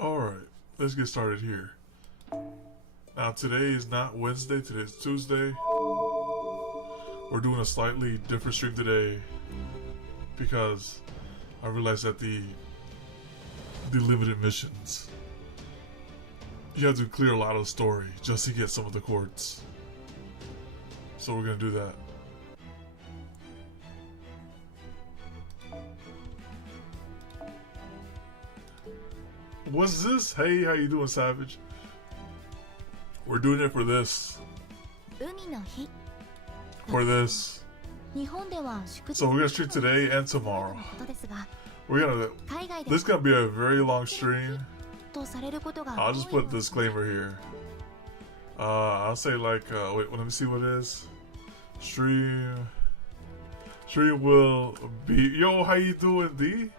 Alright, let's get started here. Now, today is not Wednesday, today's Tuesday. We're doing a slightly different stream today because I realized that the limited missions, you have to clear a lot of the story just to get some of the quartz. So we're gonna do that. What's this? Hey, how you doing, Savage? We're doing it for this. For this. So we're gonna stream today and tomorrow. This is gonna be a very long stream. I'll just put a disclaimer here. I'll say like, wait, let me see what it is. Stream will be, yo, how you doing, D?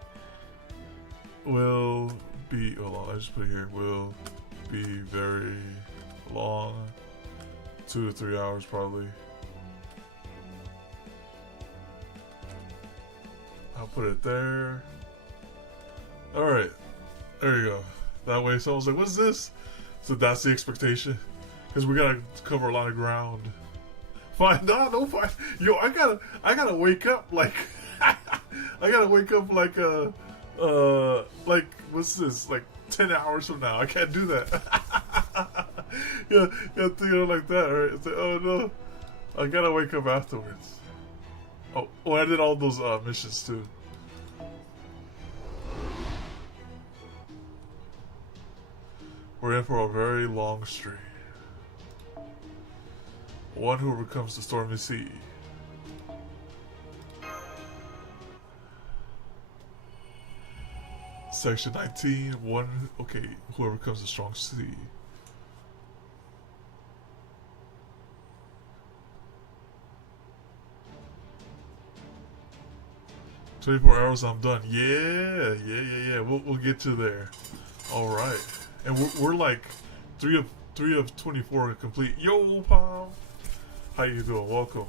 Will be, hold on, I just put it here, will be very long, 2 to 3 hours probably. I'll put it there. Alright, there you go. That way someone's like, what's this? So that's the expectation, because we gotta cover a lot of ground. Fine, no, fine. Yo, I gotta wake up like, I gotta wake up like what's this? Like 10 hours from now. I can't do that. yeah, think of it like that, right? It's like, oh no, I gotta wake up afterwards. Oh, I did all those missions too. We're in for a very long stream. One who overcomes the stormy sea. Section 19, okay, whoever comes the strong sea. "24 hours, I'm done." Yeah. We'll get to there. All right, and we're like three of 24 complete. Yo, Pom, how you doing? Welcome.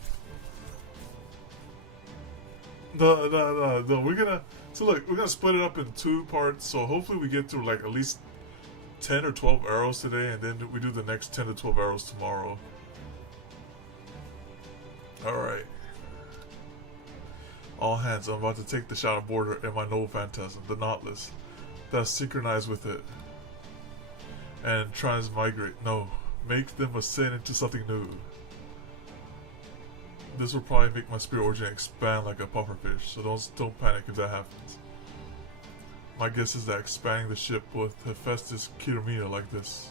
No. We're gonna split it up in 2 parts. So hopefully we get through like at least 10 or 12 arrows today, and then we do the next 10 to 12 arrows tomorrow. All right. All hands, I'm about to take the shadow border and my noble phantasm, the Nautilus, that's synchronized with it, and transmigrate. No, make them ascend into something new. This will probably make my spirit origin expand like a pufferfish, so don't panic if that happens. My guess is that expanding the ship with Hephaestus Chirimia like this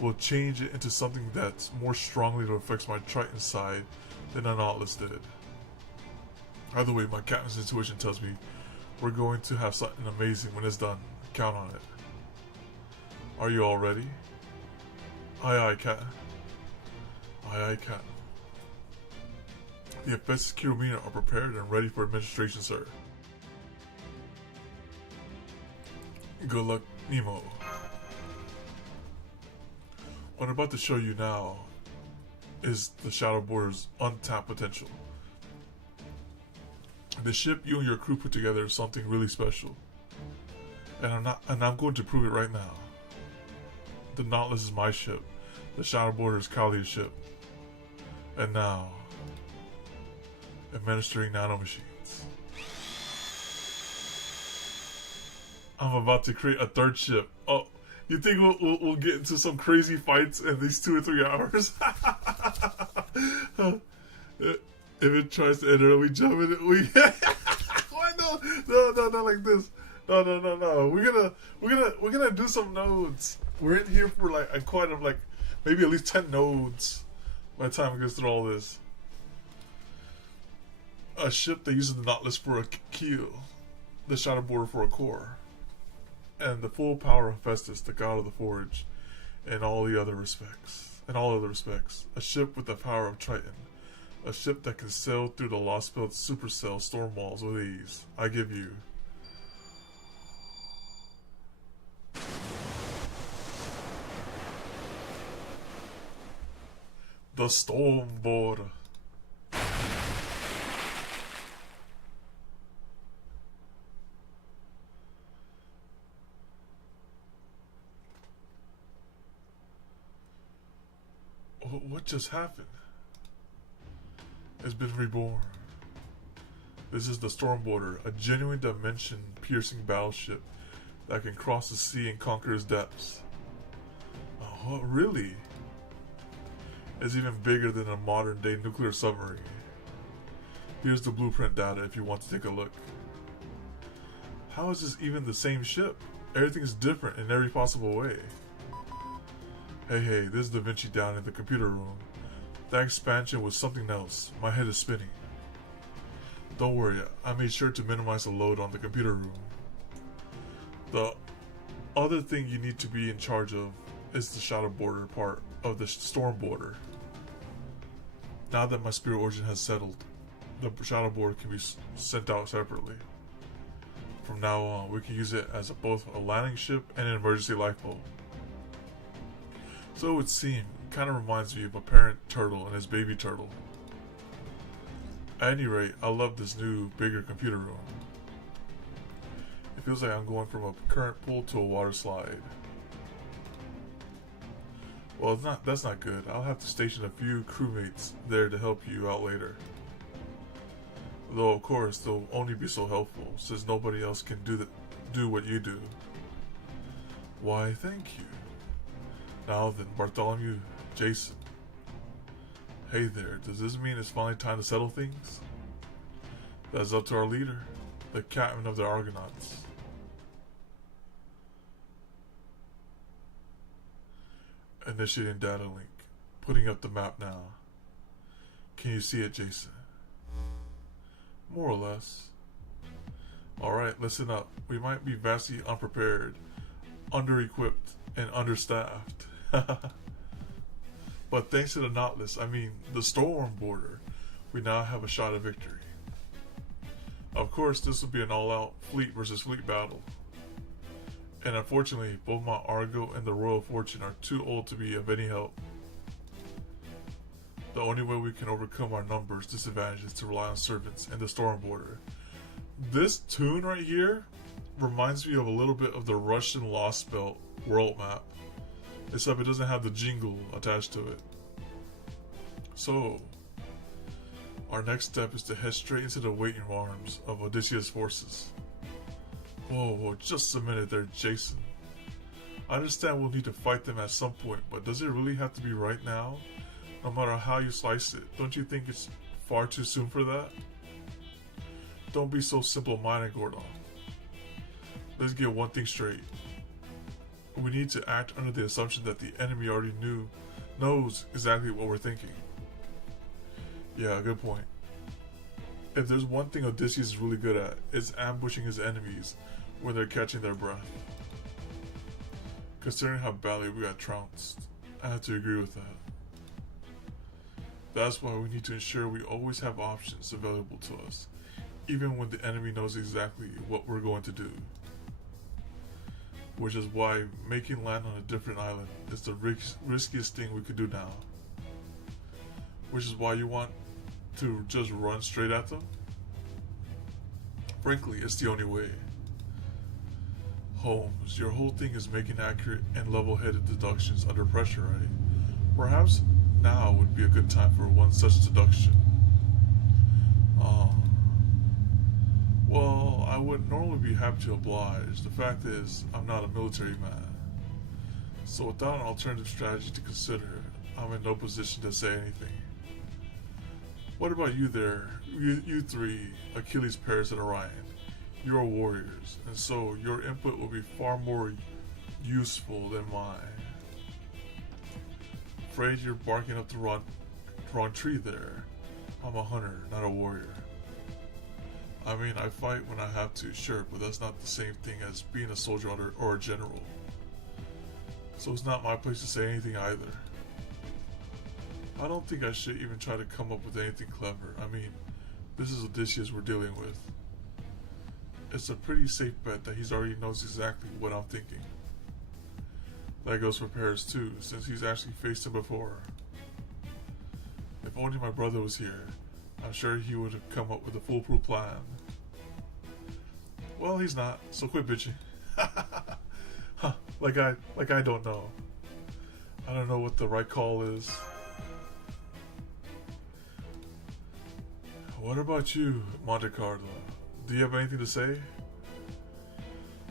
will change it into something that more strongly reflects my Triton side than the Nautilus did. Either way, my captain's intuition tells me we're going to have something amazing when it's done. Count on it. Are you all ready? Aye, Captain. Aye, Captain. The Hephaestus Chirimia are prepared and ready for administration, sir. Good luck, Nemo. What I'm about to show you now is the Shadow Border's untapped potential. The ship you and your crew put together is something really special, and I'm going to prove it right now. The Nautilus is my ship. The Shadow Border is Kalia's ship. And now, administering nanomachines. I'm about to create a 3rd ship. Oh, you think we'll get into some crazy fights in these 2 or 3 hours? If it tries to enter, we jump in it. Why no, not like this. No. We're gonna do some nodes. We're in here for like maybe at least 10 nodes by the time it gets through all this. A ship that uses the Nautilus for a keel, the Shadow Border for a core, and the full power of Hephaestus, the god of the forge, in all other respects. A ship with the power of Triton. A ship that can sail through the Lostbelt supercell storm walls with ease. I give you the Storm Border. What just happened? It's been reborn. This is the Stormboarder, a genuine dimension-piercing battleship that can cross the sea and conquer its depths. Oh, really? It's even bigger than a modern-day nuclear submarine. Here's the blueprint data if you want to take a look. How is this even the same ship? Everything's different in every possible way. Hey, this is Da Vinci down in the computer room. That expansion was something else. My head is spinning. Don't worry, I made sure to minimize the load on the computer room. The other thing you need to be in charge of is the Shadowboarder part of the Stormboarder. Now that my spirit origin has settled, the Shadowboarder can be sent out separately. From now on, we can use it as both a landing ship and an emergency lifeboat. So it would seem, it kind of reminds me of a parent turtle and his baby turtle. At any rate, I love this new, bigger computer room. It feels like I'm going from a current pool to a water slide. Well, that's not good. I'll have to station a few crewmates there to help you out later. Though, of course, they'll only be so helpful, since nobody else can do what you do. Why, thank you. Now then, Bartholomew, Jason. Hey there, does this mean it's finally time to settle things? That's up to our leader, the captain of the Argonauts. Initiating data link. Putting up the map now. Can you see it, Jason? More or less. Alright, listen up. We might be vastly unprepared, under-equipped, and understaffed. But thanks to the Nautilus, the Stormboarder, we now have a shot at victory. Of course, this will be an all-out fleet versus fleet battle. And unfortunately, both my Argo and the Royal Fortune are too old to be of any help. The only way we can overcome our numbers disadvantage is to rely on servants and the Stormboarder. This tune right here reminds me of a little bit of the Russian Lostbelt world map, except it doesn't have the jingle attached to it. So, our next step is to head straight into the waiting arms of Odysseus' forces. Whoa, just a minute there, Jason. I understand we'll need to fight them at some point, but does it really have to be right now? No matter how you slice it, don't you think it's far too soon for that? Don't be so simple-minded, Gordon. Let's get one thing straight. We need to act under the assumption that the enemy already knows exactly what we're thinking. Yeah, good point. If there's one thing Odysseus is really good at, it's ambushing his enemies when they're catching their breath. Considering how badly we got trounced, I have to agree with that. That's why we need to ensure we always have options available to us, even when the enemy knows exactly what we're going to do. Which is why making land on a different island is the riskiest thing we could do now. Which is why you want to just run straight at them? Frankly, it's the only way. Holmes, your whole thing is making accurate and level-headed deductions under pressure, right? Perhaps now would be a good time for one such deduction. Well, I would normally be happy to oblige. The fact is, I'm not a military man. So without an alternative strategy to consider, I'm in no position to say anything. What about you there? You three, Achilles, Paris, and Orion. You're warriors, and so your input will be far more useful than mine. Afraid you're barking up the wrong tree there. I'm a hunter, not a warrior. I fight when I have to, sure, but that's not the same thing as being a soldier or a general. So it's not my place to say anything either. I don't think I should even try to come up with anything clever. This is Odysseus we're dealing with. It's a pretty safe bet that he's already knows exactly what I'm thinking. That goes for Paris too, since he's actually faced him before. If only my brother was here, I'm sure he would have come up with a foolproof plan. Well, he's not, so quit bitching. Like I don't know. I don't know what the right call is. What about you, Monte Carlo? Do you have anything to say?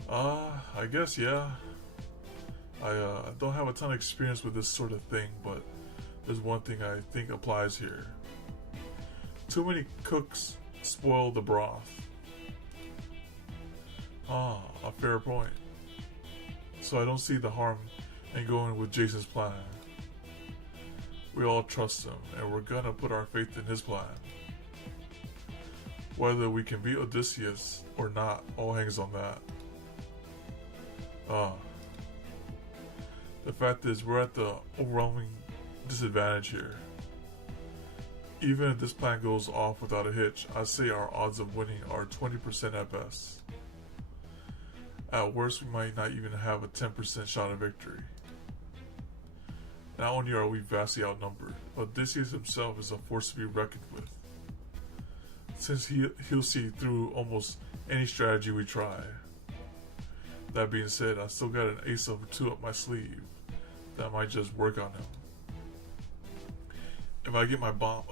I guess, yeah. I don't have a ton of experience with this sort of thing, but there's one thing I think applies here. Too many cooks spoil the broth. Ah, a fair point. So I don't see the harm in going with Jason's plan. We all trust him, and we're gonna put our faith in his plan. Whether we can beat Odysseus or not all hangs on that. The fact is, we're at the overwhelming disadvantage here. Even if this plan goes off without a hitch, I'd say our odds of winning are 20% at best. At worst, we might not even have a 10% shot of victory. Not only are we vastly outnumbered, Odysseus himself is a force to be reckoned with, since he'll see through almost any strategy we try. That being said, I still got an ace or two up my sleeve that might just work on him. If I get my bomb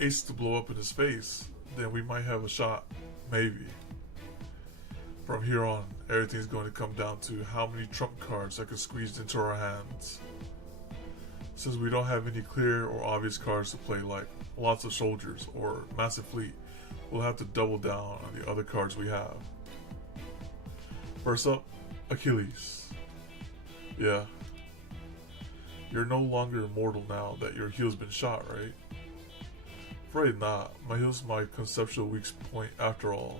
ace to blow up in his face, then we might have a shot, maybe. From here on, everything's going to come down to how many trump cards I can squeeze into our hands. Since we don't have any clear or obvious cards to play, like lots of soldiers or massive fleet, we'll have to double down on the other cards we have. First up, Achilles. Yeah. You're no longer immortal now that your heel's been shot, right? Afraid not. My heel's my conceptual weak point after all.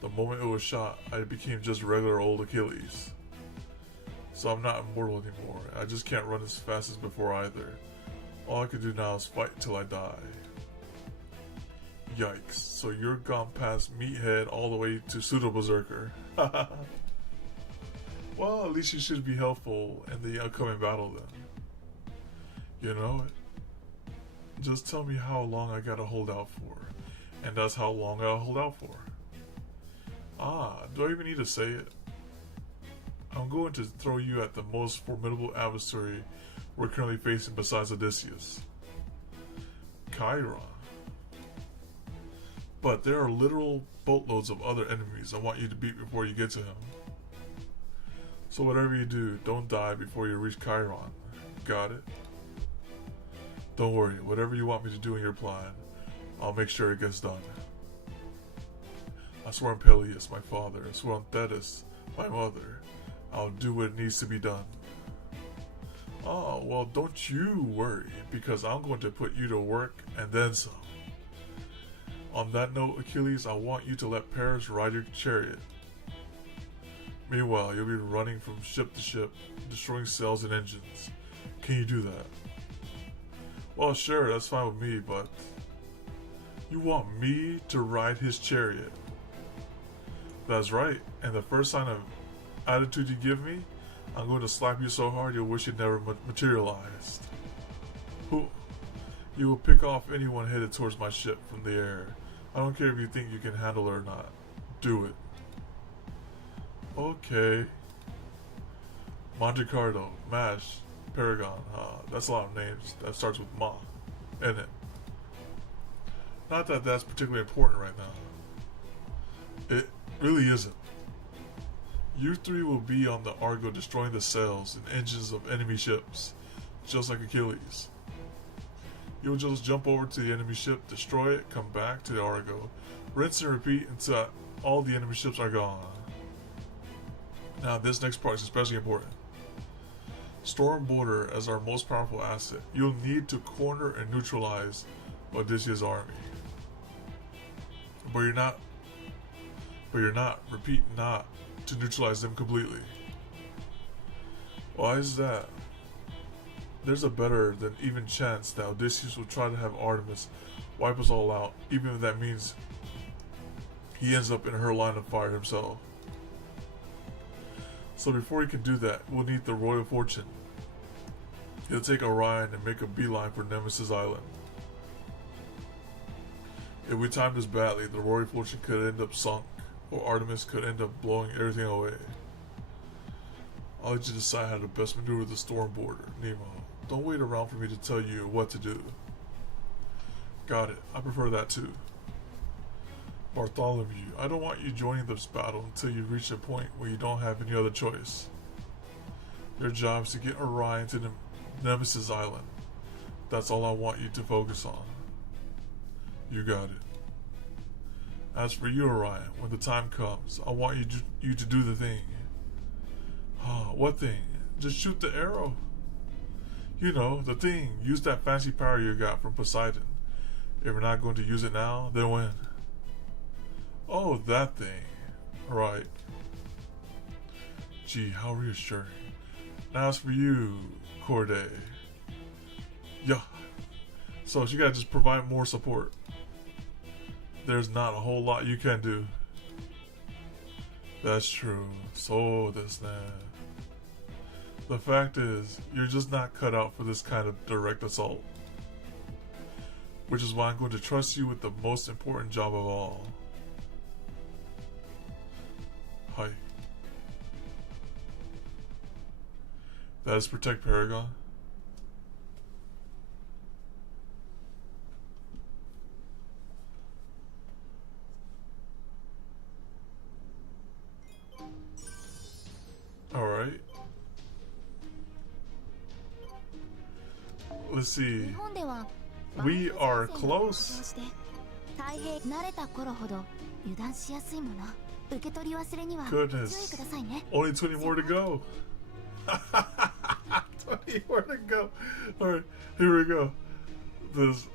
The moment it was shot, I became just regular old Achilles. So I'm not immortal anymore. I just can't run as fast as before either. All I can do now is fight till I die. Yikes. So you're gone past meathead all the way to pseudo berserker. Well, at least you should be helpful in the upcoming battle then. You know it. Just tell me how long I gotta hold out for. And that's how long I'll hold out for. Do I even need to say it? I'm going to throw you at the most formidable adversary we're currently facing besides Odysseus. Chiron. But there are literal boatloads of other enemies I want you to beat before you get to him. So whatever you do, don't die before you reach Chiron. Got it? Don't worry, whatever you want me to do in your plan, I'll make sure it gets done. I swear on Peleus, my father, I swear on Thetis, my mother, I'll do what needs to be done. Oh, well, don't you worry, because I'm going to put you to work and then some. On that note, Achilles, I want you to let Paris ride your chariot. Meanwhile, you'll be running from ship to ship, destroying sails and engines. Can you do that? Well, sure, that's fine with me, but... You want me to ride his chariot? That's right, and the first sign of attitude you give me, I'm going to slap you so hard you'll wish it never materialized. You will pick off anyone headed towards my ship from the air. I don't care if you think you can handle it or not. Do it. Okay. Monte Carlo, MASH, Paragon. That's a lot of names. That starts with Ma, isn't it? Not that that's particularly important right now. It really isn't. You three will be on the Argo destroying the sails and engines of enemy ships, just like Achilles. You'll just jump over to the enemy ship, destroy it, come back to the Argo, rinse and repeat until all the enemy ships are gone. Now this next part is especially important. Storm Border as our most powerful asset. You'll need to corner and neutralize Odysseus' army. But you're not, repeat, not to neutralize them completely. Why is that? There's a better than even chance that Odysseus will try to have Artemis wipe us all out, even if that means he ends up in her line of fire himself. So before he can do that, we'll need the Royal Fortune. He'll take Orion and make a beeline for Nemesis Island. If we time this badly, the Royal Fortune could end up sunk, or Artemis could end up blowing everything away. I'll let you decide how to best maneuver the Storm Border, Nemo. Don't wait around for me to tell you what to do. Got it. I prefer that too. Bartholomew, I don't want you joining this battle until you reach a point where you don't have any other choice. Your job is to get Orion to the Nemesis Island. That's all I want you to focus on. You got it. As for you, Orion, when the time comes, I want you to do the thing. What thing? Just shoot the arrow. You know, the thing. Use that fancy power you got from Poseidon. If you're not going to use it now, then when? Oh, that thing. Right. Gee, how reassuring. Now as for you, Corday. Yeah. So you gotta just provide more support. There's not a whole lot you can do. That's true. So this now. The fact is, you're just not cut out for this kind of direct assault. Which is why I'm going to trust you with the most important job of all. Hi. That is protect Paragon. Alright. Let's see. We are close. Goodness. Only 20 more to go. 20 more to go. Alright, here we go.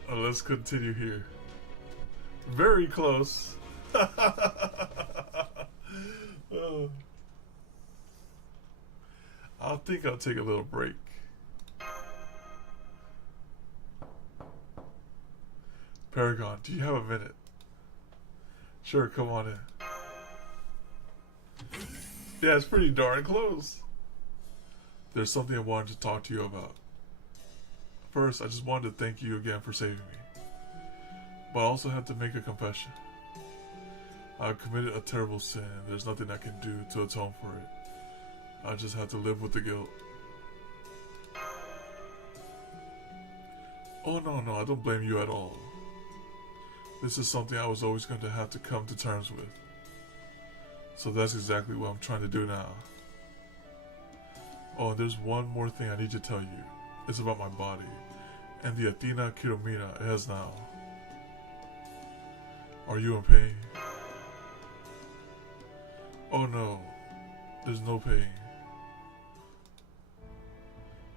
Let's continue here. Very close. I think I'll take a little break. Paragon, do you have a minute? Sure, come on in. Yeah, it's pretty darn close. There's something I wanted to talk to you about. First, I just wanted to thank you again for saving me. But I also have to make a confession. I've committed a terrible sin and there's nothing I can do to atone for it. I just have to live with the guilt. Oh no, I don't blame you at all. This is something I was always going to have to come to terms with. So that's exactly what I'm trying to do now. Oh, and there's one more thing I need to tell you. It's about my body. And the Athena Kiromina it has now. Are you in pain? Oh no. There's no pain.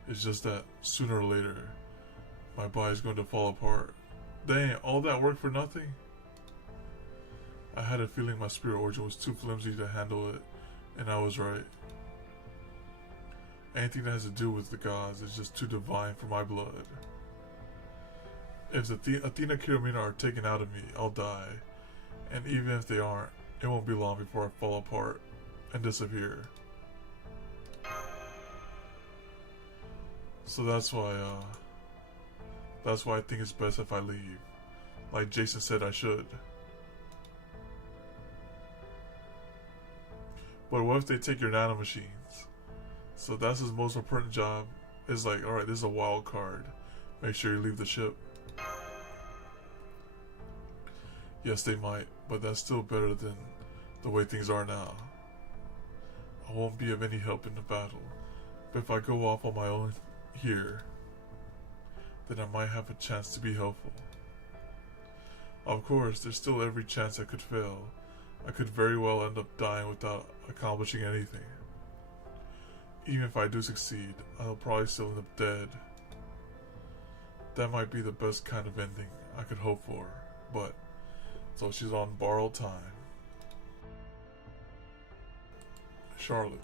It's just that sooner or later, my body's going to fall apart. Dang, all that work for nothing? I had a feeling my spirit origin was too flimsy to handle it, and I was right. Anything that has to do with the gods is just too divine for my blood. If the Athena Kiromina are taken out of me, I'll die. And even if they aren't, it won't be long before I fall apart and disappear. So that's why I think it's best if I leave. Like Jason said I should. But what if they take your nanomachines? So that's his most important job. Is like, alright, this is a wild card. Make sure you leave the ship. Yes, they might, but that's still better than the way things are now. I won't be of any help in the battle, but if I go off on my own here, then I might have a chance to be helpful. Of course, there's still every chance I could fail. I could very well end up dying without accomplishing anything. Even if I do succeed, I'll probably still end up dead. That might be the best kind of ending I could hope for, but so she's on borrowed time. Charlotte.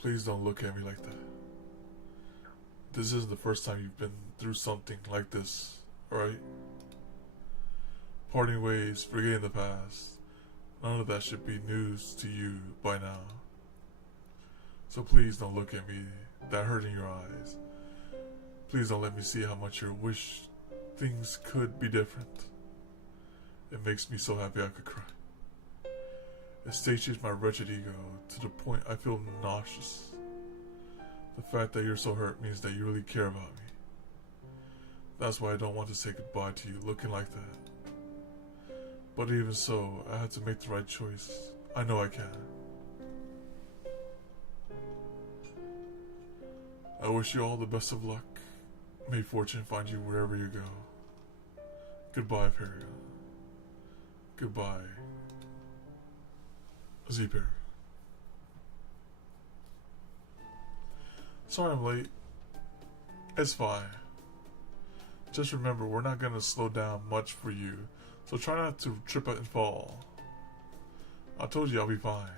Please don't look at me like that. This isn't the first time you've been through something like this, right? Parting ways, forgetting the past. None of that should be news to you by now. So please don't look at me, that hurt in your eyes. Please don't let me see how much you wish things could be different. It makes me so happy I could cry. It satiates my wretched ego to the point I feel nauseous. The fact that you're so hurt means that you really care about me. That's why I don't want to say goodbye to you looking like that. But even so, I had to make the right choice. I know I can. I wish you all the best of luck. May fortune find you wherever you go. Goodbye, Paragon. Goodbye, Z-Pair. Sorry I'm late. It's fine. Just remember, we're not going to slow down much for you, so try not to trip and fall. I told you I'll be fine.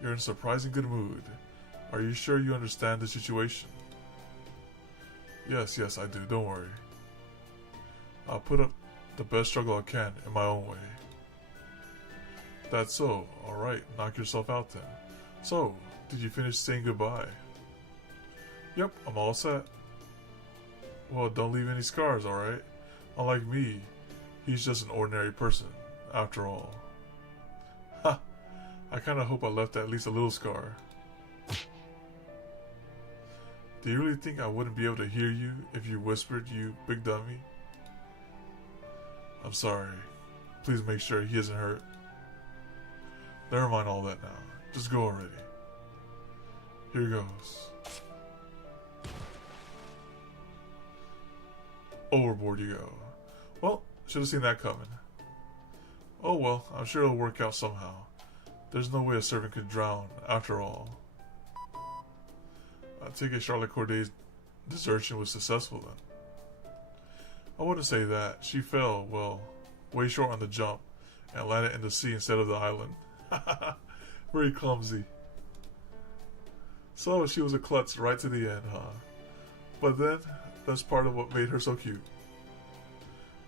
You're in a surprising good mood. Are you sure you understand the situation? Yes, I do. Don't worry. I'll put up the best struggle I can in my own way. That's so. Alright, knock yourself out then. So, did you finish saying goodbye? Yep, I'm all set. Well, don't leave any scars, alright? Unlike me, he's just an ordinary person, after all. Ha! I kinda hope I left at least a little scar. Do you really think I wouldn't be able to hear you if you whispered, you big dummy? I'm sorry. Please make sure he isn't hurt. Never mind all that now. Just go already. Here goes. Overboard you go. Well, should have seen that coming. Oh well, I'm sure it'll work out somehow. There's no way a servant could drown, after all. I take it Charlotte Corday's desertion was successful then. I wouldn't say that. She fell, well, way short on the jump and landed in the sea instead of the island. Very clumsy. So she was a klutz right to the end, huh? But then, that's part of what made her so cute.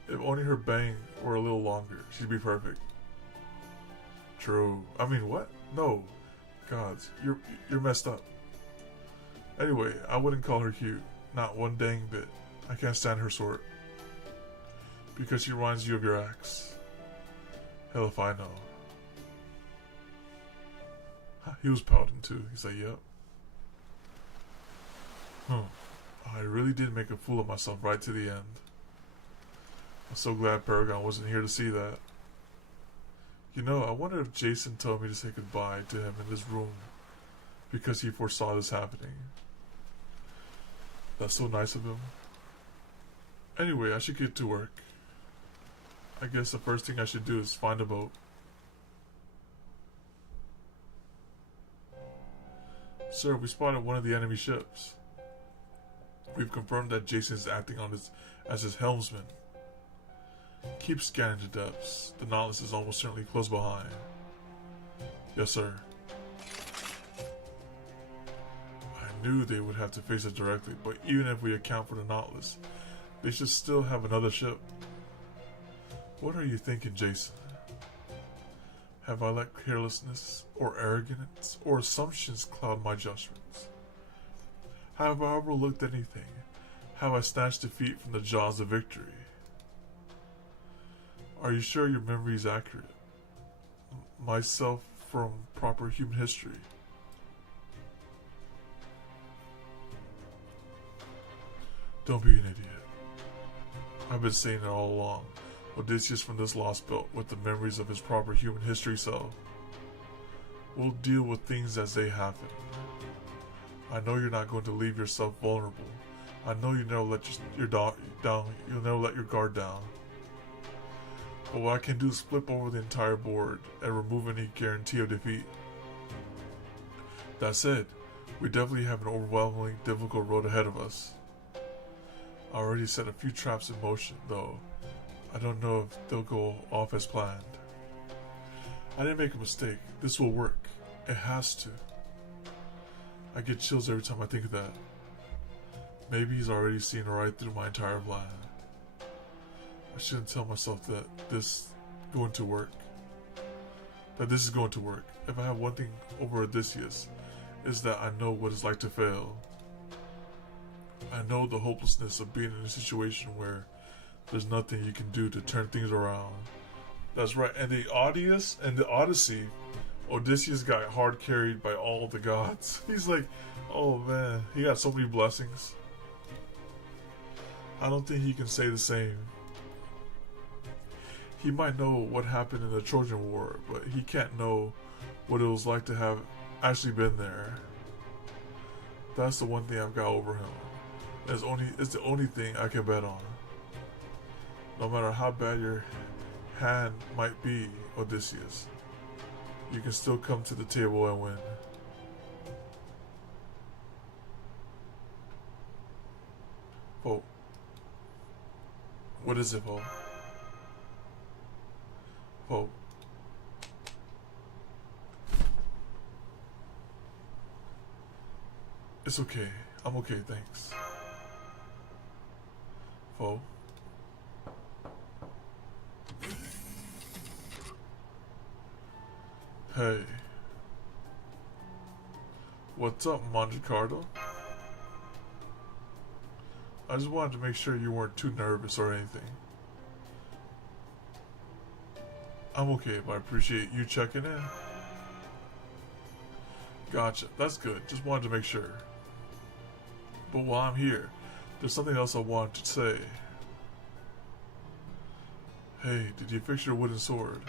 If only her bang were a little longer, she'd be perfect. True. I mean, what? No. Gods, you're messed up. Anyway, I wouldn't call her cute. Not one dang bit. I can't stand her sort. Because she reminds you of your ex. Hell if I know. He was pouting too. He's like, yep. I really did make a fool of myself right to the end. I'm so glad Paragon wasn't here to see that. You know, I wonder if Jason told me to say goodbye to him in this room because he foresaw this happening. That's so nice of him. Anyway, I should get to work. I guess the first thing I should do is find a boat. Sir, we spotted one of the enemy ships. We've confirmed that Jason is acting on this as his helmsman. Keep scanning the depths. The Nautilus is almost certainly close behind. Yes, sir. I knew they would have to face it directly, but even if we account for the Nautilus, they should still have another ship. What are you thinking, Jason? Have I let carelessness or arrogance or assumptions cloud my judgments? Have I overlooked anything? Have I snatched defeat from the jaws of victory? Are you sure your memory is accurate? Myself from proper human history. Don't be an idiot. I've been saying it all along. Odysseus from this lost belt with the memories of his proper human history self. We'll deal with things as they happen. I know you're not going to leave yourself vulnerable. I know you never let your down. You'll never let your guard down. But what I can do is flip over the entire board and remove any guarantee of defeat. That said, we definitely have an overwhelmingly difficult road ahead of us. I already set a few traps in motion, though. I don't know if they'll go off as planned. I didn't make a mistake. This will work. It has to. I get chills every time I think of that. Maybe he's already seen right through my entire plan. I shouldn't tell myself that this is going to work. If I have one thing over Odysseus, is that I know what it's like to fail. I know the hopelessness of being in a situation where there's nothing you can do to turn things around. That's right. And the Odyssey, Odysseus got hard carried by all the gods. He's like, oh man, he got so many blessings. I don't think he can say the same. He might know what happened in the Trojan War, but he can't know what it was like to have actually been there. That's the one thing I've got over him. It's the only thing I can bet on. No matter how bad your hand might be, Odysseus, you can still come to the table and win. Oh. What is it, Poe? Poe. It's okay. I'm okay, thanks. Poe. Hey. What's up, Montecarlo? I just wanted to make sure you weren't too nervous or anything. I'm okay, but I appreciate you checking in. Gotcha, that's good. Just wanted to make sure. But while I'm here, there's something else I wanted to say. Hey, did you fix your wooden sword?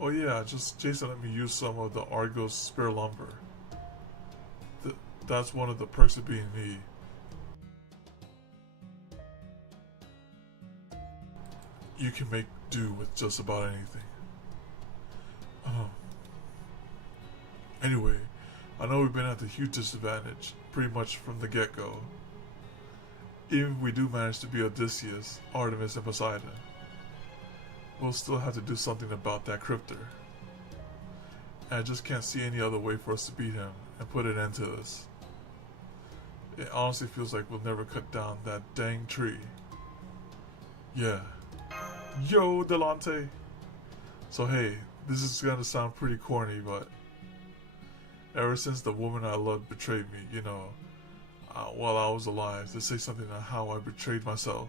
Oh yeah, just Jason let me use some of the Argos spare lumber. That's one of the perks of being me. You can make do with just about anything. Anyway, I know we've been at a huge disadvantage, pretty much from the get-go. Even if we do manage to beat Odysseus, Artemis, and Poseidon, we'll still have to do something about that cryptor. And I just can't see any other way for us to beat him and put an end to this. It honestly feels like we'll never cut down that dang tree. Yeah. Yo, Delante! So hey, this is gonna sound pretty corny, but ever since the woman I loved betrayed me, while I was alive, to say something on how I betrayed myself.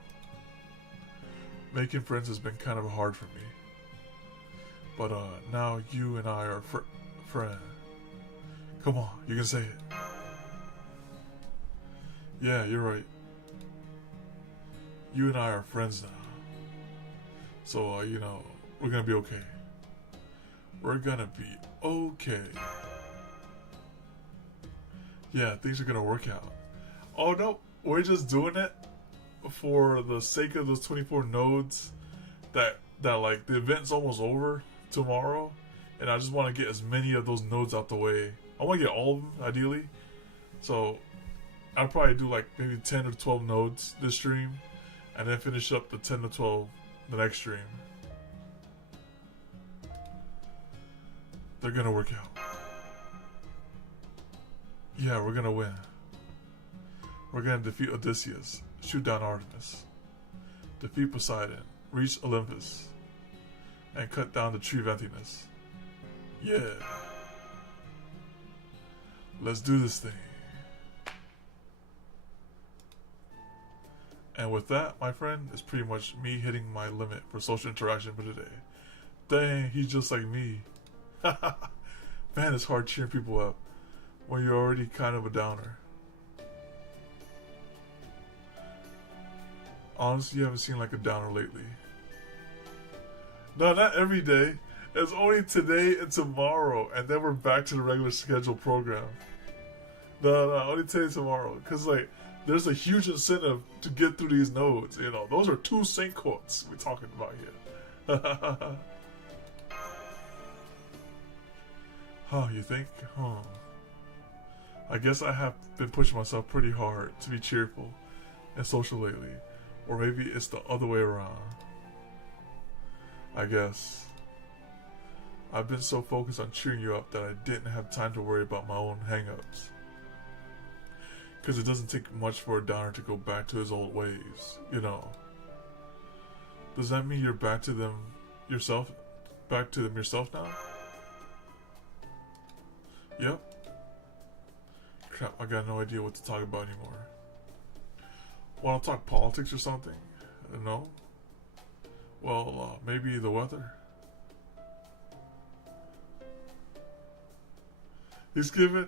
Making friends has been kind of hard for me. But now you and I are friends. Come on, you can say it. Yeah, you're right. You and I are friends now. So, we're gonna be okay. We're gonna be okay. Yeah, things are gonna work out. Oh no, we're just doing it for the sake of those 24 nodes that like the event's almost over tomorrow, and I just want to get as many of those nodes out the way. I want to get all of them ideally, so I'll probably do like maybe 10 or 12 nodes this stream, and then finish up the 10 to 12 the next stream. They're gonna work out. Yeah, we're gonna win. We're gonna defeat Odysseus, shoot down Artemis, defeat Poseidon, reach Olympus, and cut down the tree of emptiness. Yeah. Let's do this thing. And with that, my friend, is pretty much me hitting my limit for social interaction for today. Dang, he's just like me. Man, it's hard cheering people up when you're already kind of a downer. Honestly, you haven't seen like a downer lately. No, not every day. It's only today and tomorrow, and then we're back to the regular scheduled program. No, only today and tomorrow. Because, like, there's a huge incentive to get through these nodes. Those are 2 sync quotes we're talking about here. Huh, you think? Huh. I guess I have been pushing myself pretty hard to be cheerful and social lately. Or maybe it's the other way around. I guess. I've been so focused on cheering you up that I didn't have time to worry about my own hang-ups. Because it doesn't take much for a downer to go back to his old ways, Does that mean you're back to them yourself? Back to them yourself now? Yep. Crap, I got no idea what to talk about anymore. Want to talk politics or something? No? Well, maybe the weather. He's giving.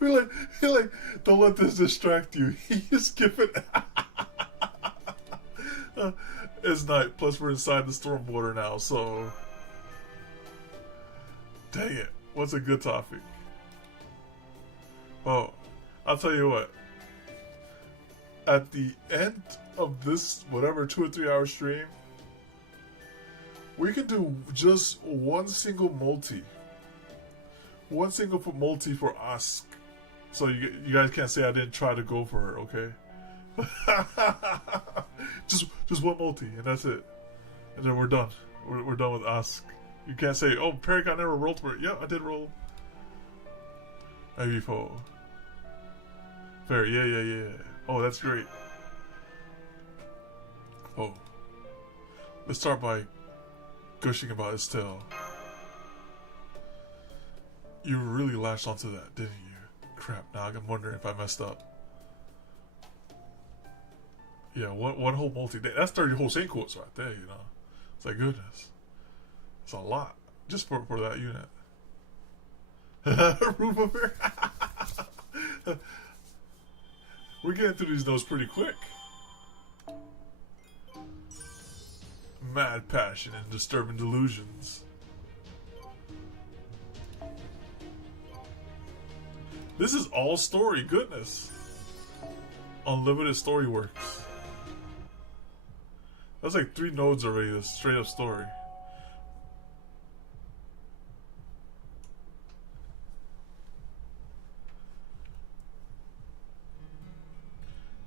We're like, don't let this distract you. He's giving. It's night. Plus, we're inside the storm border now. So, dang it. What's a good topic? Oh, I'll tell you what. At the end of this, whatever 2 or 3 hour stream, we can do just one single multi. One single multi for Ask. So you guys can't say I didn't try to go for her, okay? just one multi, and that's it. And then we're done. We're done with Ask. You can't say, oh, Paragon never rolled for it. Yeah, I did roll. Maybe 4. Fair, yeah. Oh, that's great. Oh. Let's start by gushing about his tail. You really latched onto that, didn't you? Crap, now I'm wondering if I messed up. Yeah, one whole multi. That's 30 whole Saint quotes right there, you know. It's like, goodness. It's a lot. Just for that unit. Roof over. We're getting through these notes pretty quick. Mad passion and disturbing delusions. This is all story, goodness. Unlimited story works. That's like 3 nodes already, a straight up story.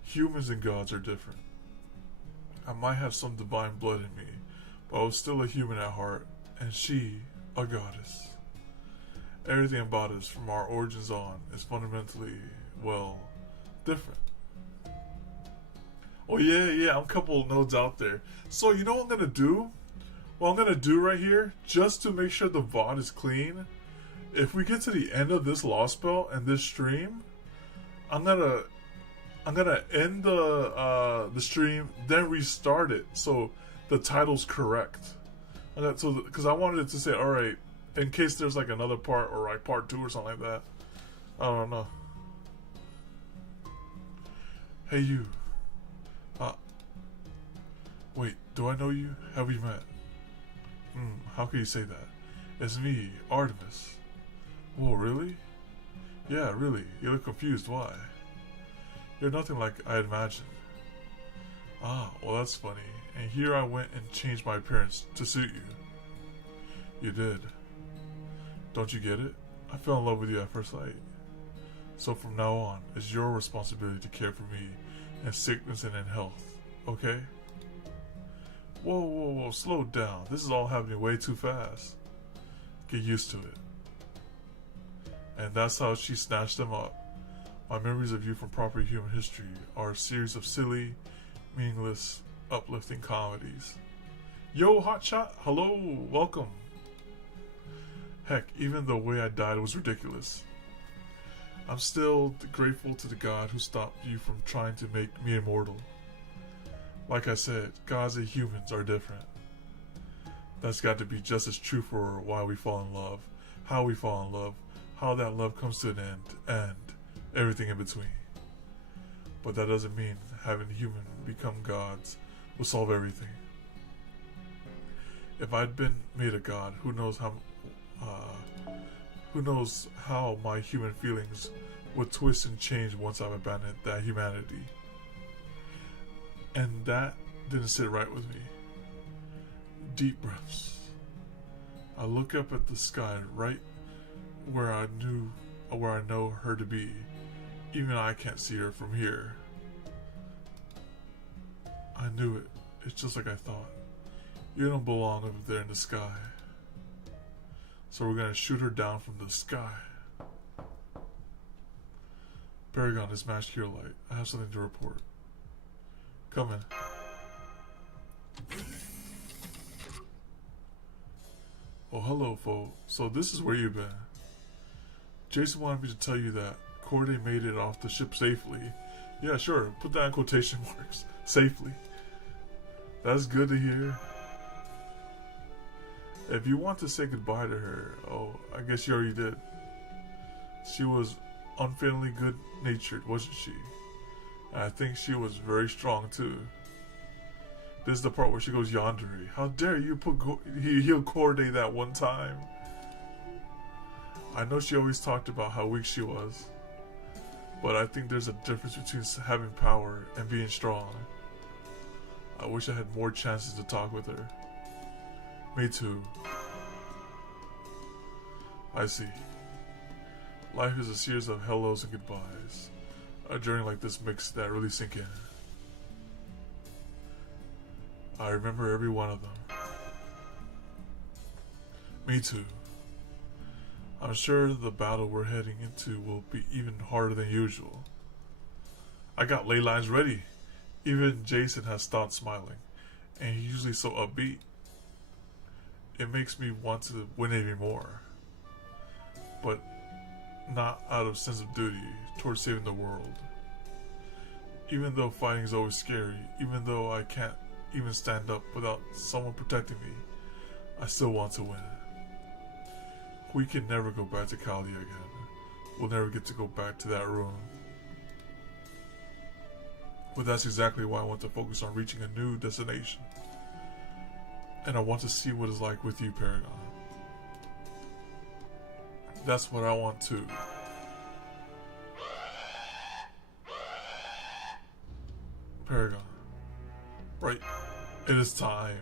Humans and gods are different. I might have some divine blood in me, but I was still a human at heart, and she, a goddess. Everything about us from our origins on is fundamentally, well, different. Oh yeah, I'm a couple of nodes out there. So you know what I'm gonna do? What I'm gonna do right here, just to make sure the VOD is clean, if we get to the end of this Lostbelt and this stream, I'm gonna end the stream, then restart it so the title's correct. So because I wanted it to say, all right, in case there's like another part or like part 2 or something like that. I don't know. Hey you. Wait, do I know you? Have we met? How can you say that? It's me, Artemis. Whoa, really? Yeah, really. You look confused. Why? You're nothing like I imagined. Ah, well that's funny. And here I went and changed my appearance to suit you. You did. Don't you get it? I fell in love with you at first sight. So from now on, it's your responsibility to care for me in sickness and in health. Okay? Whoa, slow down. This is all happening way too fast. Get used to it. And that's how she snatched them up. My memories of you from proper human history are a series of silly, meaningless, uplifting comedies. Yo, hotshot, hello, welcome. Heck, even the way I died was ridiculous. I'm still grateful to the God who stopped you from trying to make me immortal. Like I said, gods and humans are different. That's got to be just as true for why we fall in love, how we fall in love, how that love comes to an end, and everything in between. But that doesn't mean having humans become gods will solve everything. If I'd been made a god, who knows how my human feelings would twist and change once I've abandoned that humanity. And that didn't sit right with me. Deep breaths. I look up at the sky right where I know her to be. Even I can't see her from here. I knew it. It's just like I thought. You don't belong up there in the sky. So we're gonna shoot her down from the sky. Paragon is matched here light. I have something to report. Come in. Oh, hello, foe. So this is where you've been. Jason wanted me to tell you that Corday made it off the ship safely. Yeah, sure. Put that in quotation marks. Safely. That's good to hear. If you want to say goodbye to her, oh, I guess you already did. She was unfailingly good-natured, wasn't she? And I think she was very strong too. This is the part where she goes yandere. How dare you put he'll coordinate that one time? I know she always talked about how weak she was, but I think there's a difference between having power and being strong. I wish I had more chances to talk with her. Me too. I see. Life is a series of hellos and goodbyes. A journey like this makes that really sink in. I remember every one of them. Me too. I'm sure the battle we're heading into will be even harder than usual. I got ley lines ready. Even Jason has stopped smiling, and he's usually so upbeat. It makes me want to win even more, but not out of sense of duty towards saving the world. Even though fighting is always scary, even though I can't even stand up without someone protecting me, I still want to win. We can never go back to Cali again. We'll never get to go back to that room. But that's exactly why I want to focus on reaching a new destination. And I want to see what it's like with you, Paragon. That's what I want too. Paragon. Right. It is time.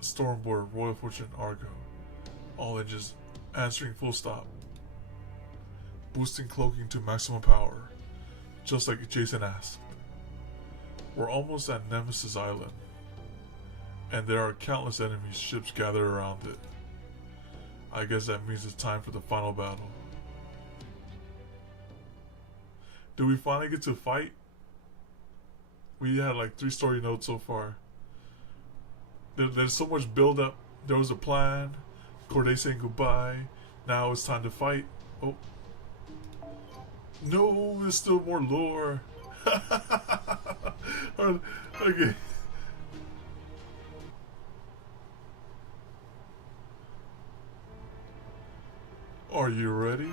Stormboard, Royal Fortune, Argo. All engines answering full stop. Boosting cloaking to maximum power. Just like Jason asked. We're almost at Nemesis Island. And there are countless enemy ships gathered around it. I guess that means it's time for the final battle. Did we finally get to fight? We had like 3 story notes so far. There's so much build up. There was a plan. Corday saying goodbye. Now it's time to fight. Oh. No, there's still more lore. Okay. Are you ready?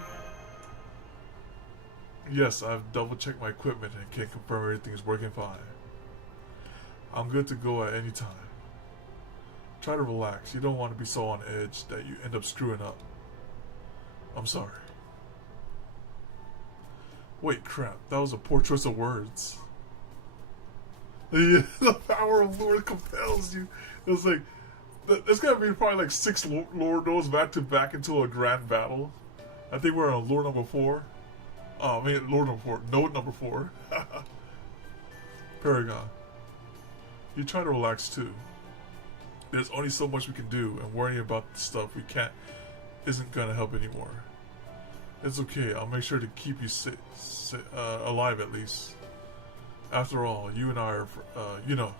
Yes, I've double checked my equipment and can confirm everything is working fine. I'm good to go at any time. Try to relax. You don't want to be so on edge that you end up screwing up. I'm sorry. Wait, crap. That was a poor choice of words. The power of Lord compels you. It was like, there's gotta be probably like 6 lore nodes back to back into a grand battle. I think we're on lore number 4. Oh, I mean, lore number 4. Node number 4. Paragon. You try to relax too. There's only so much we can do, and worrying about the stuff we can't isn't gonna help anymore. It's okay. I'll make sure to keep you alive at least. After all, you and I are, you know.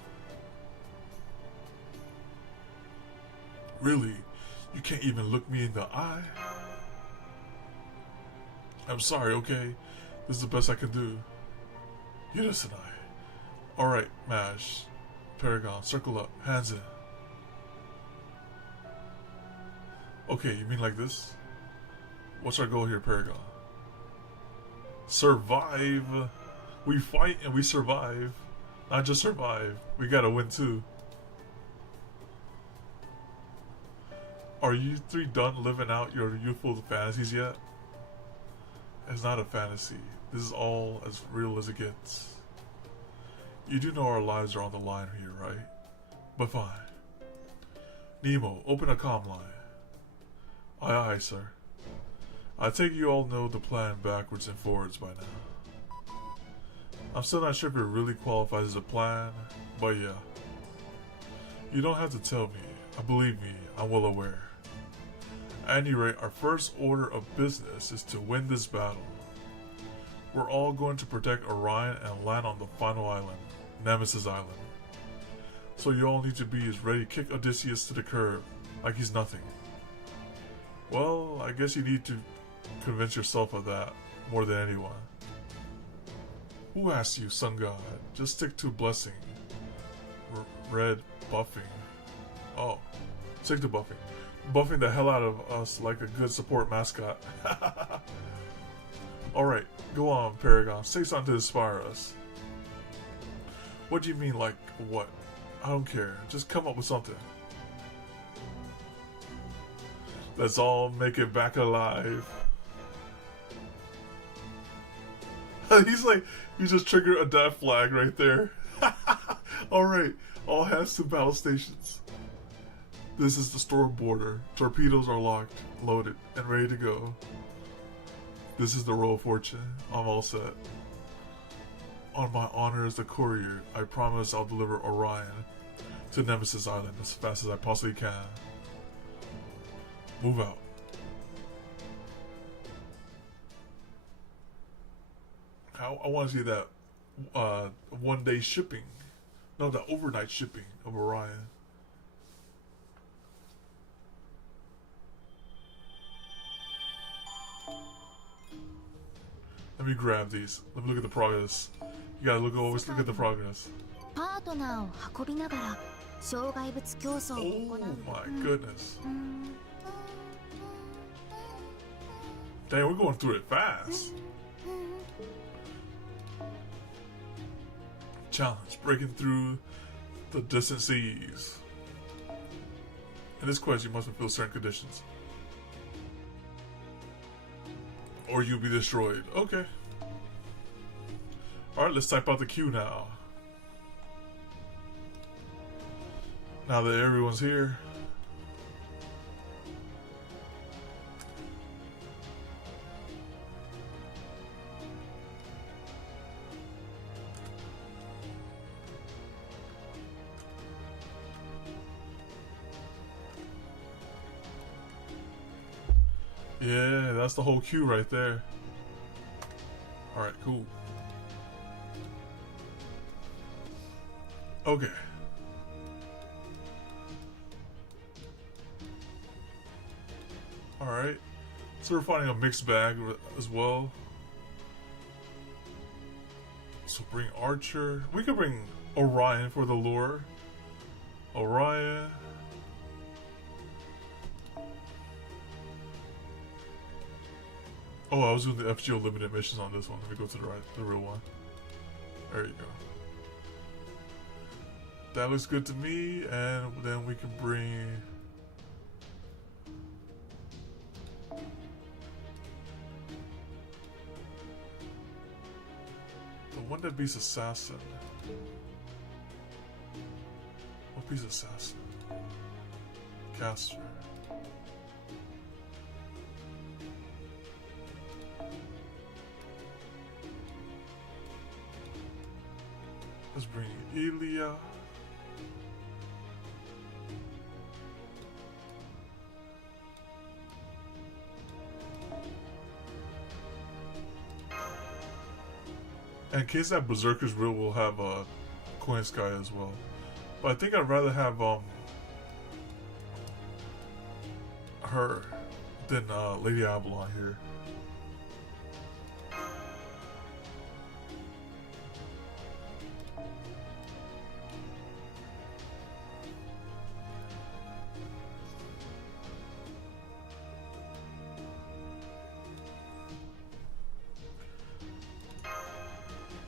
Really? You can't even look me in the eye? I'm sorry, okay? This is the best I can do. Eunice and I. Alright, Mash. Paragon, circle up. Hands in. Okay, you mean like this? What's our goal here, Paragon? Survive! We fight and we survive. Not just survive. We gotta win too. Are you 3 done living out your youthful fantasies yet? It's not a fantasy. This is all as real as it gets. You do know our lives are on the line here, right? But fine. Nemo, open a comm line. Aye aye, sir. I take you all know the plan backwards and forwards by now. I'm still not sure if it really qualifies as a plan, but yeah. You don't have to tell me. Believe me, I'm well aware. At any rate, our first order of business is to win this battle. We're all going to protect Orion and land on the final island, Nemesis Island. So you all need to be as ready to kick Odysseus to the curb, like he's nothing. Well, I guess you need to convince yourself of that more than anyone. Who asked you, Sun God? Just stick to blessing. Red buffing. Oh, stick to buffing. Buffing the hell out of us like a good support mascot. Alright, go on, Paragon. Say something to inspire us. What do you mean, like, what? I don't care. Just come up with something. Let's all make it back alive. He's like, you just triggered a death flag right there. Alright, all hands to battle stations. This is the store border. Torpedoes are locked, loaded, and ready to go. This is the Royal Fortune. I'm all set. On my honor as the courier, I promise I'll deliver Orion to Nemesis Island as fast as I possibly can. Move out. I want to see that one-day shipping. No, the overnight shipping of Orion. Let me grab these. Let me look at the progress. You gotta always look at the progress. Oh my goodness. Dang, we're going through it fast. Challenge, breaking through the distant seas. In this quest, you must fulfill certain conditions, or you'll be destroyed. Okay. Alright, let's type out the queue now. Now that everyone's here. Yeah, that's the whole queue right there. Alright, cool. Okay. Alright. So we're finding a mixed bag as well. So bring Archer. We could bring Orion for the lure. Orion. Oh, I was doing the FGO limited missions on this one. Let me go to the real one. There you go. That looks good to me, and then we can bring the one that beats Assassin. What beats Assassin? Caster. Let's bring Elia. And in case that Berserker's Will will have a Coin Sky as well. But I think I'd rather have her than Lady Avalon here.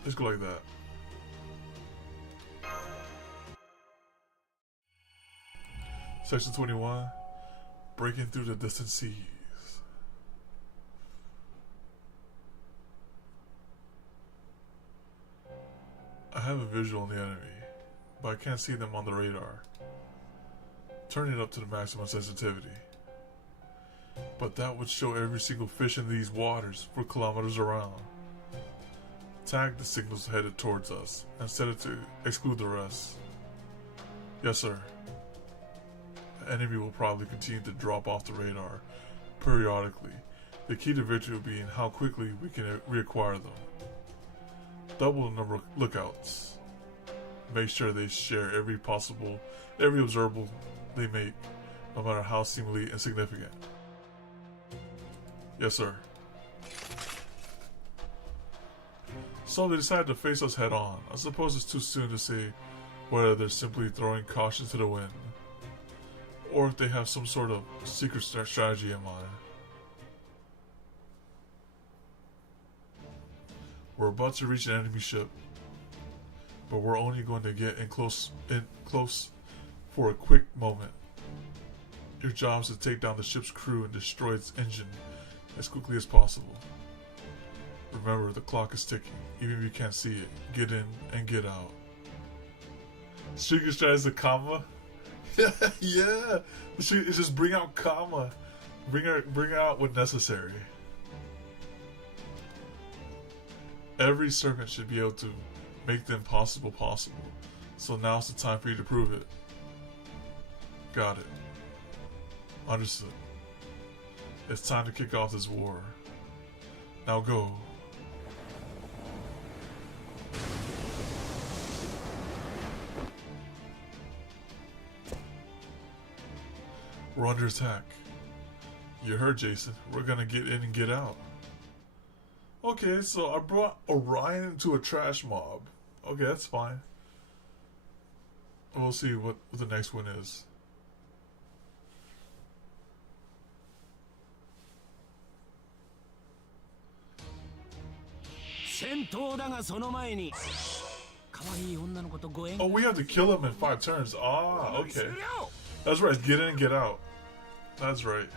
Let's go like that. Section 21. Breaking through the distant seas. I have a visual on the enemy, but I can't see them on the radar. Turn it up to the maximum sensitivity. But that would show every single fish in these waters for kilometers around. Tag the signals headed towards us and set it to exclude the rest. Yes, sir. The enemy will probably continue to drop off the radar periodically. The key to victory will be in how quickly we can reacquire them. Double the number of lookouts. Make sure they share every observable they make, no matter how seemingly insignificant. Yes, sir. So they decided to face us head on. I suppose it's too soon to say whether they're simply throwing caution to the wind, or if they have some sort of secret strategy in mind. We're about to reach an enemy ship, but we're only going to get in close for a quick moment. Your job is to take down the ship's crew and destroy its engine as quickly as possible. Remember, the clock is ticking, even if you can't see it. Get in and get out. Secret strategy is a comma. Yeah. It's just bring out comma. Bring out when necessary. Every servant should be able to make the impossible possible. So now's the time for you to prove it. Got it. Understood. It's time to kick off this war. Now go. We're under attack. You heard Jason. We're gonna get in and get out. Okay, so I brought Orion into a trash mob. Okay, that's fine. We'll see what the next one is. Oh, we have to kill him in 5 turns. Ah, okay. That's right, get in and get out. That's right.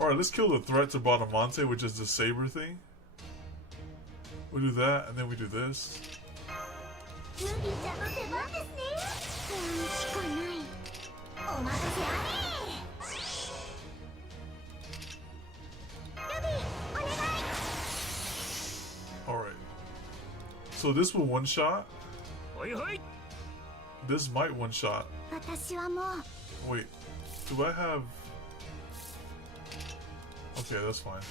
Alright, let's kill the threat to Badamonte, which is the saber thing. We do that, and then we do this. Alright. So this will one shot? This might one shot. Wait, do I have... Okay, that's fine.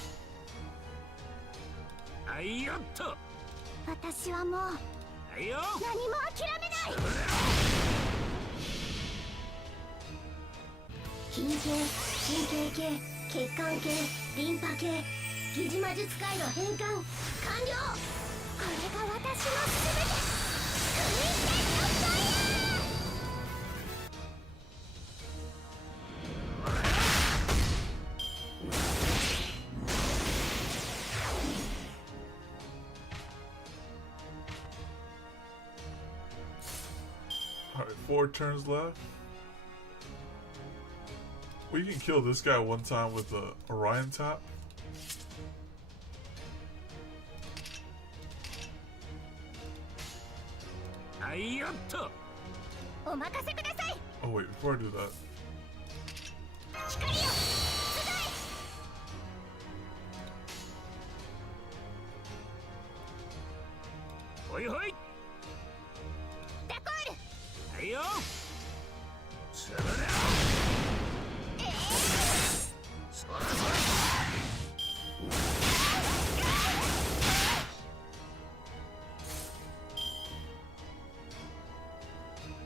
Alright, 4 turns left. We can kill this guy one time with the Orion tap. Oh wait, before I do that.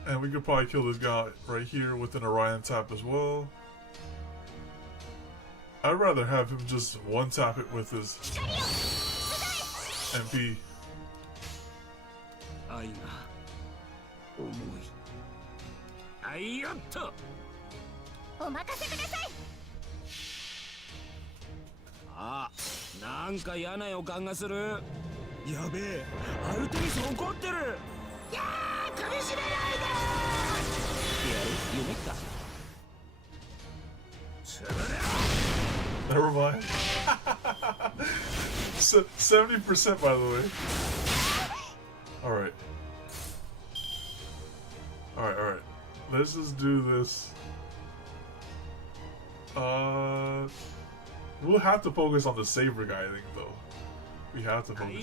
And we could probably kill this guy right here with an Orion tap as well. I'd rather have him just one tap it with his MP. Never mind. 70% by the way. Alright. Alright. Let's just do this. We'll have to focus on the saber guy, I think, though. We have to focus on it.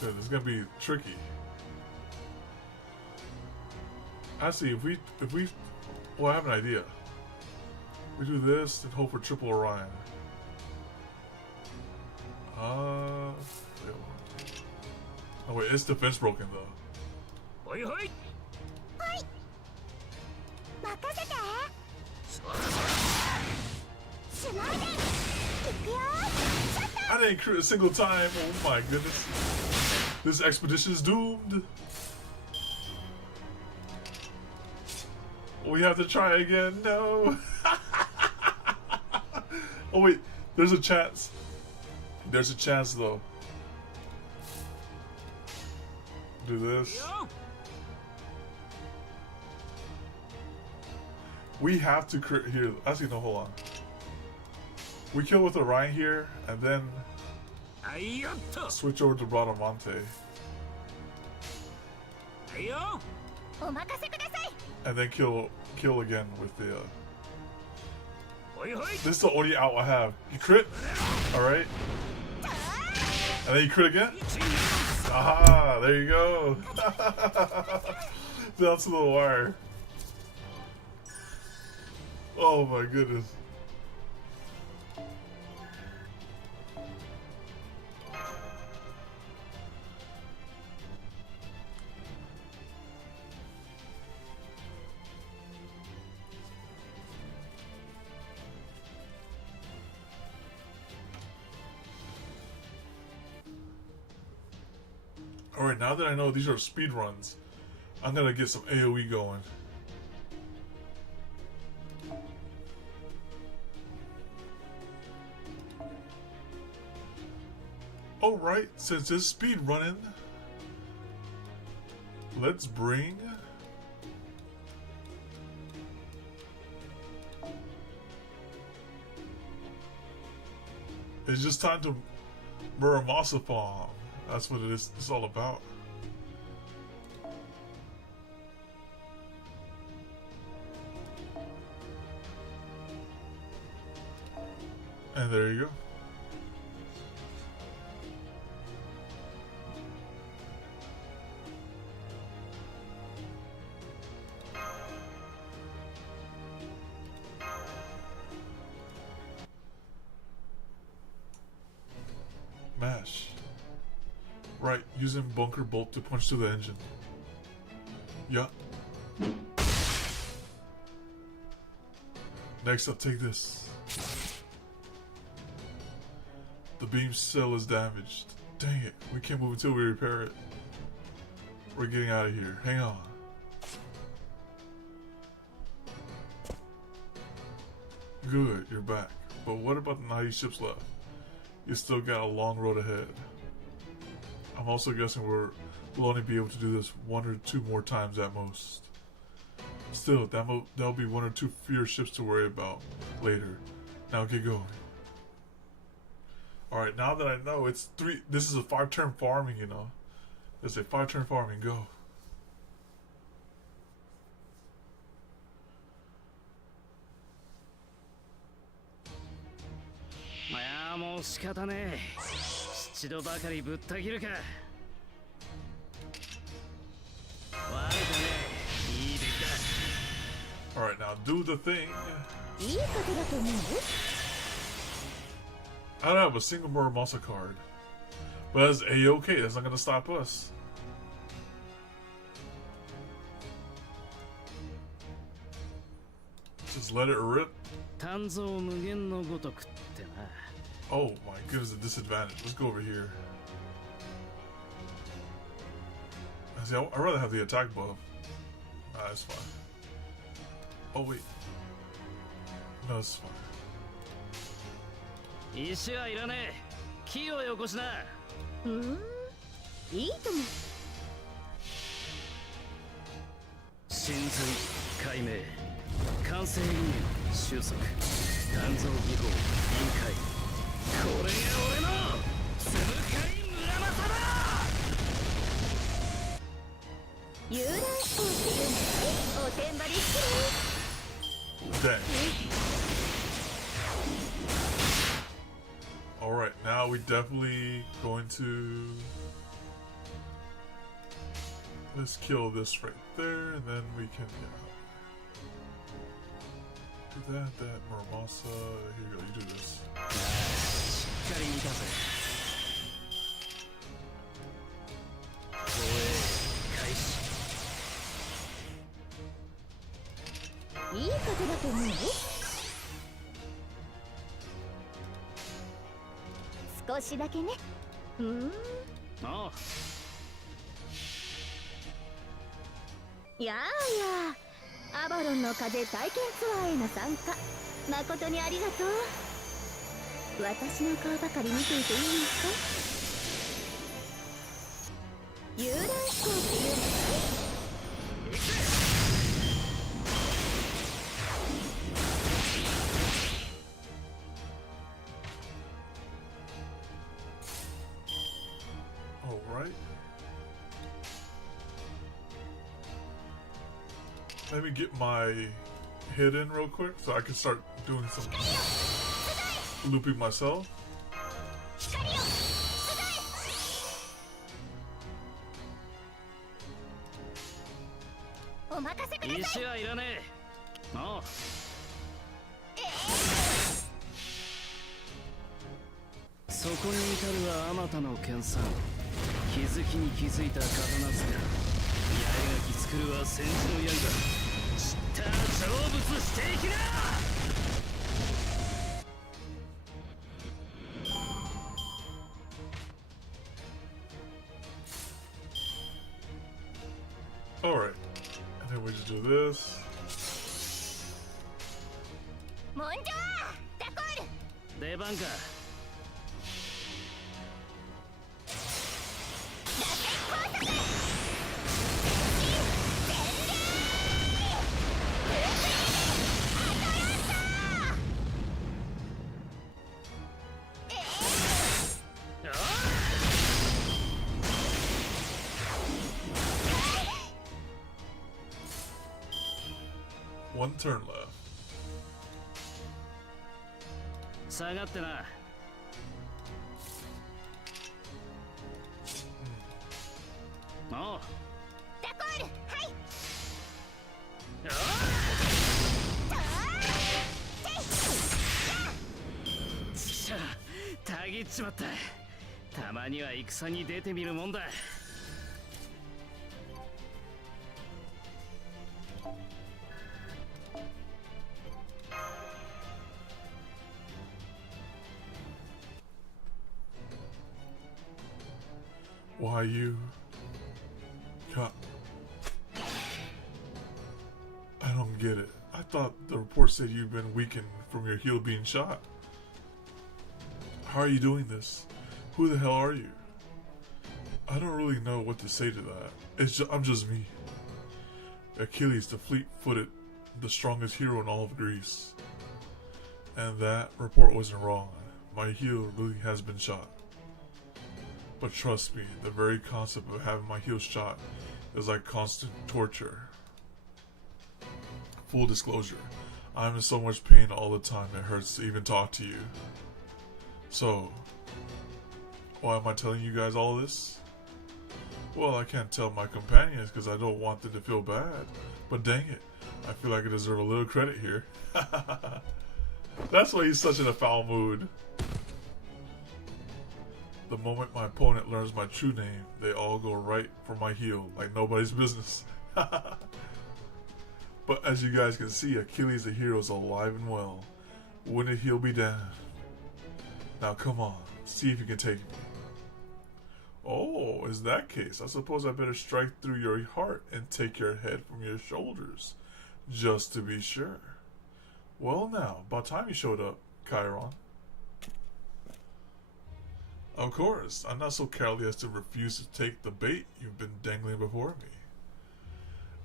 Good, it's gonna be tricky. Actually, if we, well, I have an idea. We do this and hope for triple Orion. Oh wait, it's defense broken though. Hoi hoi. I didn't crit a single time. Oh my goodness. This expedition is doomed. We have to try again. No. Oh wait, there's a chance. There's a chance though. Do this. We have to crit here. Actually, no, hold on. We kill with Orion here, and then switch over to Bradamante. And then kill again with the. This is the only out I have. You crit, all right, and then you crit again. Aha! There you go. Down to the wire. Oh my goodness. Alright, now that I know these are speed runs, I'm gonna get some AoE going. Alright, since it's speed running, let's bring it's just time to Muramasa Farm. That's what it is. It's all about. And there you go. Mash. Right, using bunker bolt to punch through the engine. Yeah. Next up, take this. The beam cell is damaged. Dang it, we can't move until we repair it. We're getting out of here. Hang on. Good, you're back. But what about the 90 ships left? You still got a long road ahead. I'm also guessing we'll only be able to do this 1 or 2 more times at most. Still, that'll be 1 or 2 fewer ships to worry about later. Now get going. Alright, now that I know it's 3, this is a 5-turn farming, you know. It's a 5-turn farming, go. Alright, now do the thing. I don't have a single Muramasa card. But that's A-okay, that's not gonna stop us. Just let it rip. Oh my goodness, a disadvantage. Let's go over here. See, I'd rather have the attack buff. Nah, that's fine. Oh wait. No, it's fine. 石はいらねえ。木をよこしな。いいとも。神髄解明、完成意味収束、鍛造技法臨界。これが俺のつぶかい村正だ。遊覧飛行っていうのおてんばりしてる。Dang. Alright, now we definitely going to... Let's kill this right there, and then we can, do that, Muramasa. Here you go, you do this. いいことだと思うよ。少しだけね。あやあやあ、アバロンの風体験ツアーへの参加誠にありがとう。私の顔ばかり見ていていいですか？遊覧飛行っていうのね。Alright. Let me get my hit in real quick so I can start doing some looping myself. お任せください。石はいらねえ。ああそこに至るはあまたの研鑽。気づきに気づいた刀塚。八重垣作るは戦時の刃。散った成仏していきな。Alright. And then we just do this. モンジョーダコール。出番か。One turn left. 下がってな。おう。ダコール、はい。ちくしょう、たぎっちまった。たまには戦に出てみるもんだ。Why you cut? I don't get it. I thought the report said you've been weakened from your heel being shot. How are you doing this? Who the hell are you? I don't really know what to say to that. I'm just me. Achilles, the fleet-footed, the strongest hero in all of Greece. And that report wasn't wrong. My heel really has been shot. But trust me, the very concept of having my heel shot is like constant torture. Full disclosure, I'm in so much pain all the time it hurts to even talk to you. So, why am I telling you guys all this? Well, I can't tell my companions because I don't want them to feel bad. But dang it, I feel like I deserve a little credit here. That's why he's such in a foul mood. The moment my opponent learns my true name, they all go right for my heel like nobody's business. But as you guys can see, Achilles the hero is alive and well. Wouldn't he'll be damned. Now come on, see if you can take me. Oh, is that case? I suppose I better strike through your heart and take your head from your shoulders, just to be sure. Well now, about time you showed up, Chiron. Of course, I'm not so cowardly as to refuse to take the bait you've been dangling before me.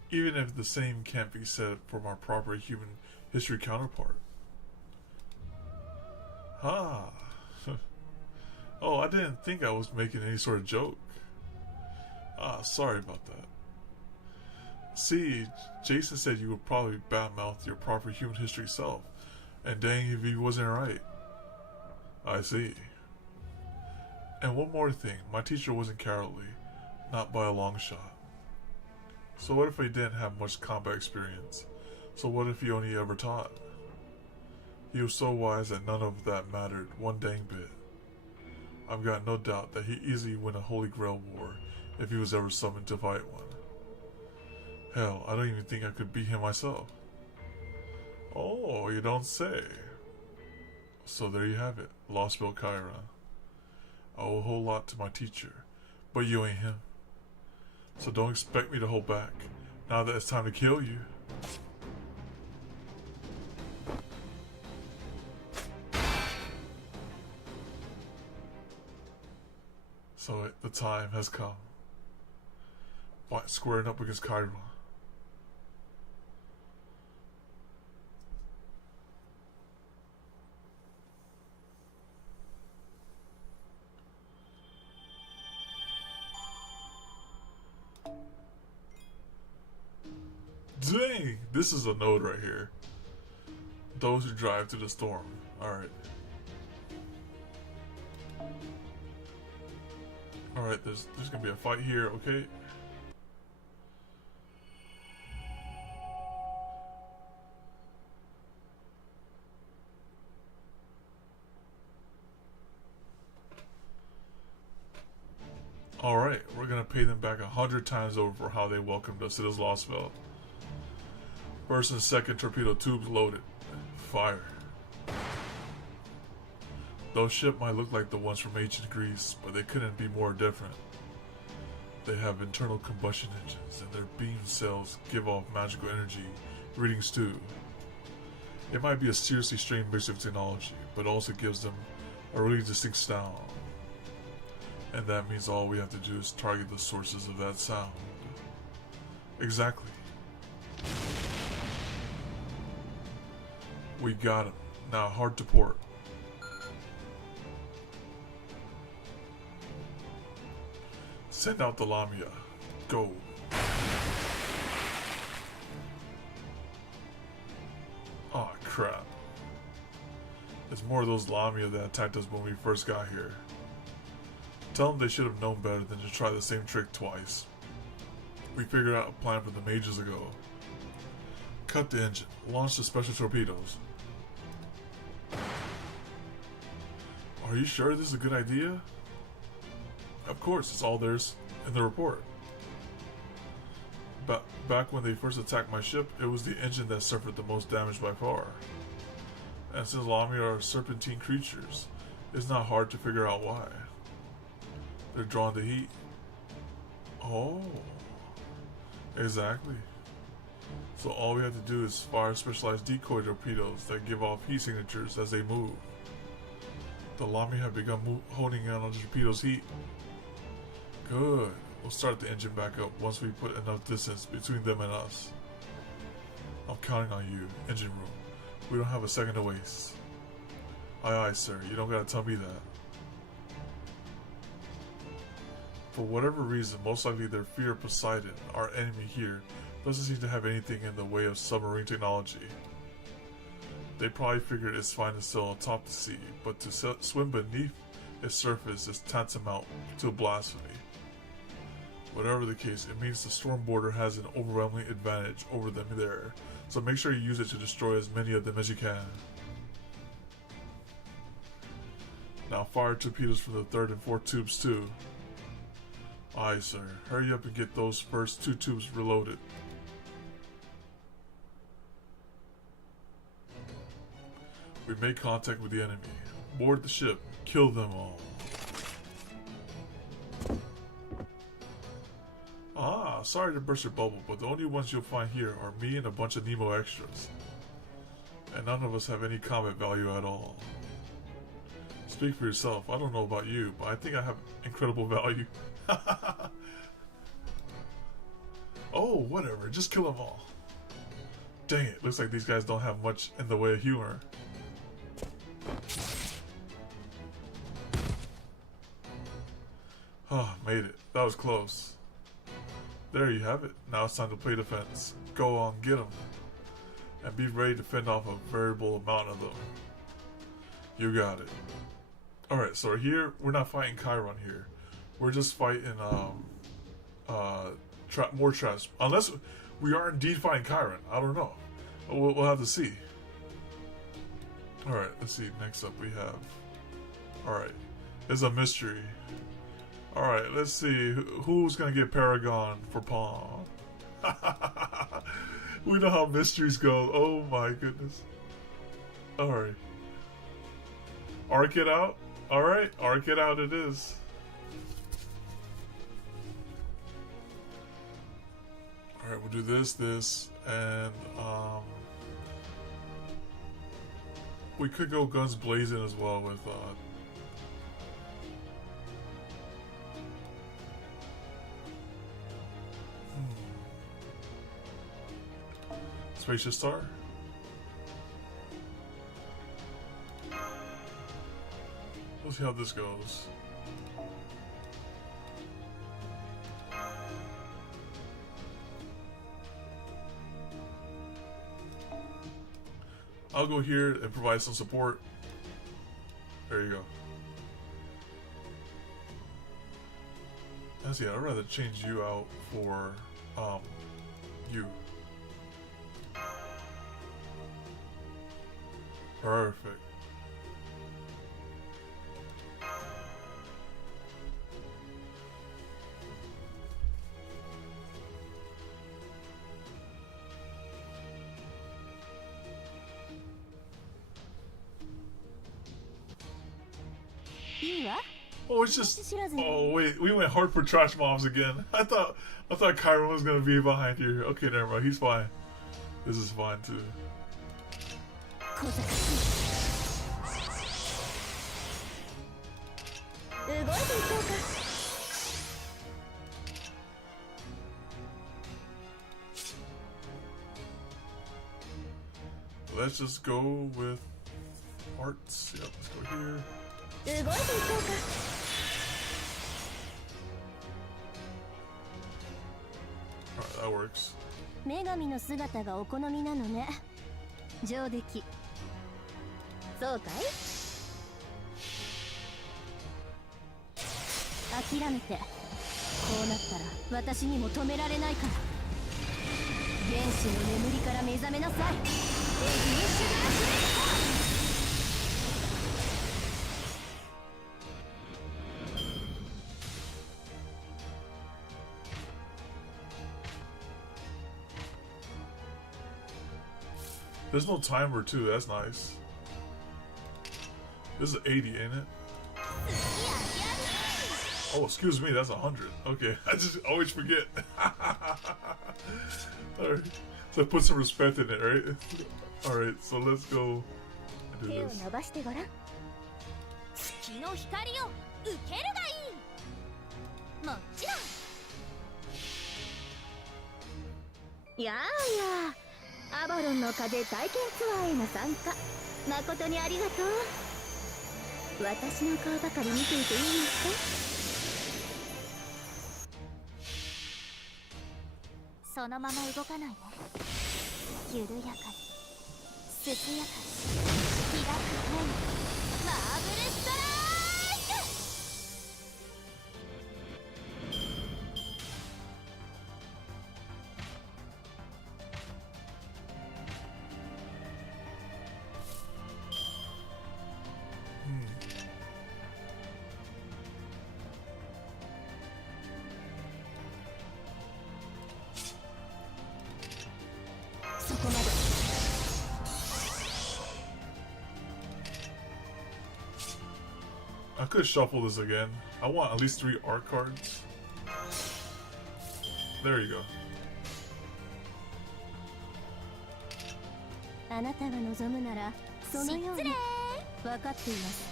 Even if the same can't be said for my proper human history counterpart. Ah. Oh, I didn't think I was making any sort of joke. Ah, sorry about that. See, Jason said you would probably badmouth your proper human history self, and dang if he wasn't right. I see. And one more thing, my teacher wasn't cowardly, not by a long shot. So what if he didn't have much combat experience? So what if he only ever taught? He was so wise that none of that mattered one dang bit. I've got no doubt that he'd easily win a Holy Grail war if he was ever summoned to fight one. Hell, I don't even think I could beat him myself. Oh, you don't say. So there you have it, Lostbelt Chiron. I owe a whole lot to my teacher, but you ain't him. So don't expect me to hold back, now that it's time to kill you. So the time has come. Fight squaring up against Chiron. Dang! This is a node right here. Those who drive to the storm. Alright. Alright, there's gonna be a fight here, okay? Alright, we're gonna pay them back 100 times over for how they welcomed us to this Lostbelt. First and second torpedo tubes loaded. Fire. Those ships might look like the ones from ancient Greece, but they couldn't be more different. They have internal combustion engines, and their beam cells give off magical energy readings too. It might be a seriously strange mix of technology, but also gives them a really distinct sound. And that means all we have to do is target the sources of that sound. Exactly. We got him. Now hard to port. Send out the Lamia. Go. Aw, crap. There's more of those Lamia that attacked us when we first got here. Tell them they should have known better than to try the same trick twice. We figured out a plan for them ages ago. Cut the engine. Launch the special torpedoes. Are you sure this is a good idea? Of course, it's all there's in the report. But back when they first attacked my ship, it was the engine that suffered the most damage by far. And since Lamia are serpentine creatures, it's not hard to figure out why. They're drawn to heat. Oh, exactly. So all we have to do is fire specialized decoy torpedoes that give off heat signatures as they move. The Lamia have begun honing in on the torpedo's heat. Good. We'll start the engine back up once we put enough distance between them and us. I'm counting on you, engine room. We don't have a second to waste. Aye aye, sir. You don't gotta tell me that. For whatever reason, most likely their fear of Poseidon, our enemy here, doesn't seem to have anything in the way of submarine technology. They probably figured it's fine to sail atop the sea, but to swim beneath its surface is tantamount to blasphemy. Whatever the case, it means the storm border has an overwhelming advantage over them there, so make sure you use it to destroy as many of them as you can. Now fire torpedoes from the third and fourth tubes too. Aye, sir. Hurry up and get those first two tubes reloaded. We made contact with the enemy. Board the ship. Kill them all. Ah, sorry to burst your bubble, but the only ones you'll find here are me and a bunch of Nemo extras. And none of us have any combat value at all. Speak for yourself. I don't know about you, but I think I have incredible value. Oh, whatever. Just kill them all. Dang it. Looks like these guys don't have much in the way of humor. Oh, made it. That was close. There you have it. Now it's time to play defense. Go on, get them. And be ready to fend off a variable amount of them. You got it. Alright, so here, we're not fighting Chiron here. We're just fighting, more traps. Unless we are indeed fighting Chiron. I don't know. We'll have to see. Alright, let's see. Next up we have... Alright. It's a mystery. Alright, let's see. Who's gonna get Paragon for Pawn? We know how mysteries go. Oh my goodness. Alright. Arc it out? Alright, arc it out it is. Alright, we'll do this, and we could go guns blazing as well with Spacious Star. We'll see how this goes. I'll go here and provide some support. There you go. Actually, I'd rather change you out for you. Perfect. Oh, it's just. Oh wait, we went hard for trash mobs again. I thought Kyron was gonna be behind here. Okay, never mind. He's fine. This is fine too. Let's just go with hearts. Yep, let's go here. Alright, that works. 女神の姿がお好みなのね。上出来。そうかい？諦めて。こうなったら私にも止められないから。原始の眠りから目覚めなさい。エグリッシュガースレッド。There's no timer too, that's nice. This is 80, ain't it? Oh, excuse me, that's 100. Okay, I just always forget. Alright, so put some respect in it, right? Alright, so let's go and do this. Yeah. アバロンの風体験ツアーへの参加誠にありがとう。私の顔ばかり見ていていいのか？そのまま動かないね。緩やかに涼やかに開く目にマーブルストライク。I could shuffle this again. I want at least 3 art cards. There you go. あなたが望むならそのように分かっています。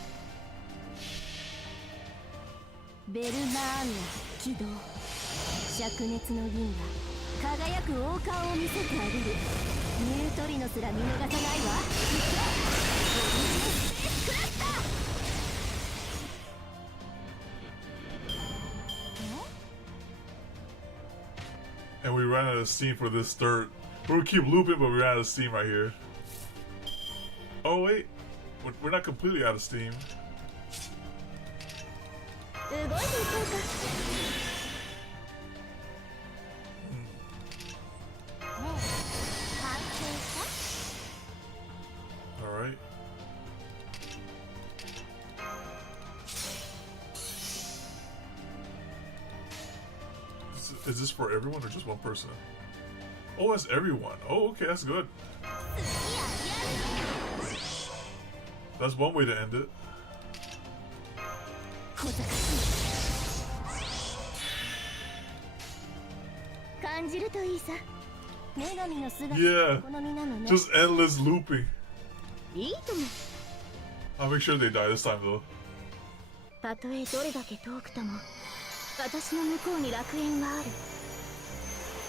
ベルマーニャ起動。灼熱の銀河輝く王冠を見せてあげる。ニュートリノすら見逃さないわ。オリジンスペースクラスター。And we ran out of steam for this third. We're gonna keep looping, but we ran out of steam right here. Oh wait, we're not completely out of steam. Alright. Is this for everyone or just one person? Oh, that's everyone. Oh, okay, that's good. That's one way to end it. 小賢しい感じるといいさ。女神の姿 Yeah. お好みなのね。 Just endless looping. いいとも。 I'll make sure they die this time though. たとえどれだけ遠くとも、私の向こうに楽園がある。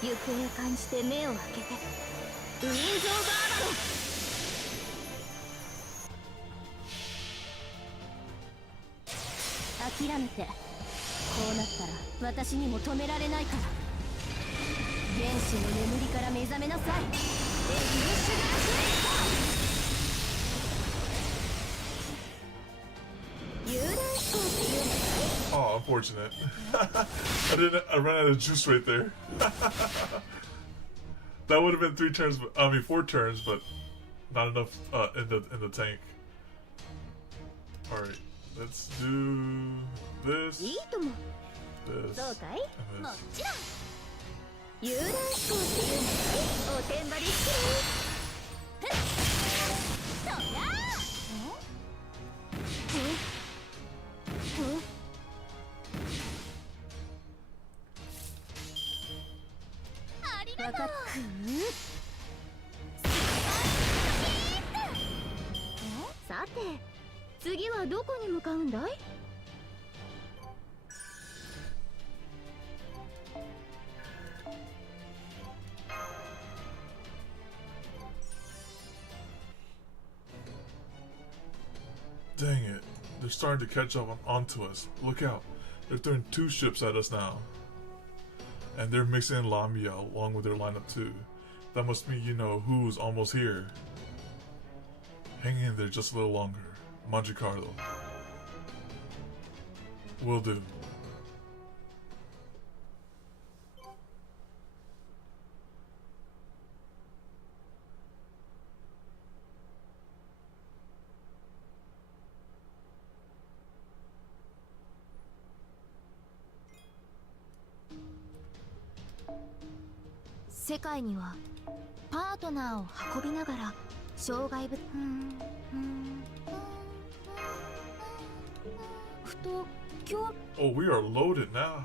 行方を感じて目を開けて。ウィンズ・オブ・アバロン。諦めて。こうなったら私にも止められないから。原始の眠りから目覚めなさい。エギリッシュ・ガーフレイト。遊覧飛行っていうのかい？ Oh, unfortunate. I ran out of juice right there. That would have been 3 turns, I mean 4 turns, but not enough in the tank. All right, let's do this. いいとも。 This. そうかい？ and も this. ちろん。遊覧飛行っていうのかい？おてんばりしてる。そりゃあ。ありがとう。さて、次はどこに向かうんだい？ Dang it. They're starting to catch up onto us. Look out. They're throwing 2 ships at us now. And they're mixing in Lamia along with their lineup too. That must mean you know who's almost here. Hang in there just a little longer. Mangicarlo. Will do.世界にはパートナーを運びながら障害物ふと今日 Oh, we are loaded now.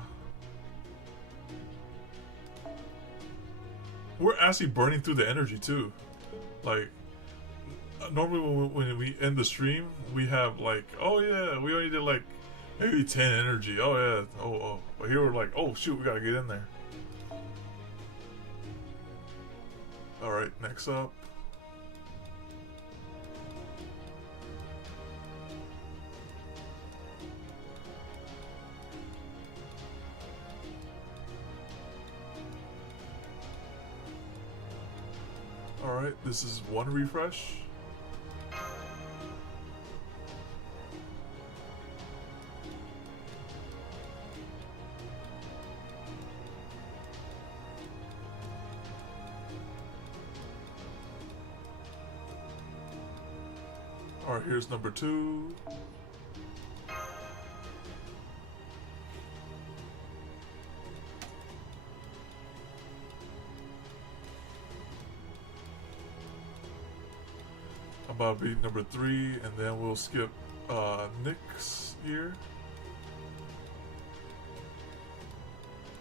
We're actually burning through the energy too. Like, normally when we end the stream, we have like, oh yeah, we only did like maybe 10 energy. Oh yeah, oh. But here we're like, oh shoot, we gotta get in there. Alright, next up. Alright, this is 1 refresh. Alright, here's number 2. About to be number 3, and then we'll skip Nick's here.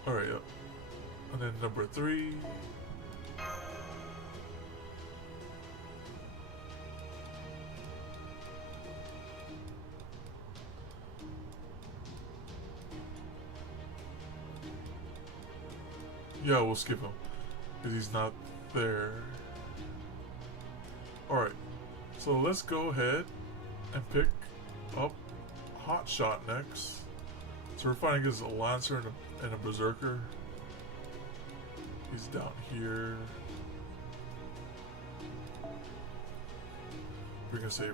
Alright, yep. And then number 3. Yeah, we'll skip him because he's not there. Alright, so let's go ahead and pick up Hot Shot next. So we're fighting against a Lancer and a Berserker. He's down here. Bring a Saber.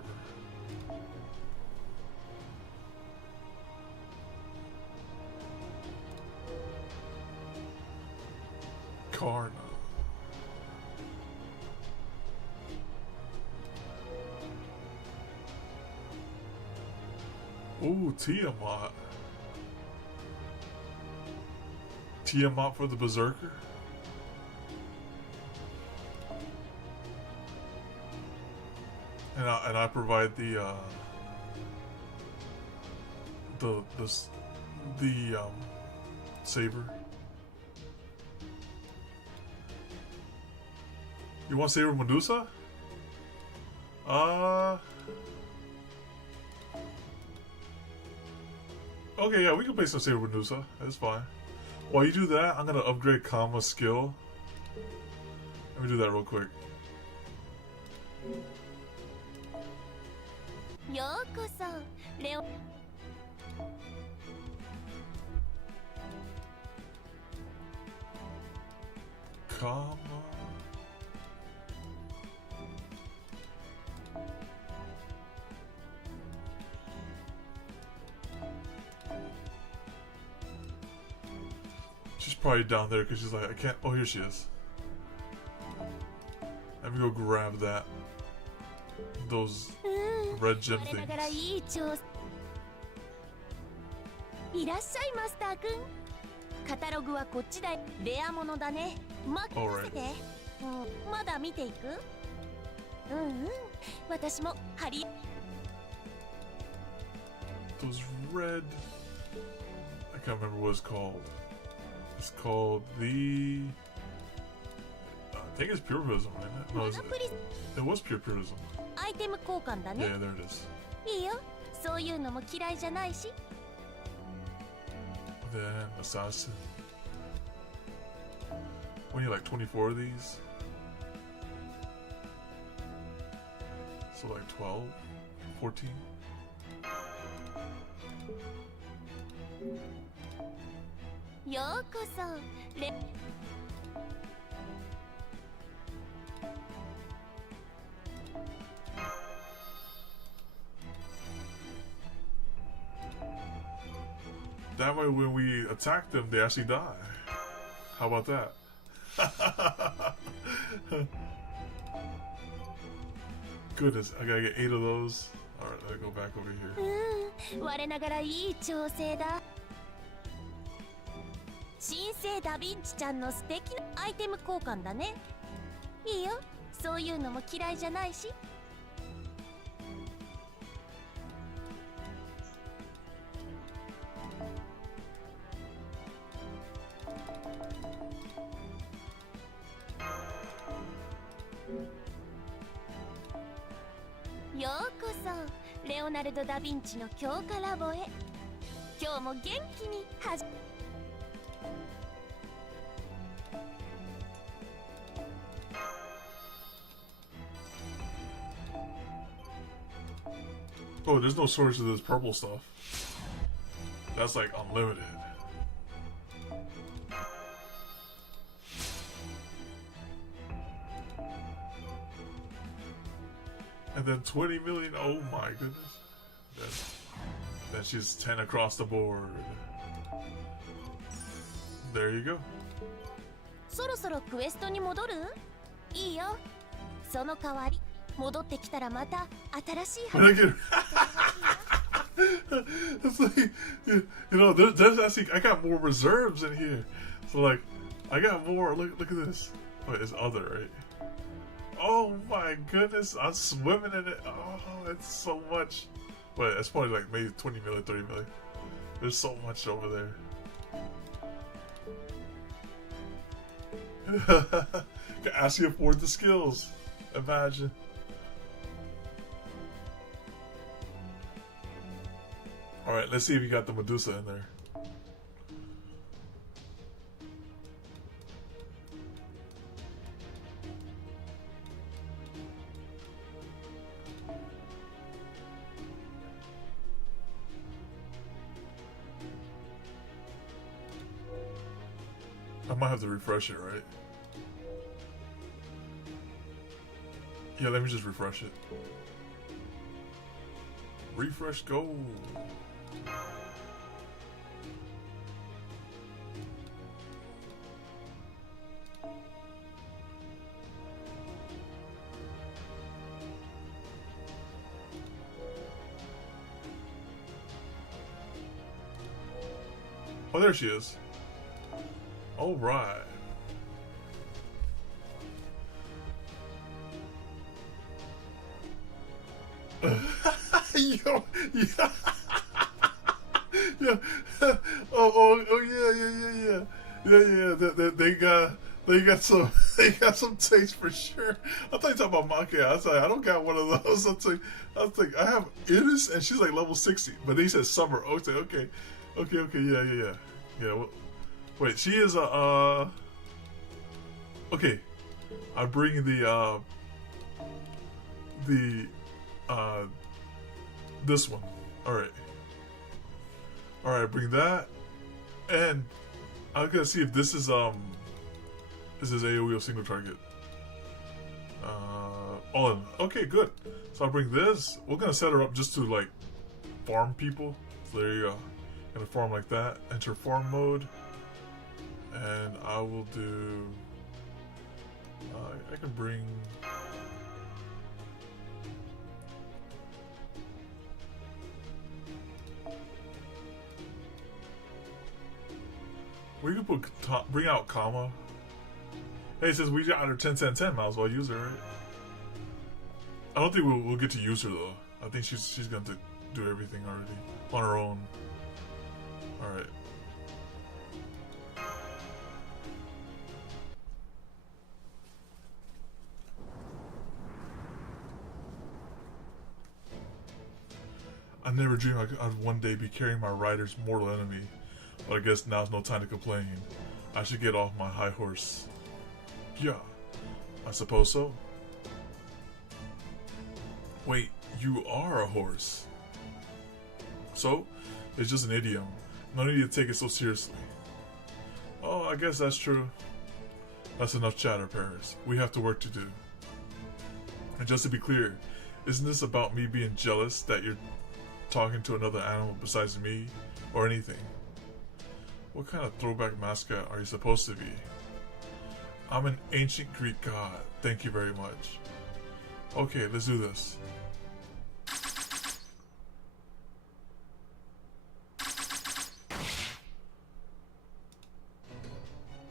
Karna. Ooh, Tiamat. Tiamat for the Berserker. and I provide the saber. You want Saber Medusa? Okay, yeah, we can play some Saber Medusa. That's fine. While you do that, I'm gonna upgrade Kama's skill. Let me do that real quick. ようこそレオ Kama. She's probably down there because she's like, I can't. Oh, here she is. Let me go grab that. Those red gem 我ながら things. いい調査いらっしゃいマスターくんカタログはこっちだよレアものだね任せて、まだ見ていく私もハリ Those red. I can't remember what it's called. It's called the. I think it's Pure Prism, right? No, it was Pure Prism. アイテム交換だね Yeah, there it is. いいよそういうのも嫌いじゃないし Then Assassin. We need like 24 of these. So like 12, 14. ようこそレ That way when we attack them, they actually die. How about that? Goodness, I gotta get 8 of those. Alright, let me go back over here. 我ながらいい調整だ新生ダヴィンチちゃんの素敵なアイテム交換だねいいよそういうのも嫌いじゃないしようこそレオナルド・ダ・ヴィンチの強化ラボへ今日も元気にOh, there's no source of this purple stuff. That's like unlimited. And then 20 million. Oh my goodness. Then she's 10 across the board. There you go. そろそろクエストに戻るいいよその代わり戻ってきたらまた新しい When I get, it's like, you know, there's actually I got more reserves in here, so like I got more. Look at this. Wait, it's other, right? Oh my goodness, I'm swimming in it. Oh, it's so much. Wait, it's probably like maybe 20 million, 30 million. There's so much over there. Can actually afford the skills. Imagine. Alright, let's see if you got the Medusa in there. I might have to refresh it, right? Yeah, let me just refresh it. Refresh, go. Oh, there she is. All right. Yo, yeah. Yeah. Oh, yeah. They got some they got some taste for sure. I thought you talking about Maki. I was like, I don't got one of those. I I have Iris and she's like level 60. But then he said Summer. Okay, yeah. Wait, she is a okay. I bring the this one. Alright, bring that. And I'm gonna see if this is AoE of single target. All in. Okay, good. So I'll bring this. We're gonna set her up just to like farm people. So there you go. Gonna farm like that. Enter farm mode. And I will do I can bring we can bring out Kama. Hey, since we got her 10-10-10, might as well use her, right? I don't think we'll get to use her though. I think she's going to do everything already on her own. All right. I never dreamed I'd one day be carrying my rider's mortal enemy, but I guess now's no time to complain. I should get off my high horse. Yeah, I suppose so. Wait, you are a horse? So? It's just an idiom. No need to take it so seriously. Oh, I guess that's true. That's enough chatter, Paris. We have to work to do. And just to be clear, isn't this about me being jealous that you're talking to another animal besides me, or anything? What kind of throwback mascot are you supposed to be? I'm an ancient Greek god. Thank you very much. Okay, let's do this.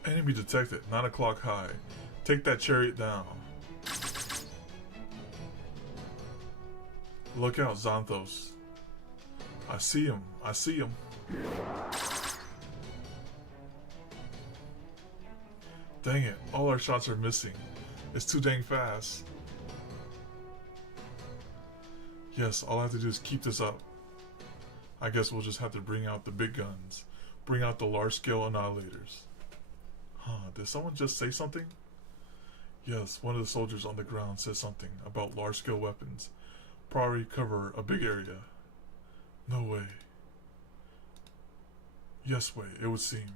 Enemy detected. 9 o'clock high. Take that chariot down. Look out, Xanthos. I see him. Dang it, all our shots are missing. It's too dang fast. Yes, all I have to do is keep this up. I guess we'll just have to bring out the big guns. Bring out the large-scale annihilators. Huh, did someone just say something? Yes, one of the soldiers on the ground said something about large-scale weapons. Probably cover a big area. No way. Yes way, it would seem.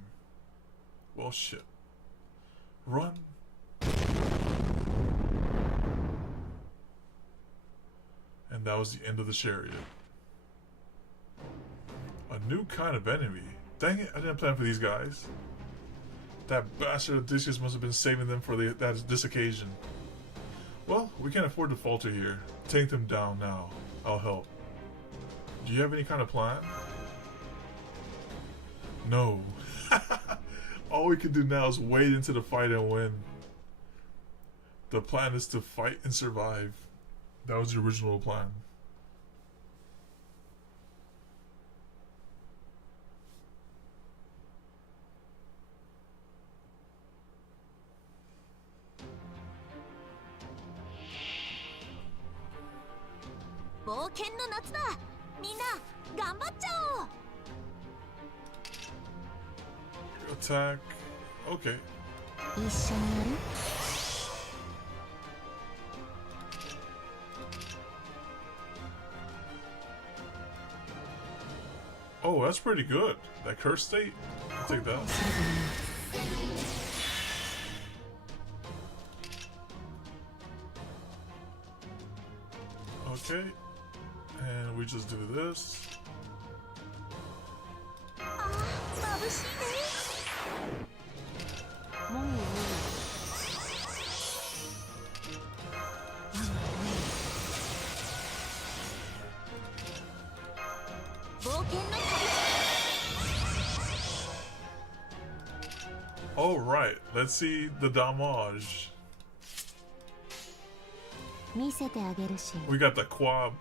Well, shit. Run. And that was the end of the chariot. A new kind of enemy. Dang it, I didn't plan for these guys. That bastard Odysseus must have been saving them for this occasion. Well, we can't afford to falter here. Take them down now. I'll help. Do you have any kind of plan? No. All we can do now is wade into the fight and win. The plan is to fight and survive. That was the original plan. Attack. Okay. Oh, that's pretty good. That curse state? I'll take that. Okay. And we just do this. All right, let's see the damage. We got the quad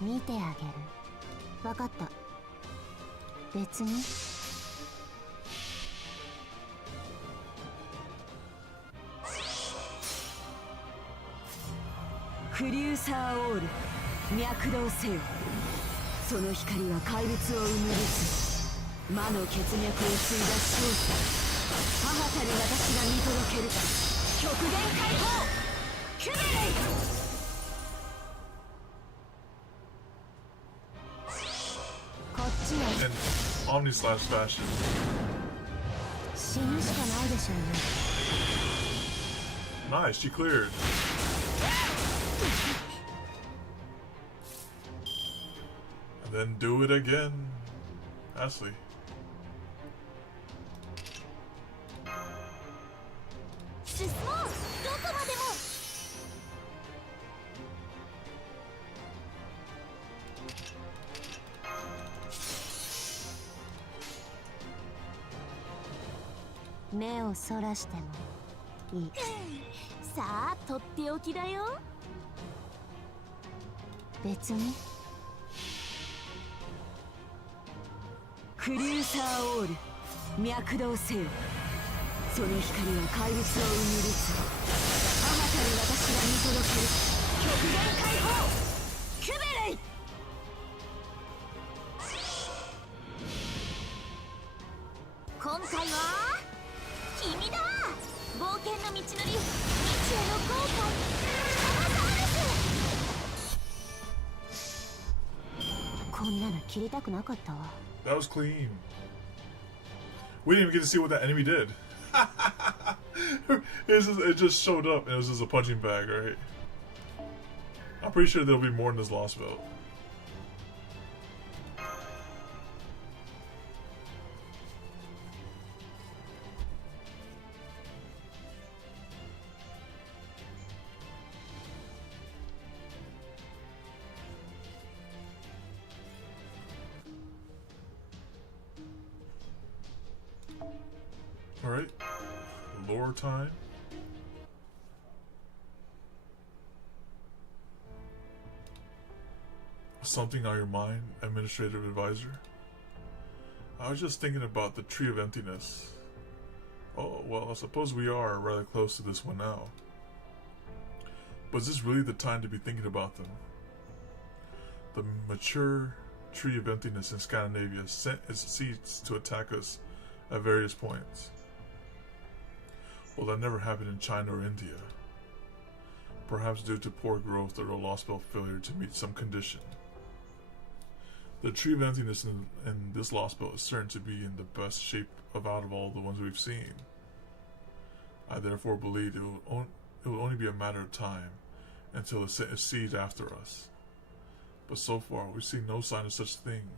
見てあげる。わかった。別に。フリューサーオール、脈動せよ。その光は怪物を生むるつ魔の血脈を継いだ勝者、母たる私が見届ける。極限解放キュベレイ。こっちへ。 And Omni/Fashion. 死ぬしかないでしょうね。 Nice, she cleared. And then do it again. Ashley. 進もう。どこまでも。目をそらしてもいい。さあ、とっておきだよ。別に。フリューサーオール、脈動せよ。その光は怪物を生むるつ母たる私が見届ける。極限解放キュベレイ。今回は君だ。冒険の道のり、未知への航海、サマサウルス。こんなの切りたくなかったわ。 That was clean. We didn't even get to see what that enemy did. It just showed up and it was just a punching bag, right? I'm pretty sure there'll be more in this Lost Belt. Alright, lore time. Something on your mind, Administrative Advisor? I was just thinking about the Tree of Emptiness. Oh, well, I suppose we are rather close to this one now. But is this really the time to be thinking about them? The mature Tree of Emptiness in Scandinavia sent its seeds to attack us at various points. Well, that never happened in China or India. Perhaps due to poor growth or a Lostbelt failure to meet some condition. The Tree of Emptiness in this Lostbelt is certain to be in the best shape out of all the ones we've seen. I therefore believe it will only be a matter of time until it sent its seed after us. But so far, we've seen no sign of such thing,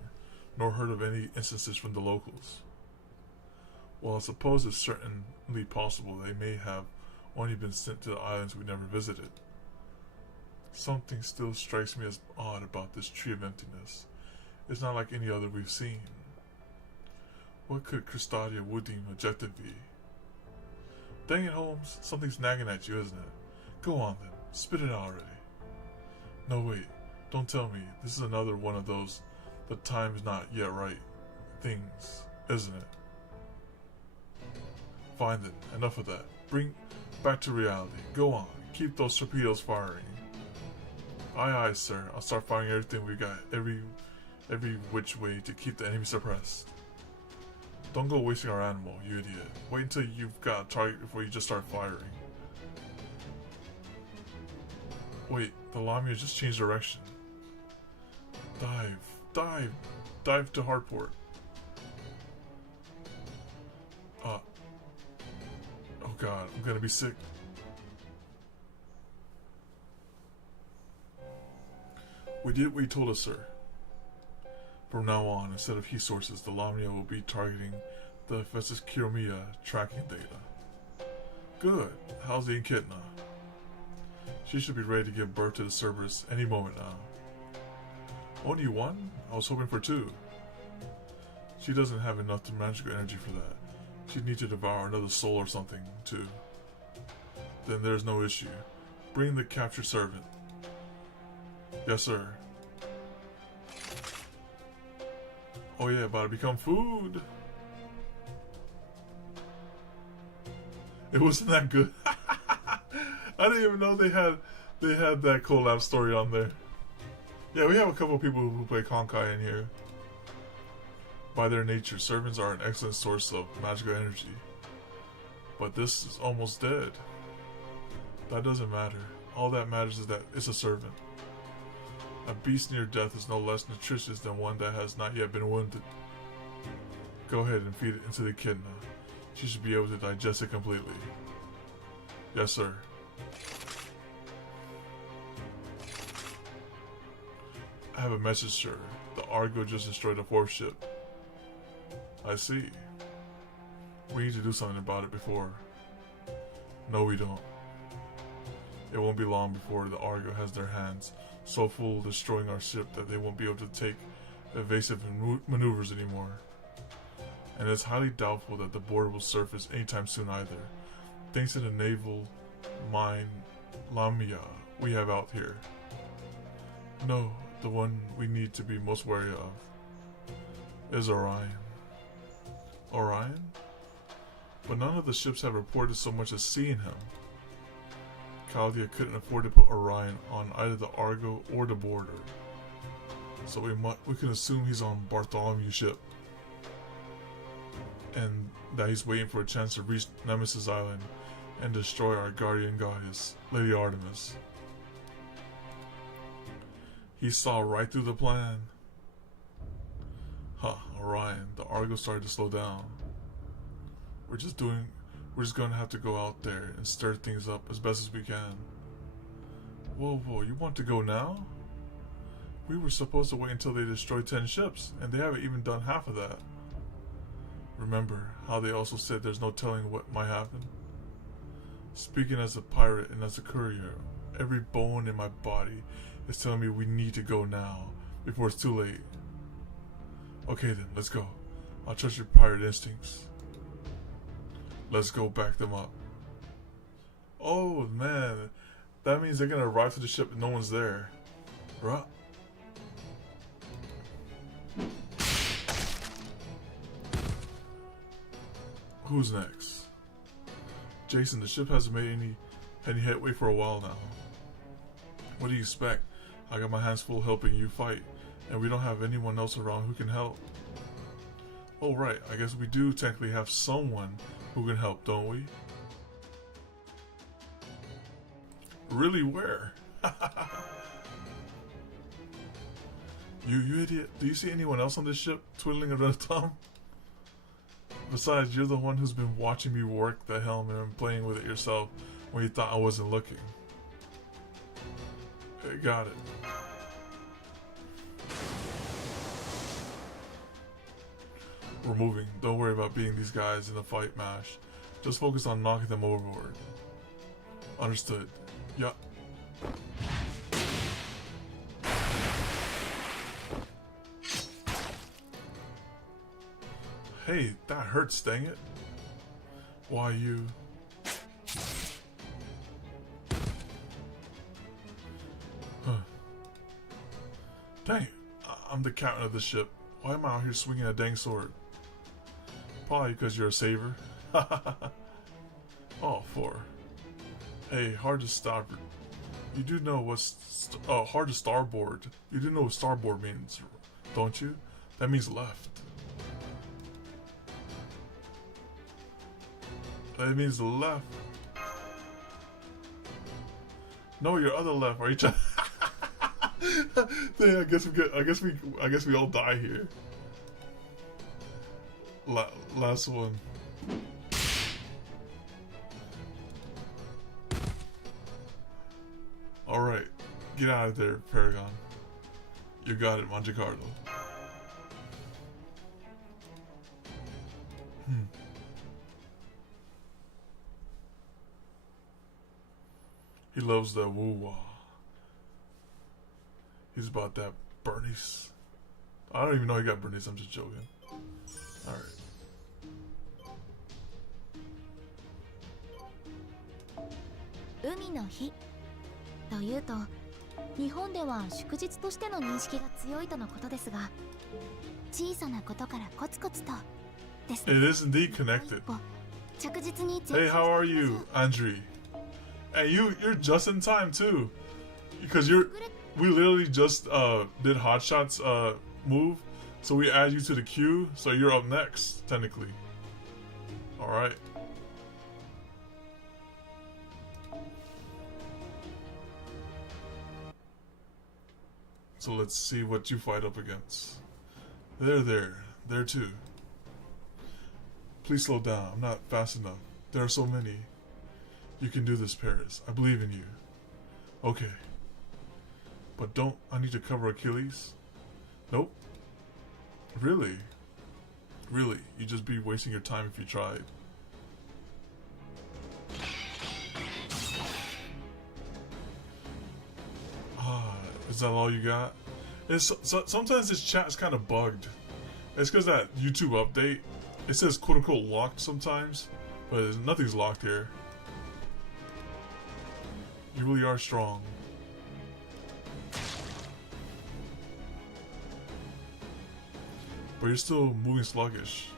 nor heard of any instances from the locals. Well, I suppose it's certainly possible they may have only been sent to the islands we never visited. Something still strikes me as odd about this Tree of Emptiness. It's not like any other we've seen. What could Cristadia Wooding's objective be? Dang it, Holmes, something's nagging at you, isn't it? Go on then, spit it out already. No, wait, don't tell me this is another one of those the time's not yet right things, isn't it? Fine then, enough of that. Bring back to reality. Go on, keep those torpedoes firing. Aye aye, sir. I'll start firing everything we got, every which way to keep the enemy suppressed. Don't go wasting our animal, you idiot. Wait until you've got a target before you just start firing. Wait, the Lamia just changed direction. Dive to hardport. Oh god, I'm gonna be sick. We did what you told us, sir. From now on, instead of heat sources, the Lamia will be targeting the Festus Kiromiya tracking data. Good. How's the Echidna? She should be ready to give birth to the Cerberus any moment now. Only one? I was hoping for two. She doesn't have enough magical energy for that. She'd need to devour another soul or something, too. Then there's no issue. Bring the captured servant. Yes, sir. Oh yeah, about to become food. It wasn't that good. I didn't even know they had that collab story on there. Yeah, we have a couple of people who play Honkai in here. By their nature, servants are an excellent source of magical energy. But this is almost dead. That doesn't matter. All that matters is that it's a servant. A beast near death is no less nutritious than one that has not yet been wounded. Go ahead and feed it into the echidna. She should be able to digest it completely. Yes, sir. I have a message, sir. The Argo just destroyed a 4th ship. I see. We need to do something about it before. No, we don't. It won't be long before the Argo has their hands so full destroying our ship that they won't be able to take evasive maneuvers anymore. And it's highly doubtful that the border will surface anytime soon either, thanks to the naval mine Lamia we have out here. No, the one we need to be most wary of is Orion. Orion? But none of the ships have reported so much as seeing him. Chaldea couldn't afford to put Orion on either the Argo or the border, so we can assume he's on Bartholomew's ship, and that he's waiting for a chance to reach Nemesis Island and destroy our guardian goddess, Lady Artemis. He saw right through the plan. Orion, the Argo started to slow down. We're just gonna have to go out there and stir things up as best as we can. Whoa, you want to go now? We were supposed to wait until they destroy 10 ships, and they haven't even done half of that. Remember how they also said there's no telling what might happen? Speaking as a pirate and as a courier, every bone in my body is telling me we need to go now, before it's too late. Okay then, let's go. I'll trust your pirate instincts. Let's go back them up. Oh man, that means they're gonna arrive to the ship and no one's there. Right? Who's next? Jason, the ship hasn't made any headway for a while now. What do you expect? I got my hands full helping you fight, and we don't have anyone else around who can help. Oh right, I guess we do technically have someone who can help, don't we? Really, where? You idiot. Do you see anyone else on this ship twiddling a red thumb? Besides, you're the one who's been watching me work the helm and playing with it yourself when you thought I wasn't looking. Got it. We're moving. Don't worry about beating these guys in the fight mash. Just focus on knocking them overboard. Understood. Yup. Hey, that hurts, dang it. Why you? Dang, I'm the captain of the ship. Why am I out here swinging a dang sword? Probably because you're a saver. Oh, 4. Hey, hard to starboard. You do know what's hard to starboard. You do know what starboard means, don't you? That means left. That means left. No, your other left. Are you trying? Dang, I guess we all die here. Last one. All right, get out of there, Paragon. You got it, Monte Carlo. He loves that woo-wah. He's about that Bernice. I don't even know he got Bernice, I'm just joking. Alright. Umi no hi というと日本では祝日としての認識が強いとのことですが、小さなことからコツコツとですね。 It is indeed connected. 着実に Hey, how are you, Andre? And you're just in time too, because we literally just did Hotshot's move, so we add you to the queue, so you're up next technically. All right. So let's see what you fight up against. There too. Please slow down. I'm not fast enough. There are so many. You can do this, Paris. I believe in you. Okay. But don't I need to cover Achilles? Nope. Really? Really? You'd just be wasting your time if you tried. Is that all you got? Sometimes this chat is kind of bugged. It's because that YouTube update, it says quote unquote locked sometimes, but nothing's locked here. You really are strong. But you're still moving sluggish.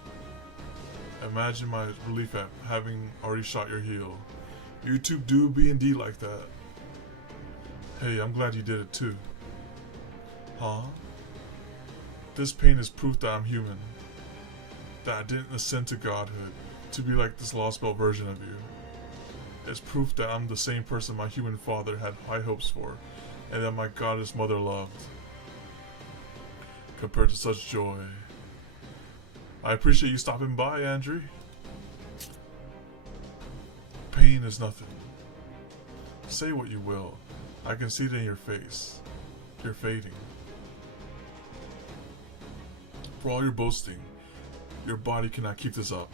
Imagine my relief at having already shot your heel. YouTube do be indeed like that. Hey, I'm glad you did it too. Huh? This pain is proof that I'm human. That I didn't ascend to godhood to be like this Lostbelt version of you. It's proof that I'm the same person my human father had high hopes for, and that my goddess mother loved. Compared to such joy. I appreciate you stopping by, Andre. Pain is nothing. Say what you will. I can see it in your face. You're fading. For all your boasting, your body cannot keep this up.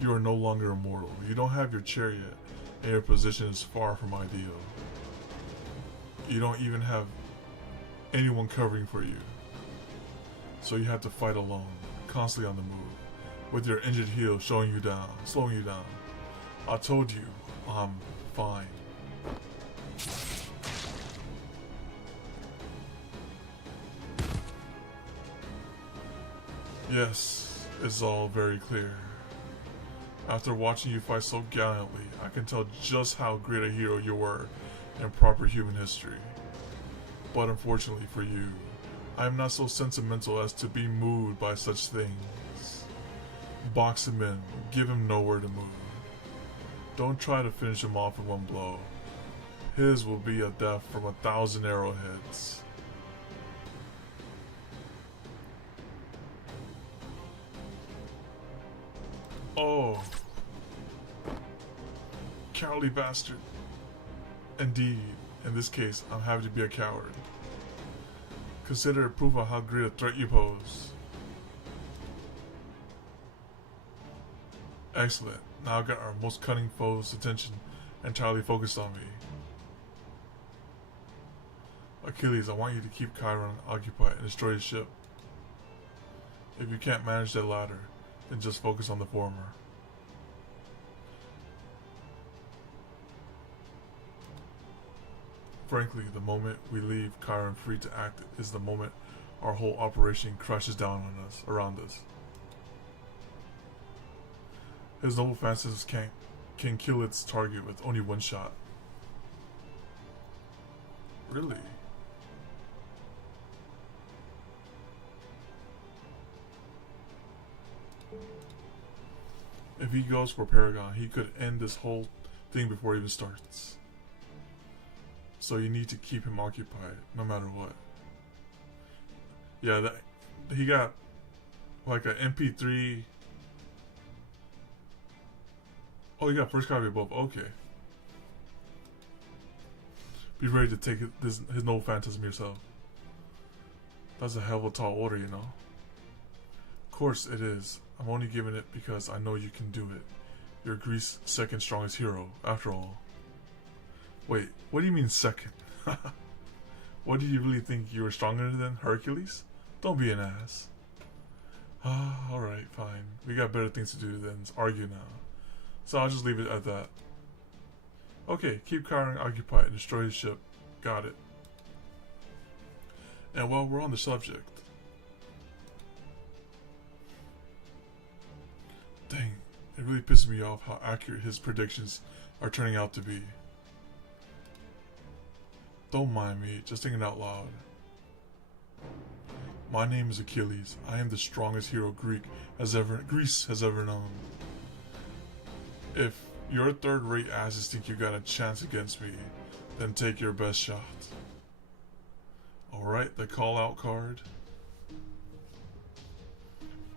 You are no longer immortal. You don't have your chariot, and your position is far from ideal. You don't even have anyone covering for you. So you have to fight alone, constantly on the move, with your injured heel slowing you down. I told you, I'm fine. Yes, it's all very clear. After watching you fight so gallantly, I can tell just how great a hero you were in proper human history. But unfortunately for you, I am not so sentimental as to be moved by such things. Box him in, give him nowhere to move. Don't try to finish him off in one blow. His will be a death from 1,000 arrowheads. Oh. Cowardly bastard. Indeed, in this case, I'm happy to be a coward. Consider it proof of how great a threat you pose. Excellent. Now I've got our most cunning foe's attention entirely focused on me. Achilles, I want you to keep Chiron occupied and destroy his ship. If you can't manage that latter, then just focus on the former. Frankly, the moment we leave Chiron free to act is the moment our whole operation crashes down on us, around us. His noble fancies can kill its target with only one shot. Really? If he goes for Paragon, he could end this whole thing before it even starts. So you need to keep him occupied, no matter what. Yeah, he got like an MP3. Oh, you got first copy above. Okay. Be ready to take his noble phantasm yourself. That's a hell of a tall order, you know. Of course it is. I'm only giving it because I know you can do it. You're Greece's second strongest hero, after all. Wait, what do you mean second? What, do you really think you were stronger than Hercules? Don't be an ass. Alright, fine. We got better things to do than argue now. So I'll just leave it at that. Okay, keep Chiron occupied and destroy his ship. Got it. And while we're on the subject, dang, it really pisses me off how accurate his predictions are turning out to be. Don't mind me, just thinking out loud. My name is Achilles. I am the strongest hero Greece has ever known. If your third-rate asses think you got a chance against me, then take your best shot. Alright, the call-out card.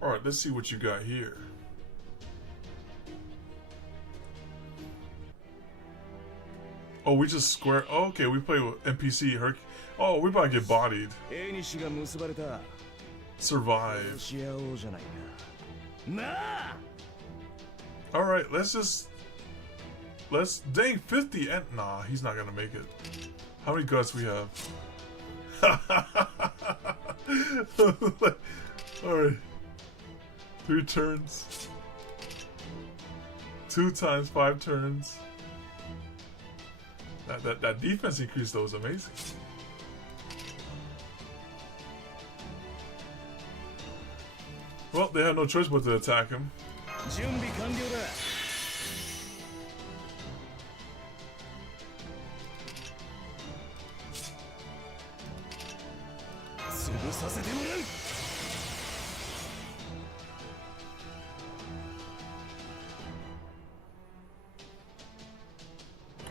Alright, let's see what you got here. Oh, we just square. Oh, okay, we play with NPC Herc. Oh, we about to get bodied. Survive. Alright, let's dang 50 and nah, he's not gonna make it. How many guts we have? Alright. 3 turns. 2 times 5 turns. That defense increase though is amazing. Well, they had no choice but to attack him.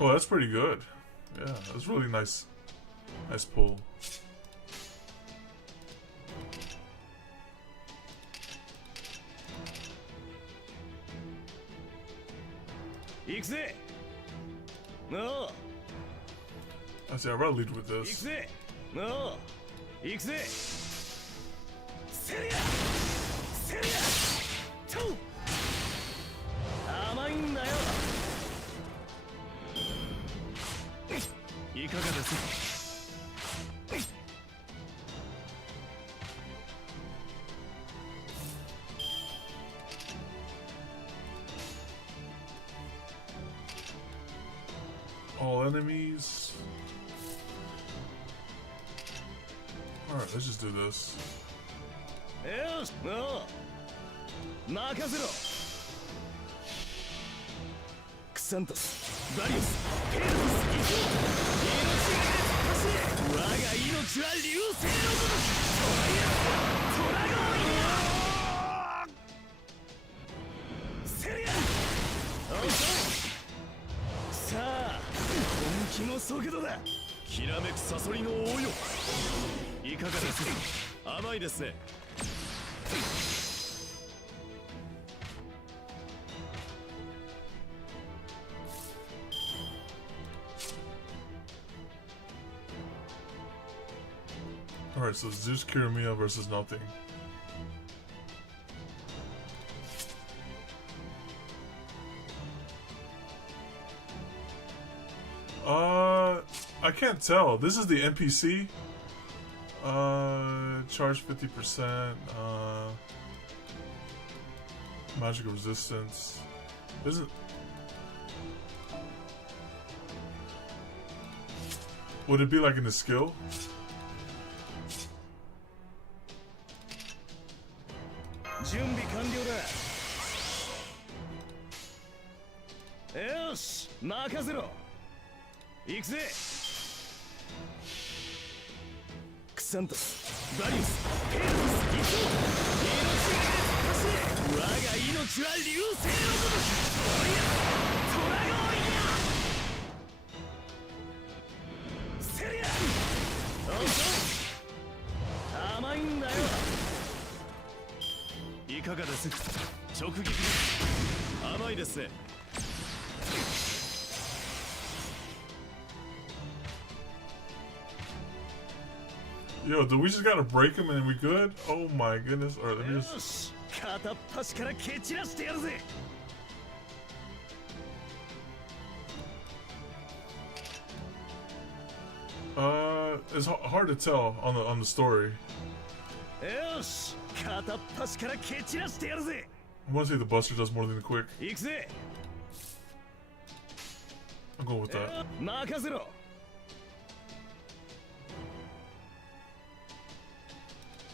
Oh, that's pretty good. Yeah, that's really nice. Nice pull. No. I say I'd rather lead with this. No. All enemies. Alright, let's just do this. No. Nakazero. Xantos. Darius. Alright, so Zeus Kirimiya versus nothing. I can't tell. This is the NPC. Charge 50%. Magical resistance. Isn't. Would it be like in the skill? Xantos, Darius, Yo, do we just gotta break him and we good? Oh my goodness. Alright, let me just. It's hard to tell on the story. I want to say the Buster does more than the Quick. I'm going with that.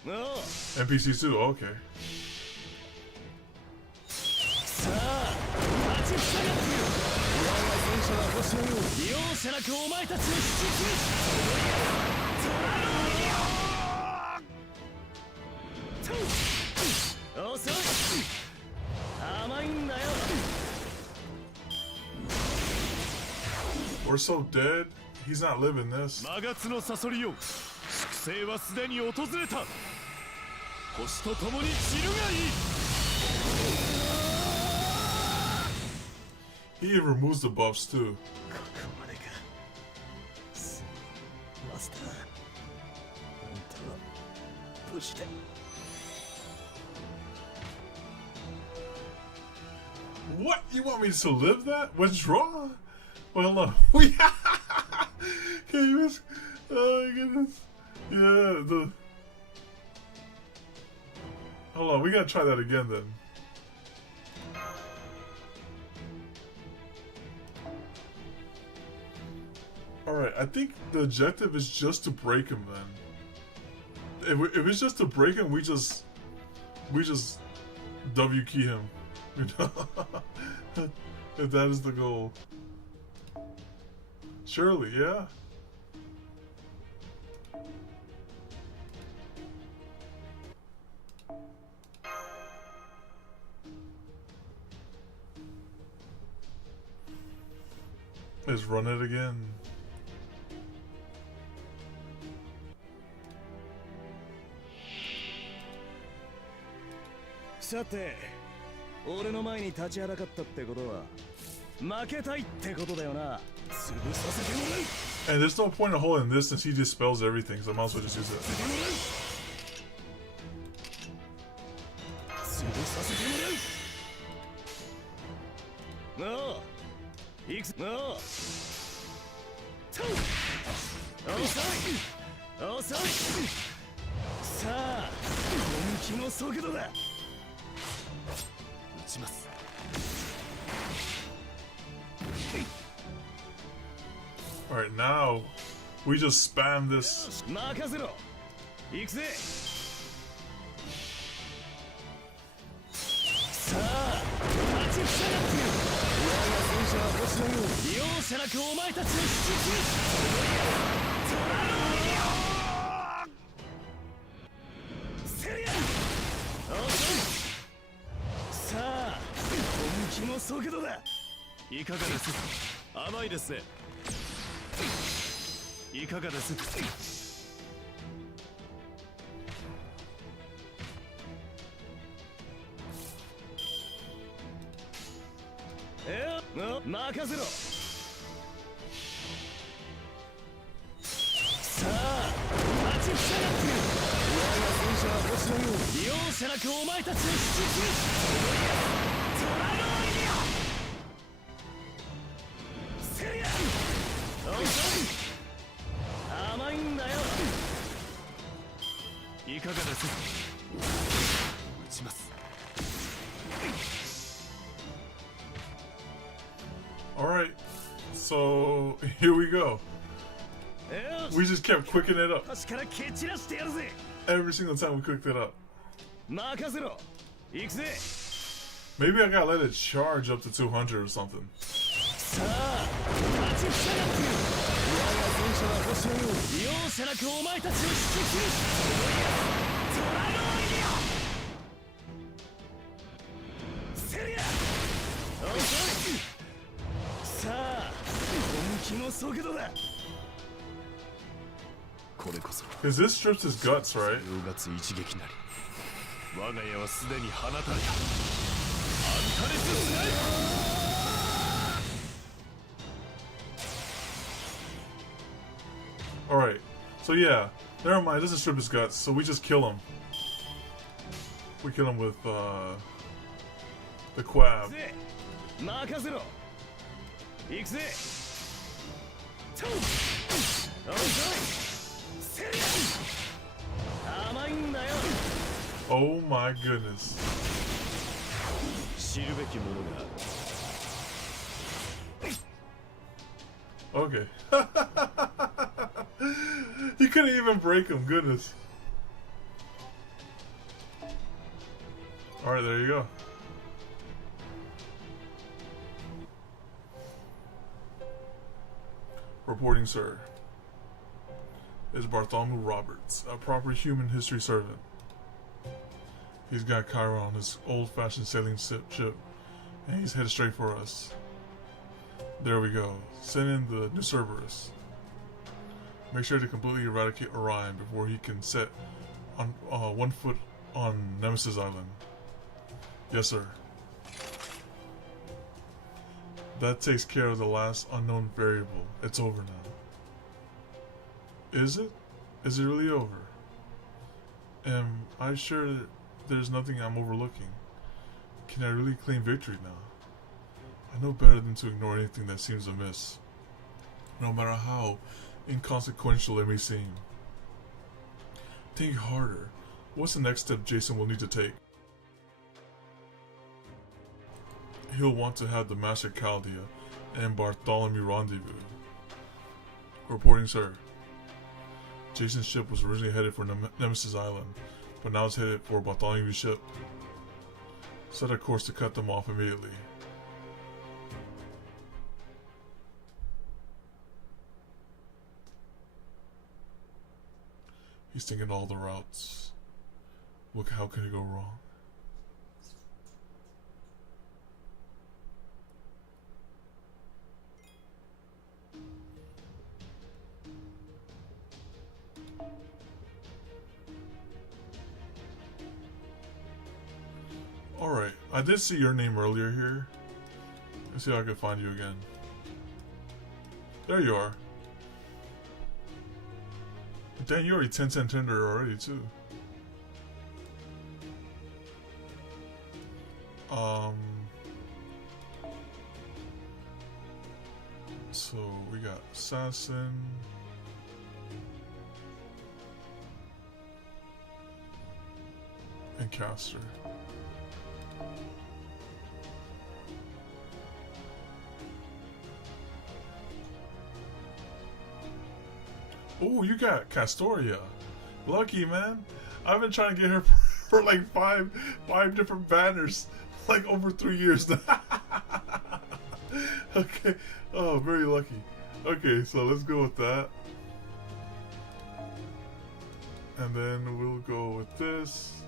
NPC too, okay. さあ立ちふさがってよ。我が戦車は星のように容赦なくお前たちを引きつけ遅い。甘いんだよ。 We're so dead. He's not living this. 魔月のサソリよ、粛清はすでに訪れた。星と共に散るがいい。 He even removes the buffs too. ここまでか。マスター、本当は無事で。 What? You want me to live that? Withdraw? Well, hold on. We okay, you was, oh my goodness. Yeah, the. Hold on, we gotta try that again then. Alright, I think the objective is just to break him then. If it's just to break him, we just W key him. You know? If that is the goal. Surely, yeah. Let's run it again. Sate, 俺の前に立ちはだかったってことは負けたいってことだよな。潰させてもらう。 And there's no point in holding this since he dispels everything, so I might as well just use it. 潰させてもらう。なあ、行くぞ。なあ。遅い。遅い。さあ、本気の速度だ。撃ちます。 Alright, now we just spam this. 任せろ。行くぜ。さあ、立ちふさがってよ。我が戦車は星のように容赦なくお前たちを引きつけ。セリア。遅い。さあ、本気の速度だ。いかがです？甘いですね。 いかがです？任せろ。さあ、立ちふさがってよ。我が戦車は星のように容赦なくお前たちを引きつけ。トライオイリア。セリア。遅い。 甘いんだよ。いかがです？撃ちます。 Alright, so here we go. We just kept quicking it up. 確から蹴散らしてやるぜ。 Every single time we quicked it up. 任せろ。行くぜ。 Maybe I gotta let it charge up to 200 or something. さあ、立ちふさがってよ。我が戦車は星のように容赦なくお前たちを引きつけ。トライオイリア。セリア。遅い。さあ、本気の速度だ。これこそ。 Cause this strips his guts, right? 10月一撃なり。我が家はすでに放たれた。アンタレススナイパー。 Alright, so yeah, never mind, this is strip his guts, so we just kill him. We kill him with, the quab. 任せろ。行くぜ。遅い。セリア。甘いんだよ。 Oh my goodness. 知るべきものが。 Okay. He couldn't even break him, goodness. Alright, there you go. Reporting, sir. Is Bartholomew Roberts, a proper human history servant. He's got Cairo on his old-fashioned sailing ship, and he's headed straight for us. There we go. Send in the new Cerberus. Make sure to completely eradicate Orion before he can set on 1 foot on Nemesis Island. Yes, sir. That takes care of the last unknown variable. It's over now. Is it? Is it really over? Am I sure that there's nothing I'm overlooking? Can I really claim victory now? I know better than to ignore anything that seems amiss, no matter how inconsequential it may seem. Think harder. What's the next step Jason will need to take? He'll want to have the Master Chaldea and Bartholomew rendezvous. Reporting, sir. Jason's ship was originally headed for Nemesis Island, but now it's headed for Bartholomew's ship. Set a course to cut them off immediately. He's thinking all the routes. Look, how could it go wrong? Alright, I did see your name earlier here. Let's see if I can find you again. There you are. Dang, you're already 10/10 tender already too. So we got Assassin. And Caster. Oh, you got Castoria. Lucky, man. I've been trying to get her for like five different banners, like over 3 years now. Okay. Oh, very lucky. Okay, so let's go with that. And then we'll go with this.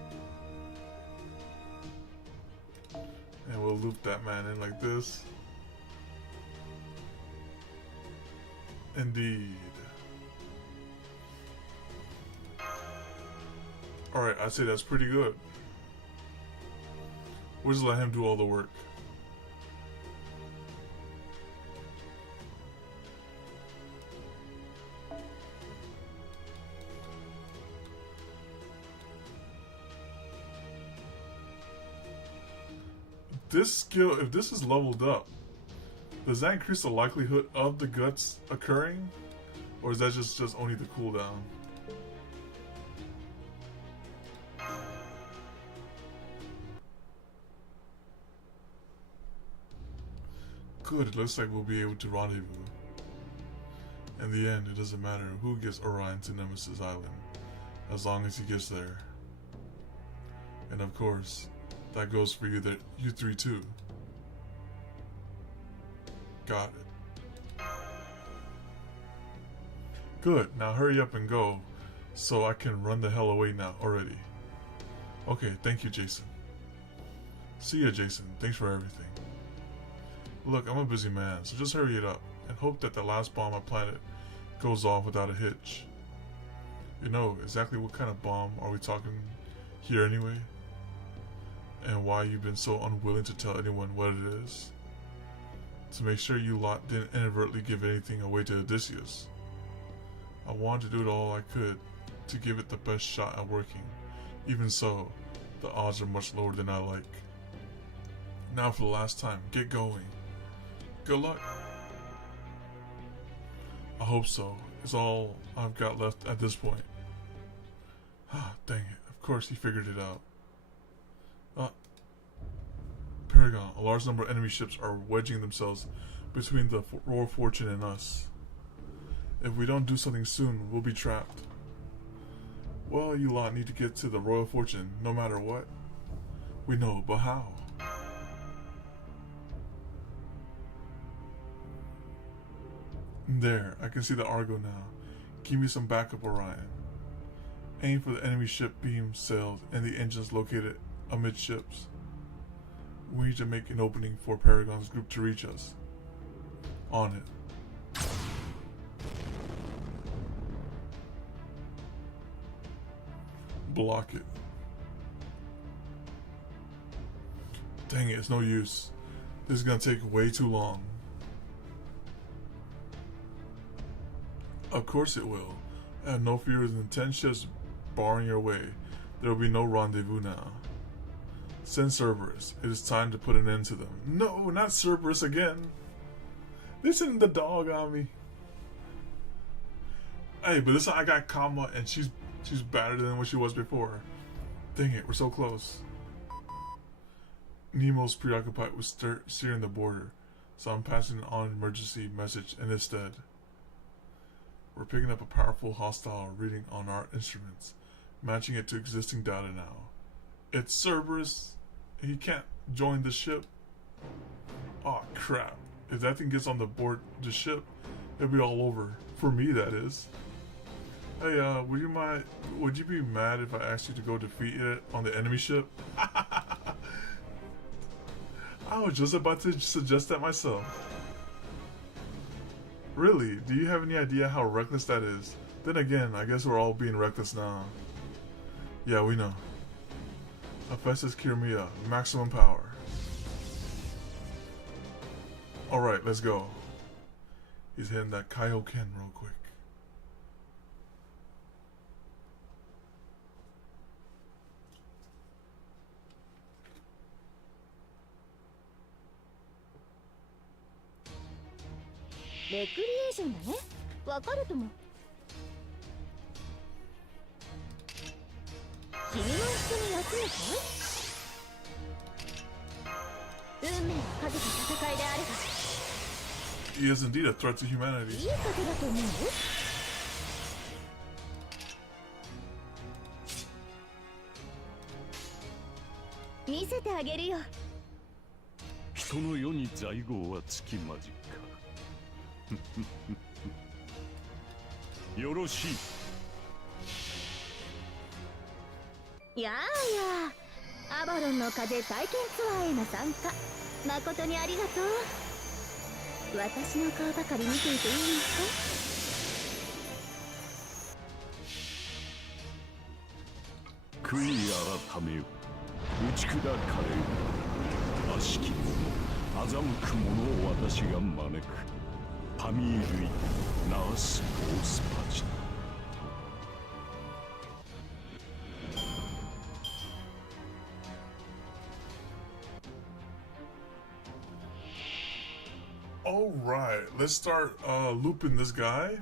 And we'll loop that man in like this. Indeed. Alright, I'd say that's pretty good. We'll just let him do all the work. This skill, if this is leveled up, does that increase the likelihood of the guts occurring? Or is that just only the cooldown? Good, it looks like we'll be able to rendezvous. In the end, it doesn't matter who gets Orion to Nemesis Island, as long as he gets there. And of course, that goes for you three too. Got it. Good, now hurry up and go, so I can run the hell away now already. Okay, thank you, Jason. See ya, Jason. Thanks for everything. Look, I'm a busy man, so just hurry it up, and hope that the last bomb I planted goes off without a hitch. You know, exactly what kind of bomb are we talking here anyway? And why you've been so unwilling to tell anyone what it is? To make sure you lot didn't inadvertently give anything away to Odysseus. I wanted to do it all I could to give it the best shot at working. Even so, the odds are much lower than I like. Now for the last time, get going. Good luck. I hope so. It's all I've got left at this point. Ah, dang it. Of course he figured it out. Paragon, a large number of enemy ships are wedging themselves between the Royal Fortune and us. If we don't do something soon, we'll be trapped. Well, you lot need to get to the Royal Fortune, no matter what. We know, but how? There, I can see the Argo now. Give me some backup, Orion. Aim for the enemy ship beam sails and the engines located amidships. We need to make an opening for Paragon's group to reach us. On it. Block it. Dang it, it's no use. This is gonna take way too long. Of course it will. I have no fewer than 10 ships barring your way. There will be no rendezvous now. Send Cerberus. It is time to put an end to them. No, not Cerberus again. They sent the dog on me. Hey, but this time I got Kama and she's better than what she was before. Dang it, we're so close. Nemo's preoccupied with steering the border, so I'm passing on an emergency message in his stead. We're picking up a powerful hostile reading on our instruments, matching it to existing data now. It's Cerberus. He can't join the ship. Oh crap. If that thing gets on the board the ship, it'll be all over. For me, that is. Hey, would you be mad if I asked you to go defeat it on the enemy ship? I was just about to suggest that myself. Really? Do you have any idea how reckless that is? Then again, I guess we're all being reckless now. Yeah, we know. Hephaestus Kiramia, maximum power. Alright, let's go. He's hitting that Kaioken real quick.レクリエーションだね。わかるとも。君も一緒に休むかい？運命をかけた戦いであれば。He is indeed a threat to humanity. いいことだと思う？見せてあげるよ。人の世に在郷はつきまじか。よろしい。やあやあ、アバロンの風体験ツアーへの参加誠にありがとう。私の顔ばかり見ていていいのか？悔い改めよ、打ち砕かれよ。悪しき者、欺く者を私が招く。パミールイ、ナース・ロースパチ。Alright, let's start looping this guy.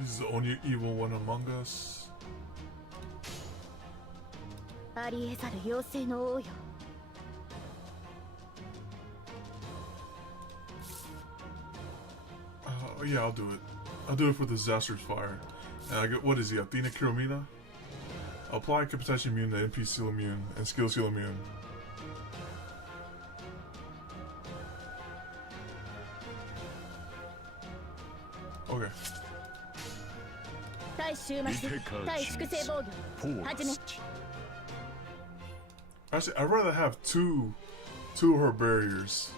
He's the only evil one among us. ありえざる妖精の王よ。Yeah, I'll do it. I'll do it for the disaster's fire. And I get, what is he, Athena Kiramina? Apply Capitation Immune to NP Seal Immune and Skill Seal Immune. Okay. Actually, I'd rather have two of her barriers.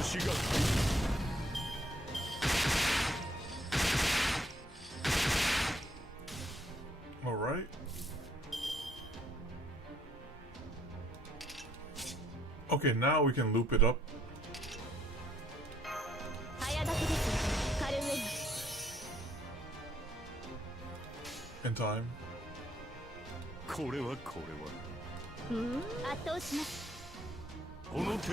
年が All right. Okay, now we can loop it up. 早炊きです。カルウェイ In time. これは圧倒します。この程度は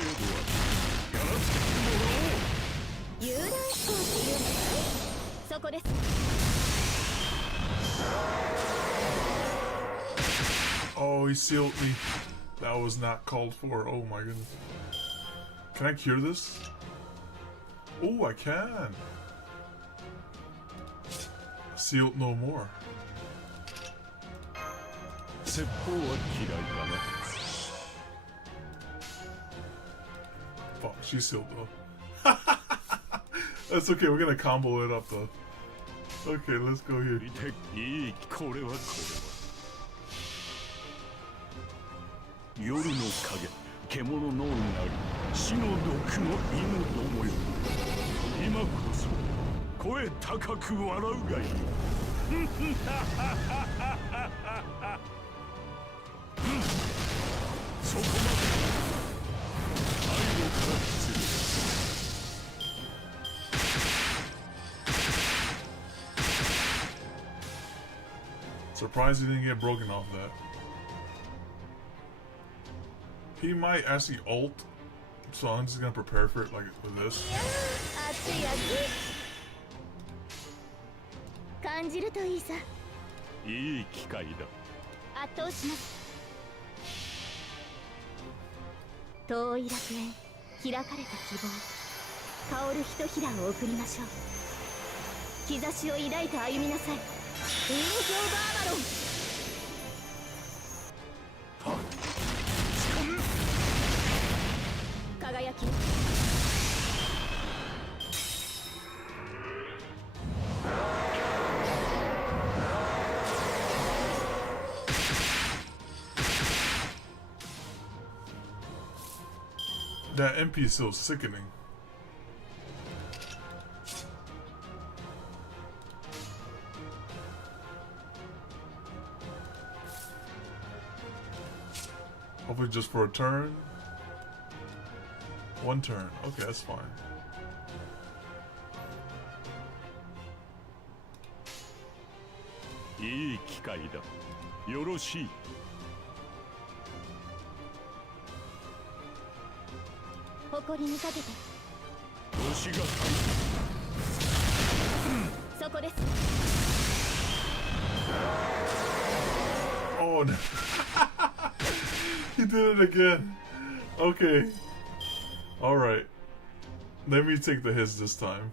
やらせてもらおう。遊覧飛行っていうのかい？そこです。 Oh, he sealed me. That was not called for. Oh my goodness. Can I cure this? Oh, I can. Sealed no more. 説法は嫌いだな。 Fuck, she's sealed though. That's okay, we're gonna combo it up though. Okay, let's go here. 見ていい、これは夜の影、獣のうなり、死の毒の犬どもよ。今こそ声高く笑うがいい。そこまで愛を感じする。 Surprised he didn't get broken off that. He might actually ult, so I'm just gonna prepare for it like with this. いやー、熱い熱い。感じるといいさ。いい機会だ。圧倒します。遠い楽園、開かれた希望、香るひとひらを送りましょう。兆しを抱いて歩みなさい。炎上バーバロン。輝き。 That MP is so sickening. Hopefully just for a turn. One turn. Okay, that's fine. Good機会だ。よろしい。 誇りにかけて。星がそこです。 Oh no. He did it again. Okay. Alright. Let me take the hits this time.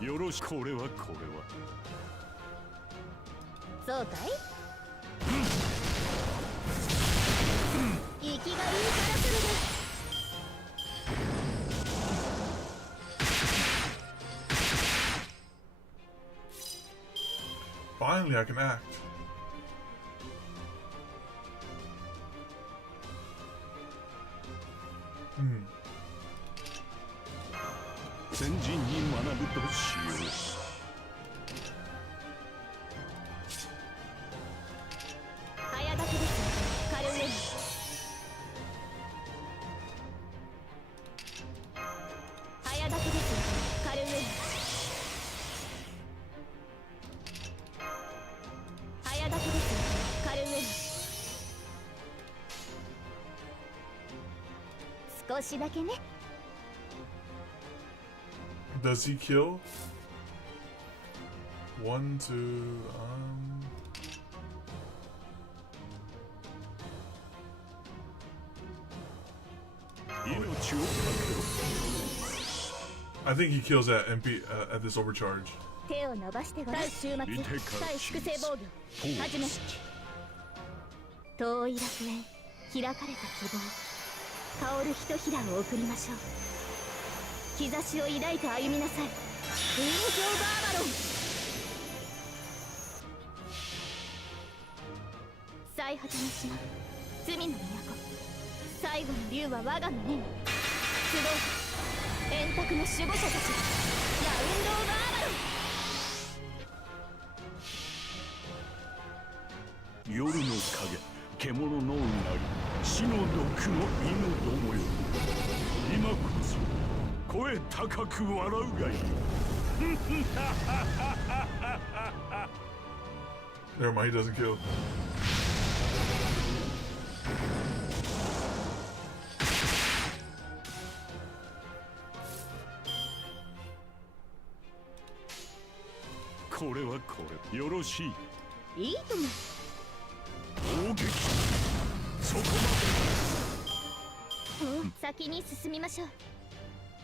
Yoroshiku. これはそうかい？息がいいからするで。 Finally, I can act. Hmm. 先人に学ぶとしよう。早炊きです。カルウェイ。早炊きです。カルウェイ。早炊きです。カルウェイ。少しだけね。 Does he kill? 1, 2, I think he kills that MP at this overcharge. 手を伸ばしてごらん。対終末、対粛清防御。始め。遠い楽園、開かれた希望。香るひとひらを送りましょう。兆しを抱いて歩みなさい。ウィンズ・オブ・アバロン。最果ての島、罪の都。最後の竜は我が胸に。集う円卓の守護者たち。ラウンド・オブ・アバロン。夜の影、獣のうなり、死の毒の犬どもよ。今こそ声高く笑うがいい。Never mind, he doesn't kill. これはこれ、よろしい。いいとも。攻撃。そこまで。先に進みましょう。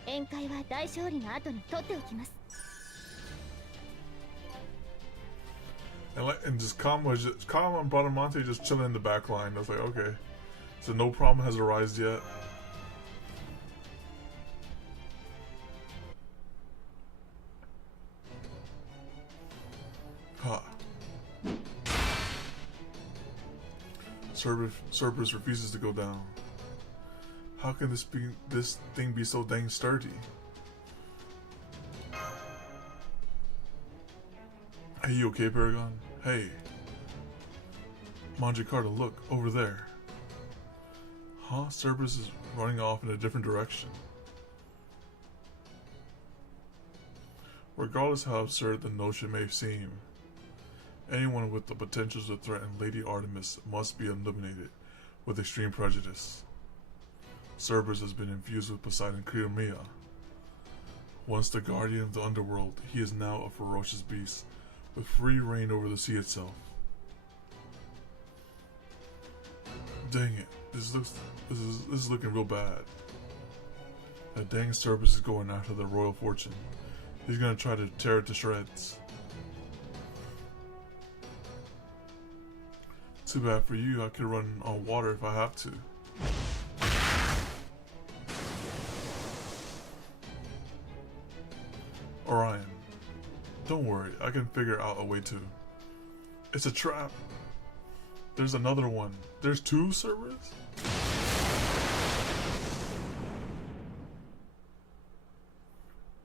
宴会は大勝利の後に取っておきます。And just Kama and Bradamante just chilling in the back line. I was like, okay. So no problem has arisen yet. Huh. Cerberus refuses to go down. How can this thing be so dang sturdy? Hey, you okay, Paragon? Hey. Manjicarta, look, over there. Huh? Cerberus is running off in a different direction. Regardless how absurd the notion may seem, anyone with the potential to threaten Lady Artemis must be eliminated with extreme prejudice. Cerberus has been infused with Poseidon Kriomia. Once the guardian of the underworld, he is now a ferocious beast with free reign over the sea itself. Dang it, this is looking real bad. That dang Cerberus is going after the royal fortune. He's gonna try to tear it to shreds. Too bad for you, I could run on water if I have to. Orion, don't worry, I can figure out a way to. It's a trap. There's another one. There's two Cerberus?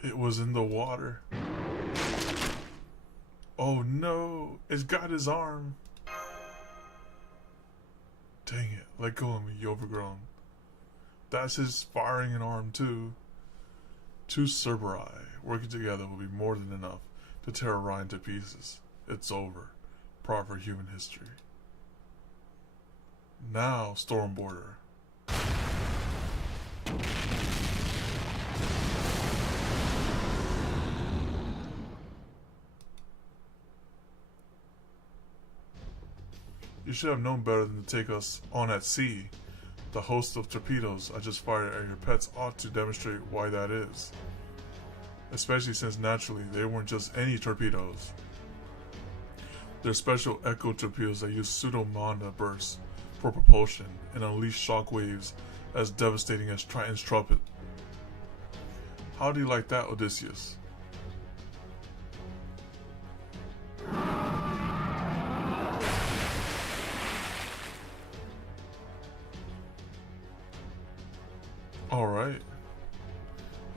It was in the water. Oh no, it's got his arm. Dang it, let go of me, you overgrown. That's his firing an arm too. Two Cerberi working together will be more than enough to tear Orion to pieces. It's over. Proper human history. Now, Stormborder. You should have known better than to take us on at sea. The host of torpedoes I just fired at your pets ought to demonstrate why that is. Especially since naturally they weren't just any torpedoes. They're special echo torpedoes that use pseudo-mana bursts for propulsion and unleash shock waves as devastating as Triton's trumpet. How do you like that, Odysseus? Alright.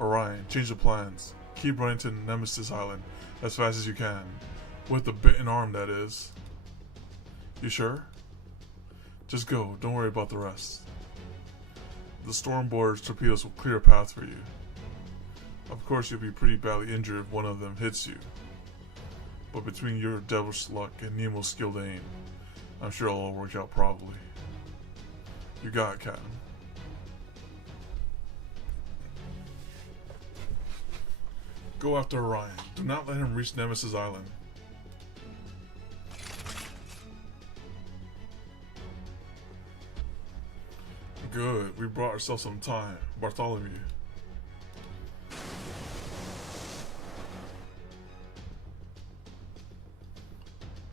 Orion, change the plans. Keep running to Nemesis Island as fast as you can. With the bitten arm, that is. You sure? Just go, don't worry about the rest. The Stormborder's torpedoes will clear a path for you. Of course, you'll be pretty badly injured if one of them hits you. But between your devilish luck and Nemo's skilled aim, I'm sure it'll all work out properly. You got it, Captain. Go after Orion. Do not let him reach Nemesis Island. Good, we brought ourselves some time. Bartholomew.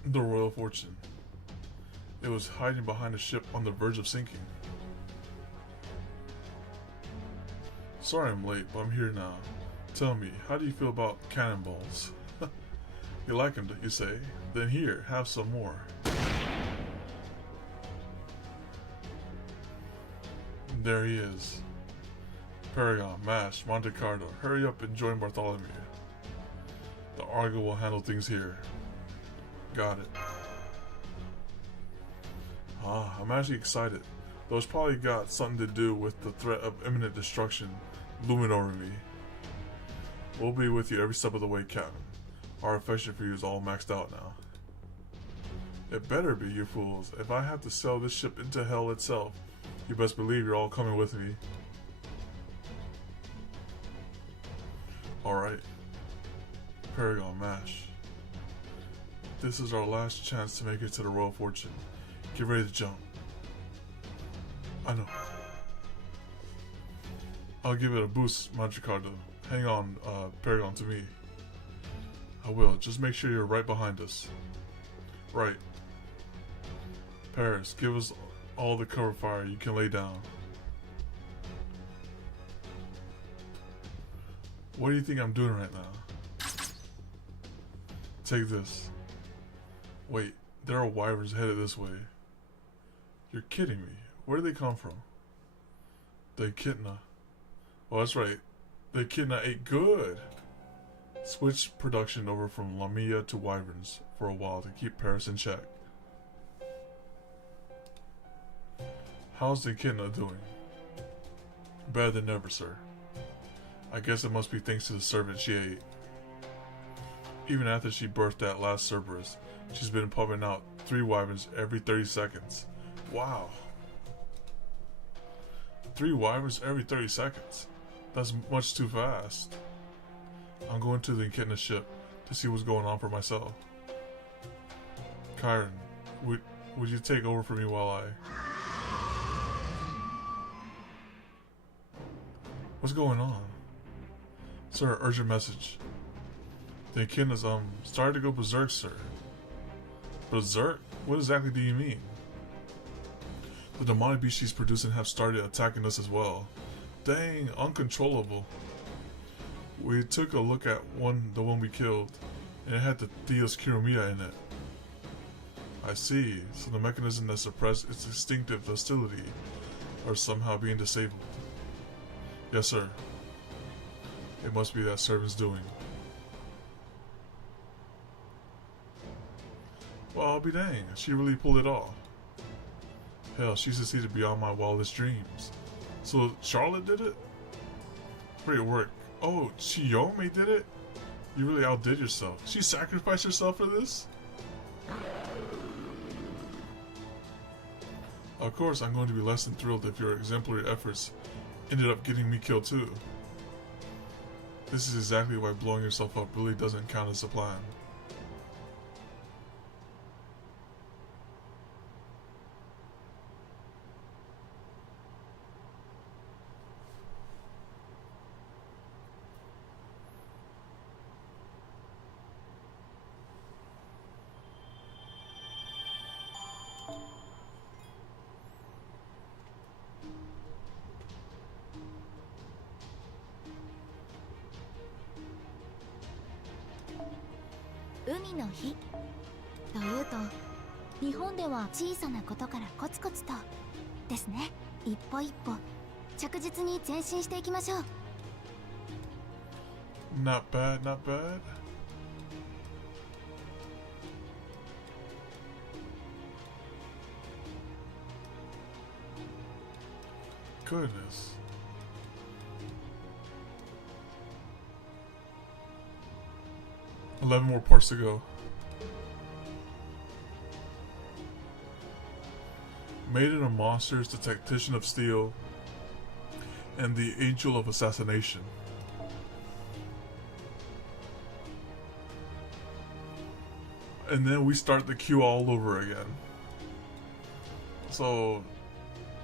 The Royal Fortune. It was hiding behind a ship on the verge of sinking. Sorry I'm late, but I'm here now. Tell me, how do you feel about cannonballs? You like them, you say? Then here, have some more. There he is. Paragon, Mash, Monte Carlo. Hurry up and join Bartholomew. The Argo will handle things here. Got it. Ah, I'm actually excited. Though it's probably got something to do with the threat of imminent destruction looming over me. We'll be with you every step of the way, Captain. Our affection for you is all maxed out now. It better be, you fools. If I have to sail this ship into hell itself, you best believe you're all coming with me. Alright. Paragon, Mash. This is our last chance to make it to the Royal Fortune. Get ready to jump. I know. I'll give it a boost, Montecarlo. Hang on, Paragon, to me. I will. Just make sure you're right behind us. Right. Paris, give us all the cover fire you can lay down. What do you think I'm doing right now? Take this. Wait, there are wyverns headed this way. You're kidding me. Where do they come from? The echidna. Oh, that's right. The echidna ate good. Switch production over from Lamia to wyverns for a while to keep Paris in check. How's the echidna doing? Better than ever, sir. I guess it must be thanks to the servant she ate. Even after she birthed that last Cerberus, she's been pumping out 3 wyverns every 30 seconds. Wow. 3 wyverns every 30 seconds. That's much too fast. I'm going to the echidna ship to see what's going on for myself. Kyron, would you take over for me while I... What's going on? Sir, urgent message. The echidna's, started to go berserk, sir. Berserk? What exactly do you mean? The demonic beasts she's producing have started attacking us as well. Dang, uncontrollable. We took a look at the one we killed, and it had the Theos Kiromia in it. I see, so the mechanism that suppressed its instinctive hostility are somehow being disabled. Yes, sir. It must be that servant's doing. Well, I'll be dang, she really pulled it off. Hell, she succeeded beyond my wildest dreams. So, Charlotte did it? Great work. Oh, Chiyome did it? You really outdid yourself. She sacrificed herself for this? Of course, I'm going to be less than thrilled if your exemplary efforts ended up getting me killed too. This is exactly why blowing yourself up really doesn't count as a plan.海の日というと、日本では小さなことからコツコツとですね。一歩一歩着実に前進していきましょう。Not bad, not bad. Goodness. $11 more parts to go. Maiden of Monsters, the Tactician of Steel, and the Angel of Assassination. And then we start the queue all over again. So,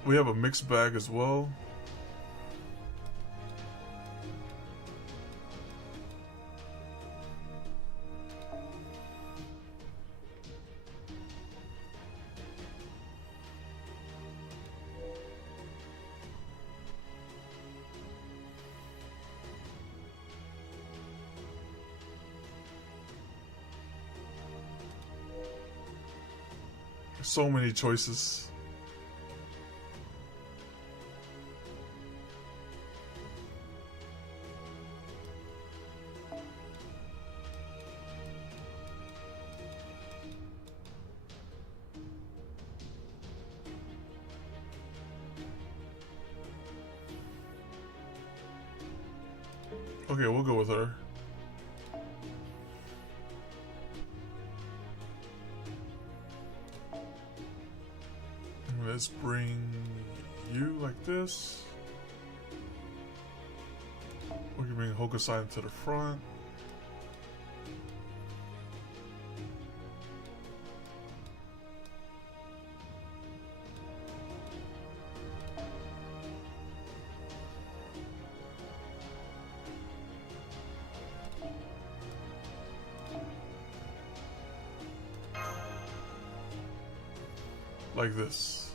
We have a mixed bag as well. So many choices. Okay, we'll go with her. Let's bring you like this. We can bring Hokusai to the front. Like this.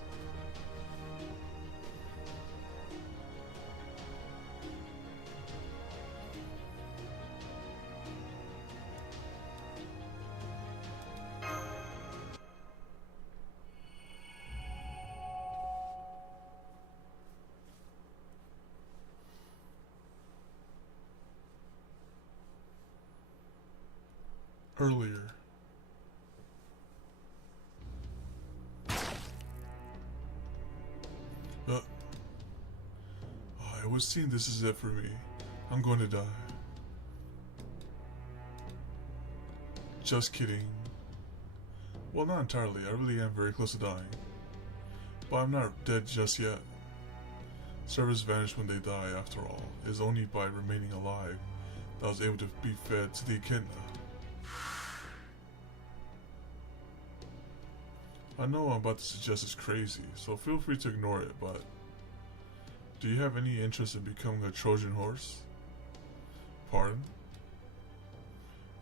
Earlier. I was seeing this is it for me. I'm going to die. Just kidding. Well, not entirely. I really am very close to dying. But I'm not dead just yet. Servants vanish when they die, after all. It is only by remaining alive that I was able to be fed to the echidna. I know what I'm about to suggest is crazy, so feel free to ignore it, but do you have any interest in becoming a Trojan horse? Pardon?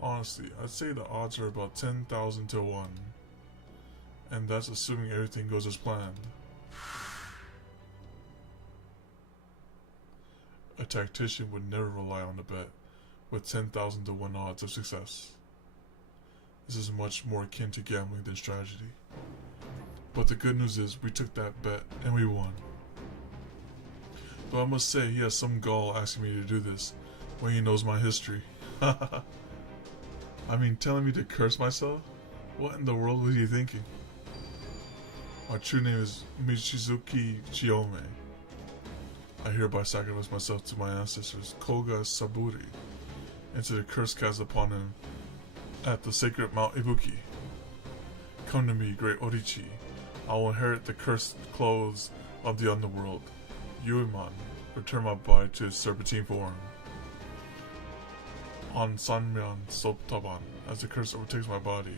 Honestly, I'd say the odds are about 10,000 to 1. And that's assuming everything goes as planned. A tactician would never rely on a bet with 10,000 to 1 odds of success. This is much more akin to gambling than strategy. But the good news is we took that bet and we won. But I must say he has some gall asking me to do this when he knows my history. I mean, telling me to curse myself? What in the world was he thinking? My true name is Michizuki Chiyome. I hereby sacrifice myself to my ancestors Koga Saburi and to the curse cast upon him at the sacred Mount Ibuki. Come to me, great Orichi. I will inherit the cursed clothes of the underworld. Yuiman, return my body to its serpentine form. On Sanmyeon Soptaban, as the curse overtakes my body,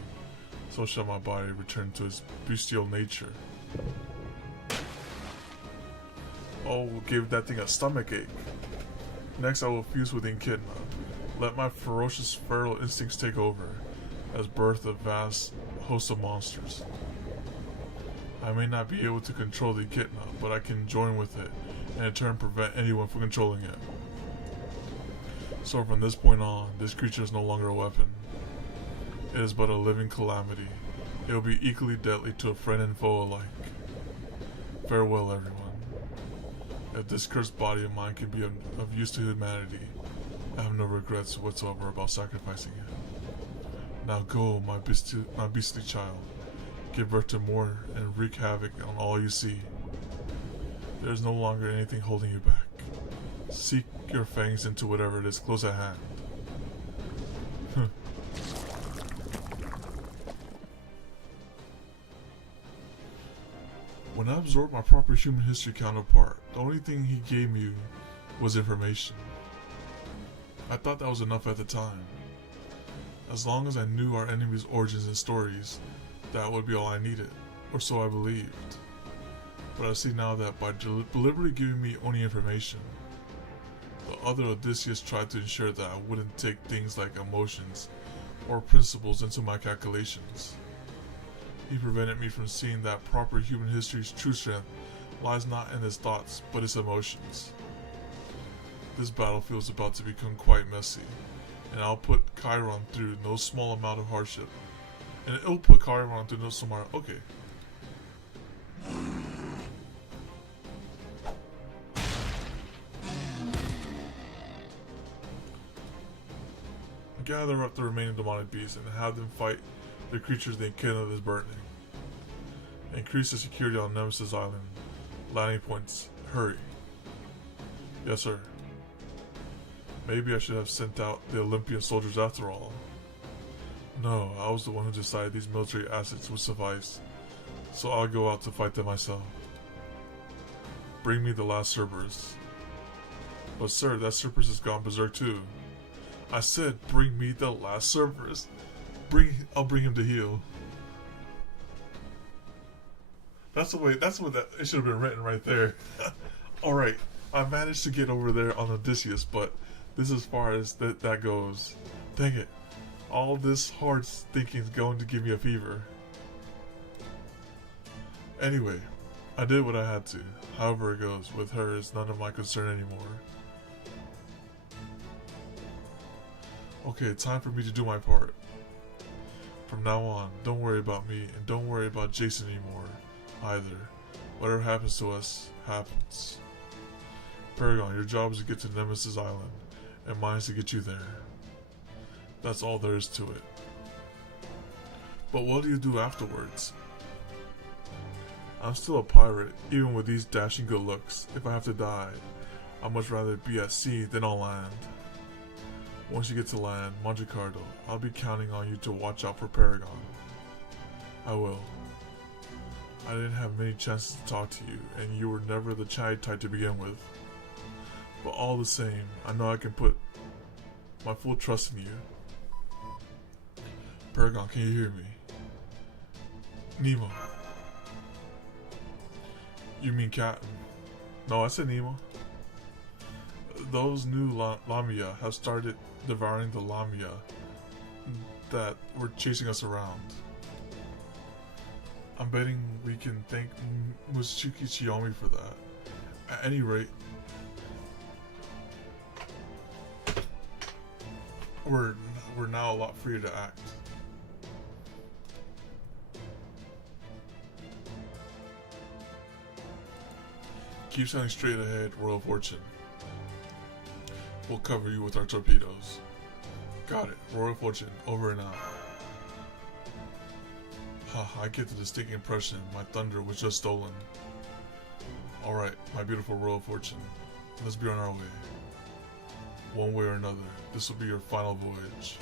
so shall my body return to its bestial nature. Oh, give that thing a stomach ache. Next I will fuse with Echidna. Let my ferocious feral instincts take over, as birth a vast host of monsters. I may not be able to control the Echidna, but I can join with it, and in turn prevent anyone from controlling it. So from this point on, this creature is no longer a weapon. It is but a living calamity. It will be equally deadly to a friend and foe alike. Farewell, everyone. If this cursed body of mine can be of use to humanity, I have no regrets whatsoever about sacrificing it. Now go, my beastly child. Give birth to more and wreak havoc on all you see. There is no longer anything holding you back. Seek your fangs into whatever it is close at hand. When I absorbed my proper human history counterpart, the only thing he gave me was information. I thought that was enough at the time. As long as I knew our enemy's origins and stories, that would be all I needed, or so I believed. But I see now that by deliberately giving me only information, the other Odysseus tried to ensure that I wouldn't take things like emotions or principles into my calculations. He prevented me from seeing that proper human history's true strength lies not in its thoughts, but its emotions. This battlefield is about to become quite messy, and I'll put Chiron through no small amount of hardship. And it'll put Chiron through no small amount. Okay. Gather up the remaining demonic beasts and have them fight the creatures they kindled is burning. Increase the security on Nemesis Island. Landing points. Hurry. Yes, sir. Maybe I should have sent out the Olympian soldiers after all. No, I was the one who decided these military assets would suffice, so I'll go out to fight them myself. Bring me the last Cerberus. But sir, that Cerberus has gone berserk too. I said, bring me the last Cerberus. I'll bring him to heal. That's what it should have been written right there. Alright, I managed to get over there on Odysseus, but this is as far as that goes. Dang it. All this hard thinking is going to give me a fever. Anyway, I did what I had to. However it goes, with her it's none of my concern anymore. Okay, time for me to do my part. From now on, don't worry about me, and don't worry about Jason anymore, either. Whatever happens to us, happens. Paragon, your job is to get to Nemesis Island, and mine is to get you there. That's all there is to it. But what do you do afterwards? I'm still a pirate, even with these dashing good looks. If I have to die, I'd much rather be at sea than on land. Once you get to land, Monte Carlo, I'll be counting on you to watch out for Paragon. I will. I didn't have many chances to talk to you, and you were never the chatty type to begin with. But all the same, I know I can put my full trust in you. Paragon, can you hear me? Nemo. You mean Captain? No, I said Nemo. Those new Lamia have started devouring the Lamia that were chasing us around. I'm betting we can thank Musuki Chiyomi for that. At any rate, we're now a lot freer to act. Keep sailing straight ahead, Royal Fortune. We'll cover you with our torpedoes. Got it. Royal Fortune, over and out. I get the distinct impression my thunder was just stolen. Alright, my beautiful Royal Fortune. Let's be on our way. One way or another, this will be your final voyage.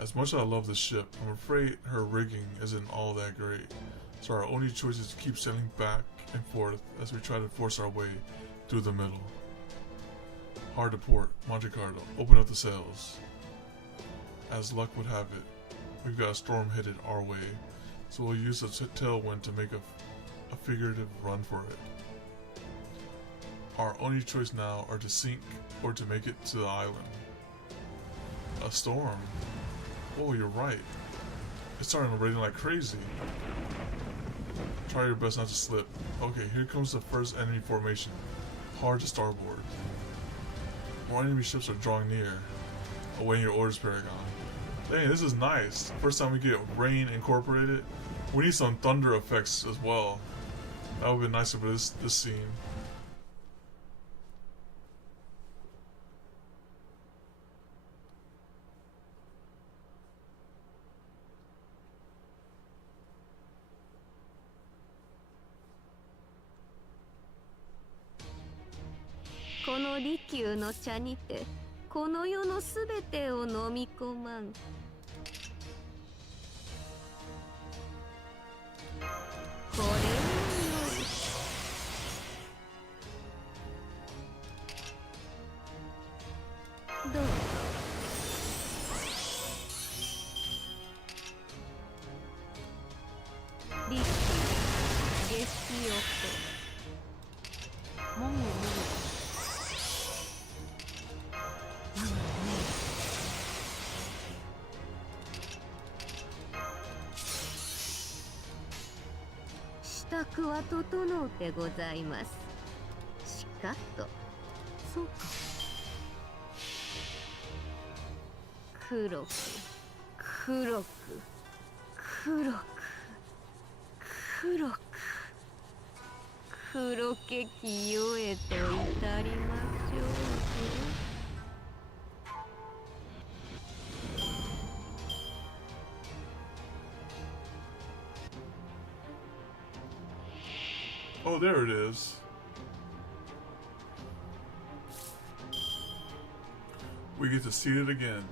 As much as I love this ship, I'm afraid her rigging isn't all that great. So our only choice is to keep sailing back and forth as we try to force our way through the middle. Hard to port, Monte Carlo, open up the sails. As luck would have it, we've got a storm headed our way, so we'll use the tailwind to make a figurative run for it. Our only choice now are to sink or to make it to the island. A storm? Oh, you're right. It's starting to rain like crazy. Try your best not to slip. Okay, here comes the first enemy formation. Hard to starboard. More enemy ships are drawing near. Awaiting your orders, Paragon. Dang, this is nice. First time we get rain incorporated. We need some thunder effects as well. That would be nicer for this scene.「この利休の茶にてこの世のすべてを飲み込まん」これをよりどうぞ。服は整うてございます。しかと。そうか。黒く黒く黒く黒く黒けきよえと至りましょうぞ。Oh, there it is. We get to see it again.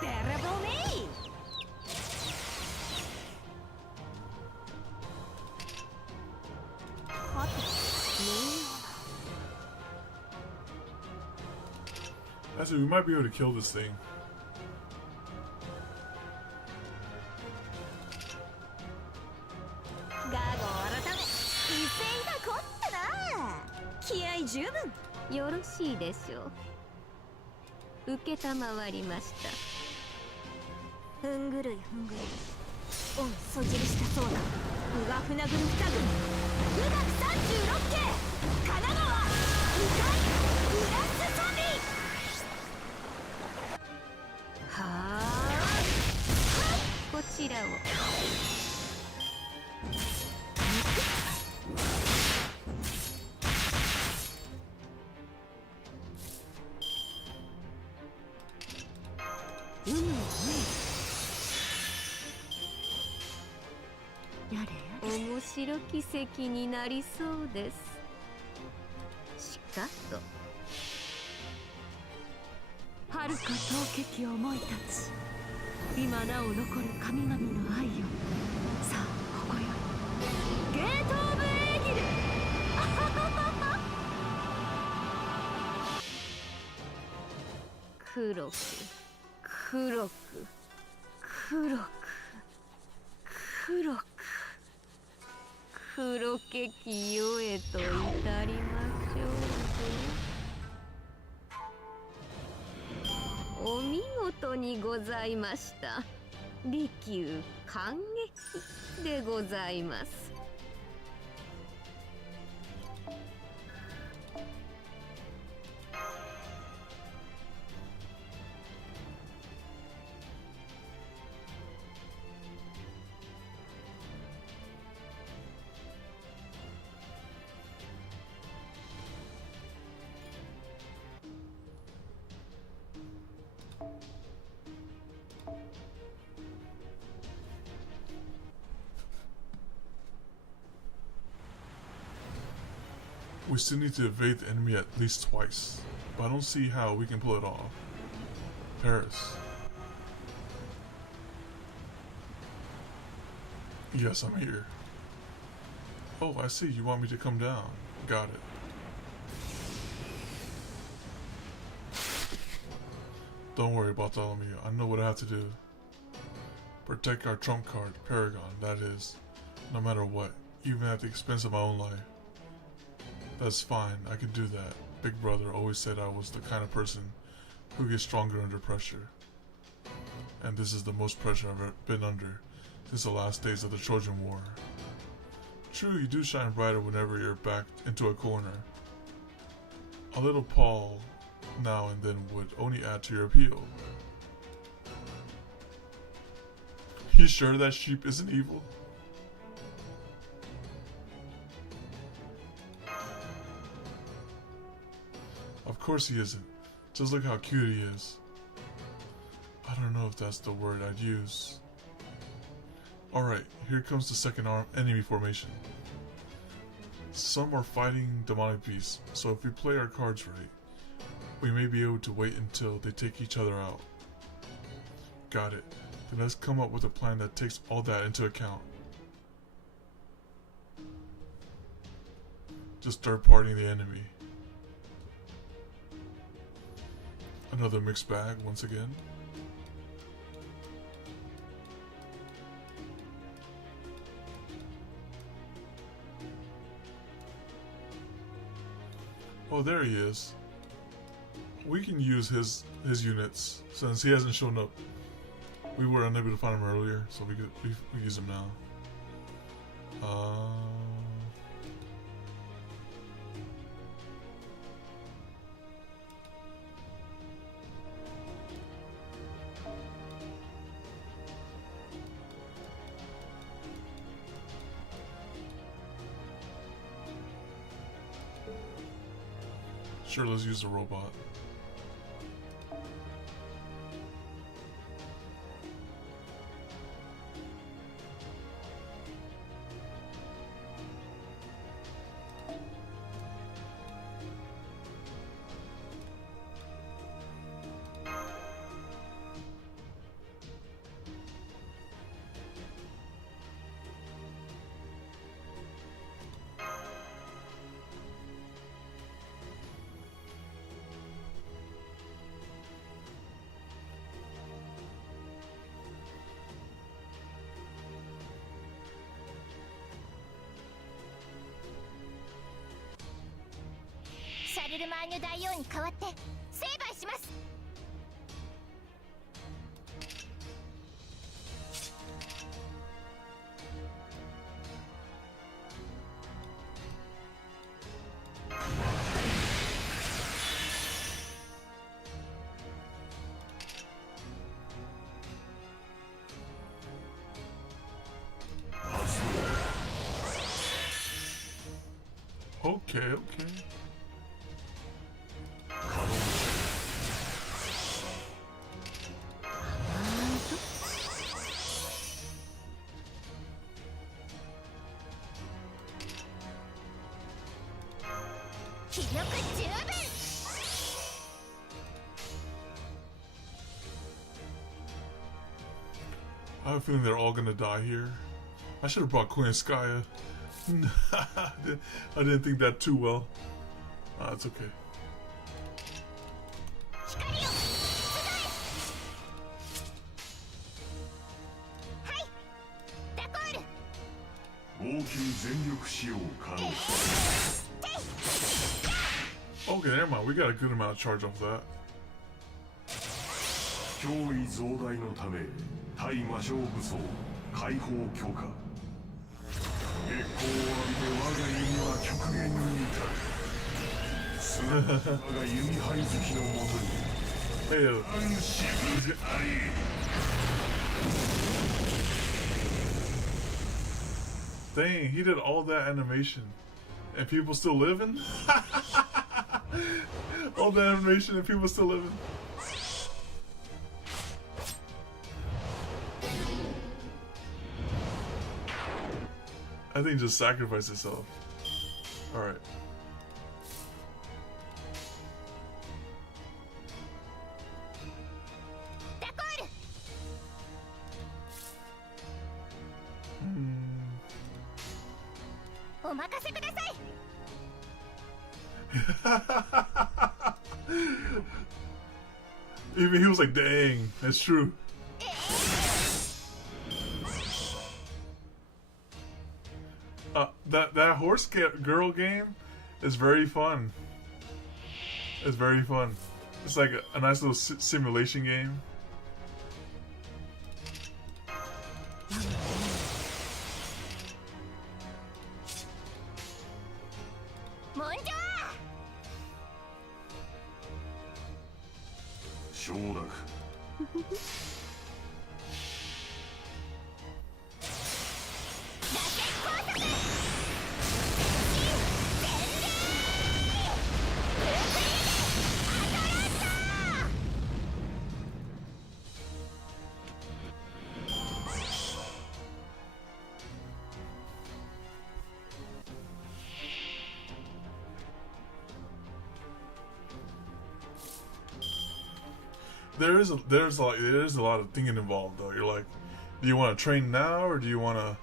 Terrible me! Hot. Actually, we might be able to kill this thing. ガゴ改め威勢がこったな。気合十分。よろしいでしょう。受けたまわりました。ふんぐるいふんぐるい。おいそじりしたそうだ。うがふなぐる二組。富岳36系。神奈川。2回フランスサビ。はあ。こちらを。面白き奇跡になりそうです。しかと。遥か遠けき思い立ち今なお残る神々の愛よ。さあここよりゲート・オブ・エーギル。黒く黒く黒く黒く黒けきよえと至りましょうぞ。お見事にございました。利休感激でございます。We still need to evade the enemy at least twice, but I don't see how we can pull it off. Paris. Yes, I'm here. Oh, I see. You want me to come down. Got it. Don't worry, Bartholomew. I know what I have to do. Protect our trump card, Paragon, that is. No matter what, even at the expense of my own life. That's fine, I can do that. Big Brother always said I was the kind of person who gets stronger under pressure. And this is the most pressure I've ever been under since the last days of the Trojan War. True, you do shine brighter whenever you're backed into a corner. A little Paul now and then would only add to your appeal. You sure that sheep isn't evil? Of course he isn't. Just look how cute he is. I don't know if that's the word I'd use. Alright, here comes the second enemy formation. Some are fighting demonic beasts, so if we play our cards right, we may be able to wait until they take each other out. Got it. Then let's come up with a plan that takes all that into account. Just start partying the enemy. Another mixed bag once again. Oh, there he is. We can use his units since he hasn't shown up. We were unable to find him earlier, so we use him now. Sure, let's use the robot.シャルルマーニュ大王に代わって成敗します。Okay, okay. I have a feeling they're all gonna die here. I should have brought Queen Skya. I didn't think that too well. It's okay. Okay, never mind. We got a good amount of charge off that. 脅威増大のため対魔性武装解放強化月光を浴びて我が弓は極限に至るすなわち我が弓張り好きのもとに Hey, dang, he did all that animation and people still living? All that animation and people still living? I think just sacrifice itself. Alright. Even he was like, dang, that's true. That horse girl game is very fun. It's very fun. It's like a nice little simulation game. There's a lot of thinking involved though. You're like, do you want to train now or do you want to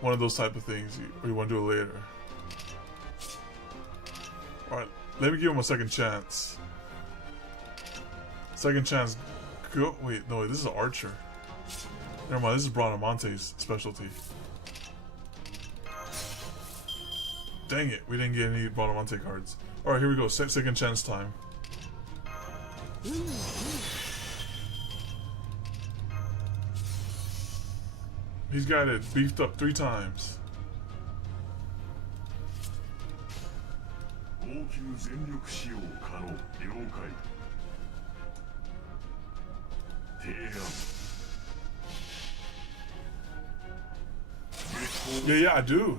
one of those type of things, or you want to do it later? All right, let me give him a second chance. Second chance. Go. Wait, no, this is an archer. Never mind, this is Branamonte's specialty. Dang it, we didn't get any Branamonte cards. Alright, here we go. Second chance time. He's got it beefed up 3 times. 応急全力使用可能。了解。提案。 Yeah, I do.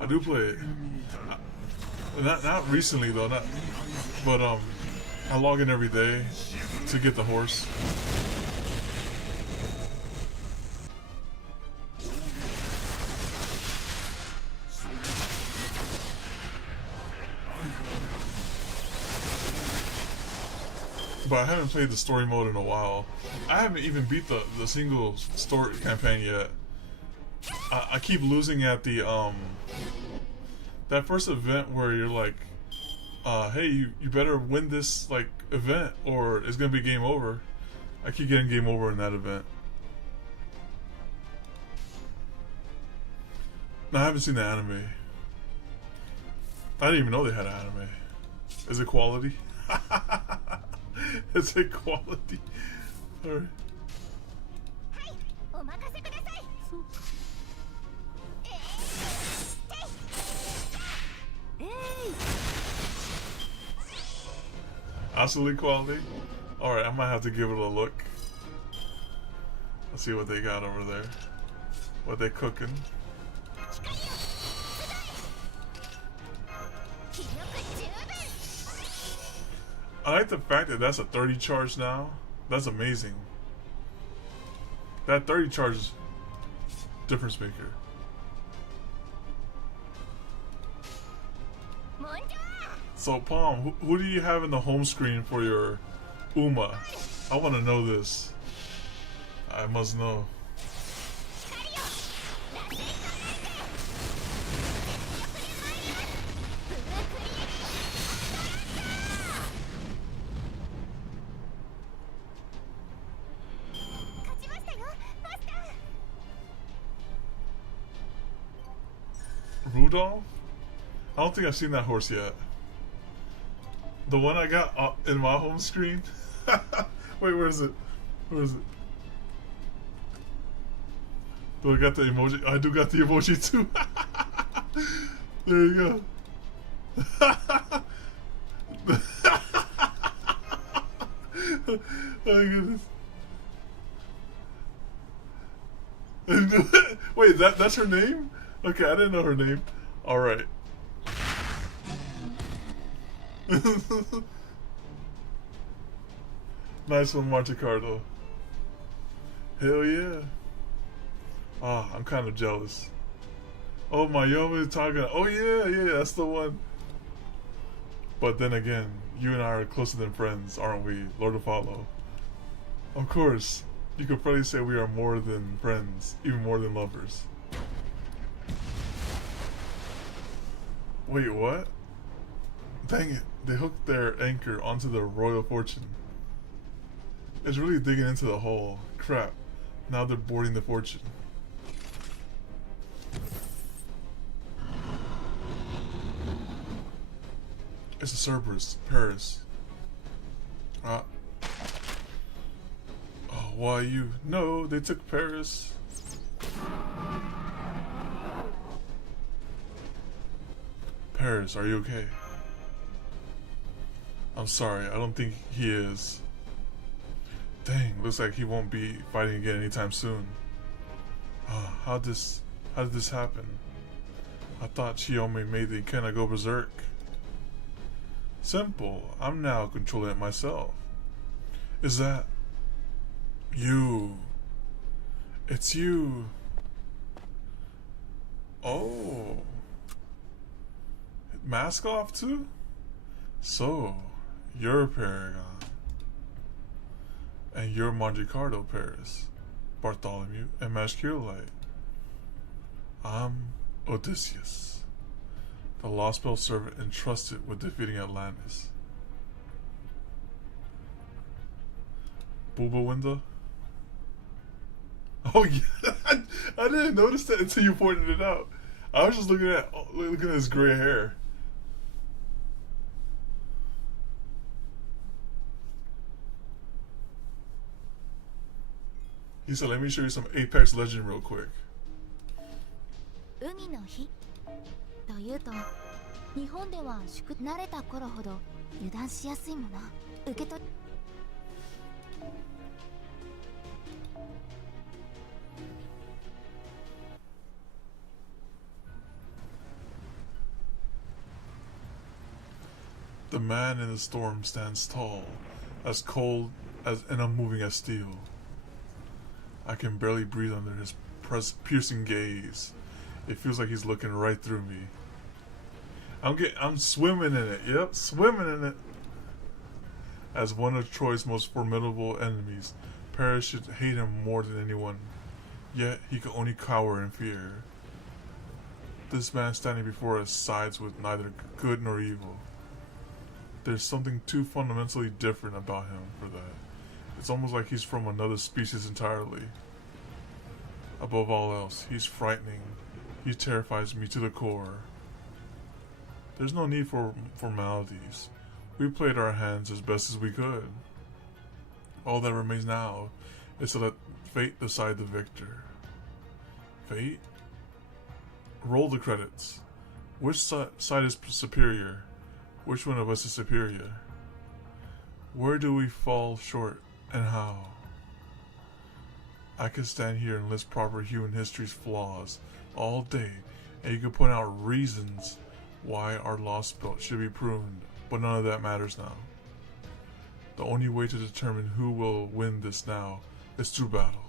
I do play it. Not recently though, but I log in every day to get the horse. But I haven't played the story mode in a while. I haven't even beat the single story campaign yet. I keep losing at the that first event where you're like, hey, you better win this like event or it's gonna be game over. I keep getting game over in that event. No, I haven't seen the anime. I didn't even know they had an anime. Is it quality? Is it quality? Alright. Absolute quality? Alright, I might have to give it a look. Let's see what they got over there. What they cooking. I like the fact that that's a 30 charge now. That's amazing. That 30 charge is difference maker. So Palm, who do you have in the home screen for your Uma? I want to know this. I must know. Rudolph? I don't think I've seen that horse yet. The one I got in my home screen? Wait, where is it? Where is it? Do I got the emoji? I do got the emoji too. There you go. Oh my goodness. Wait, that's her name? Okay, I didn't know her name. Alright. Nice one, Monte Carlo. Hell yeah. Ah, I'm kind of jealous. Oh, my Yomi Taga. Oh yeah, that's the one. But then again, you and I are closer than friends, aren't we, Lord of Hollow? Of course. You could probably say we are more than friends, even more than lovers. Wait, what? Dang it, they hooked their anchor onto the Royal Fortune. It's really digging into the hole. Crap. Now they're boarding the Fortune. It's a Cerberus, Paris. Oh, why you? No, they took Paris. Paris, are you okay? I'm sorry, I don't think he is. Dang, looks like he won't be fighting again anytime soon. How did this happen? I thought Chiyomi made the Ikena go berserk. Simple, I'm now controlling it myself. Is that you? It's you. Oh. Mask off too? So, you're a Paragon. And you're Montecarlo, Paris, Bartholomew, and Masculite. I'm Odysseus, the Lostbelt servant entrusted with defeating Atlantis. Booba window. Oh yeah, I didn't notice that until you pointed it out. I was just looking at his gray hair. He said, "Let me show you some Apex Legend real quick." 海の日というと日本では慣れた頃ほど油断しやすいもの受け取り The man in the storm stands tall, as cold as and unmoving as steel. I can barely breathe under his piercing gaze. It feels like he's looking right through me. I'm swimming in it. Yep, swimming in it. As one of Troy's most formidable enemies, Paris should hate him more than anyone. Yet he can only cower in fear. This man standing before us sides with neither good nor evil. There's something too fundamentally different about him for that. It's almost like he's from another species entirely. Above all else, he's frightening. He terrifies me to the core. There's no need for formalities. We played our hands as best as we could. All that remains now is to let fate decide the victor. Fate? Roll the credits. Which side is superior? Which one of us is superior? Where do we fall short, and how? I could stand here and list proper human history's flaws all day, and you could point out reasons why our lost belt should be pruned, but none of that matters now. The only way to determine who will win this now is through battle,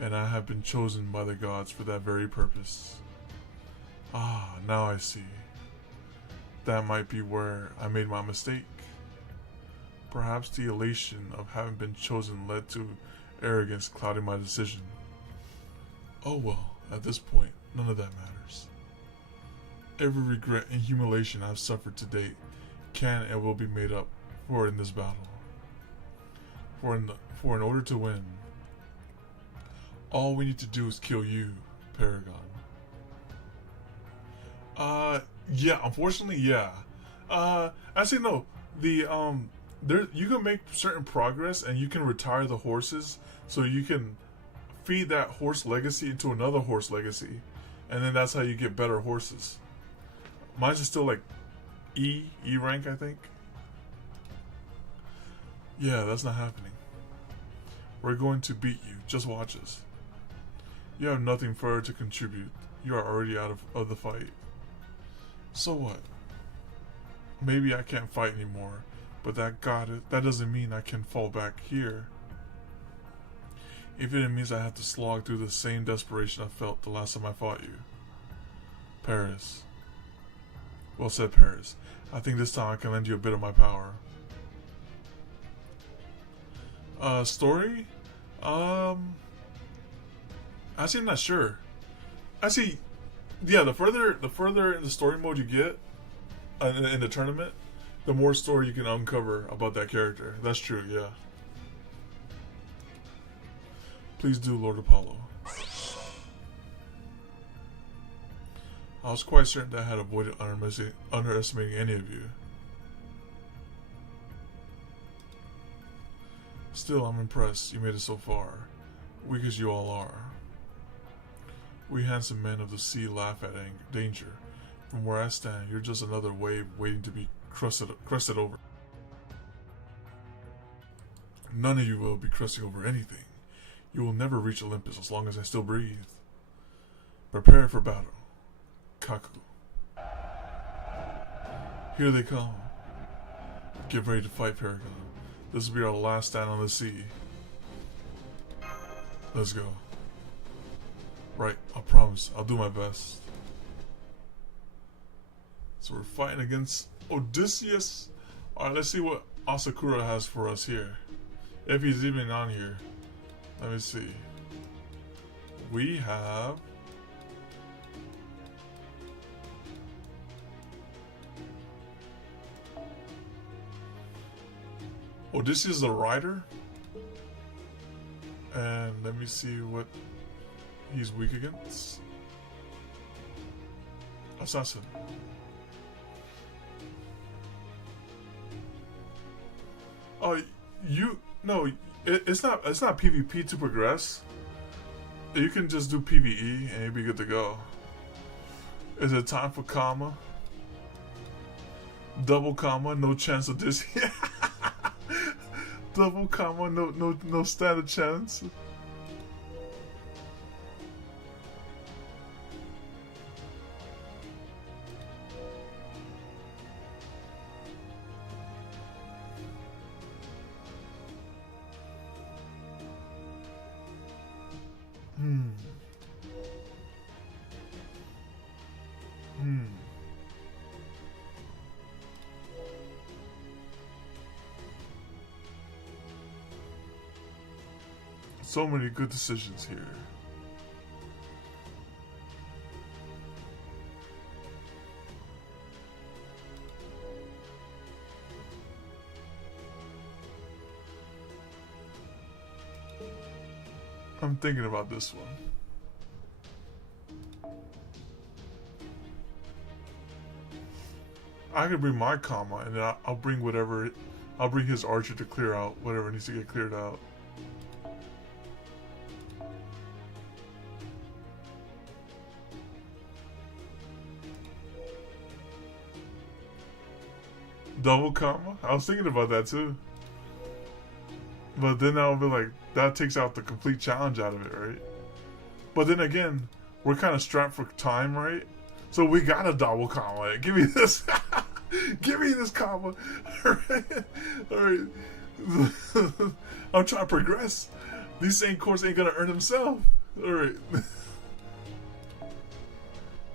and I have been chosen by the gods for that very purpose. Ah, now I see. That might be where I made my mistake. Perhaps the elation of having been chosen led to arrogance clouding my decision. Oh well, at this point, none of that matters. Every regret and humiliation I've suffered to date can and will be made up for in this battle. For in order to win, all we need to do is kill you, Paragon. Yeah, unfortunately, yeah. Actually, no. There you can make certain progress, and you can retire the horses, so you can feed that horse legacy into another horse legacy, and then that's how you get better horses. Mine's is still like E rank, I think. Yeah, that's not happening. We're going to beat you. Just watch us. You have nothing further to contribute. You are already out of the fight. So what? Maybe I can't fight anymore, but that doesn't mean I can fall back here. Even if it means I have to slog through the same desperation I felt the last time I fought you. Paris. Well said, Paris. I think this time I can lend you a bit of my power. Story? Actually, I'm not sure. Actually, yeah, the further in the story mode you get in the tournament, the more story you can uncover about that character. That's true, yeah. Please do, Lord Apollo. I was quite certain that I had avoided underestimating any of you. Still, I'm impressed you made it so far, weak as you all are. We handsome men of the sea laugh at danger. From where I stand, you're just another wave waiting to be crusted over. None of you will be crusting over anything. You will never reach Olympus as long as I still breathe. Prepare for battle. Kaku. Here they come. Get ready to fight, Paragon. This will be our last stand on the sea. Let's go. Right, I promise. I'll do my best. So we're fighting against Odysseus. Alright, let's see what Asakura has for us here. If he's even on here. Let me see. We have... Odysseus the rider? And let me see what he's weak against. Assassin. Oh, no, it's not PvP to progress. You can just do PvE and you'll be good to go. Is it time for comma? Double comma, no chance of this. Double comma, no standard chance. So many good decisions here. I'm thinking about this one. I could bring my comma, and then I'll bring whatever. I'll bring his archer to clear out whatever needs to get cleared out. Double comma? I was thinking about that too. But then I'll be like, that takes out the complete challenge out of it, right? But then again, we're kind of strapped for time, right? So we got a double comma. Give me this. Give me this comma. Alright. I'm trying to progress. These same cores ain't gonna earn themselves. Alright.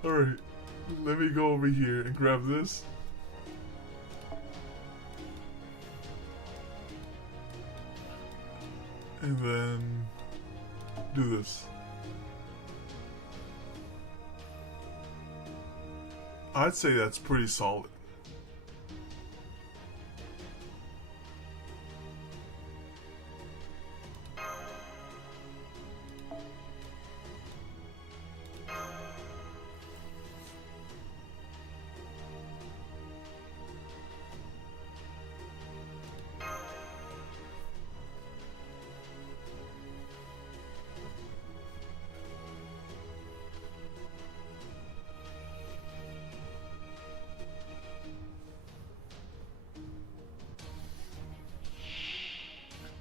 Alright. Let me go over here and grab this. And then do this. I'd say that's pretty solid.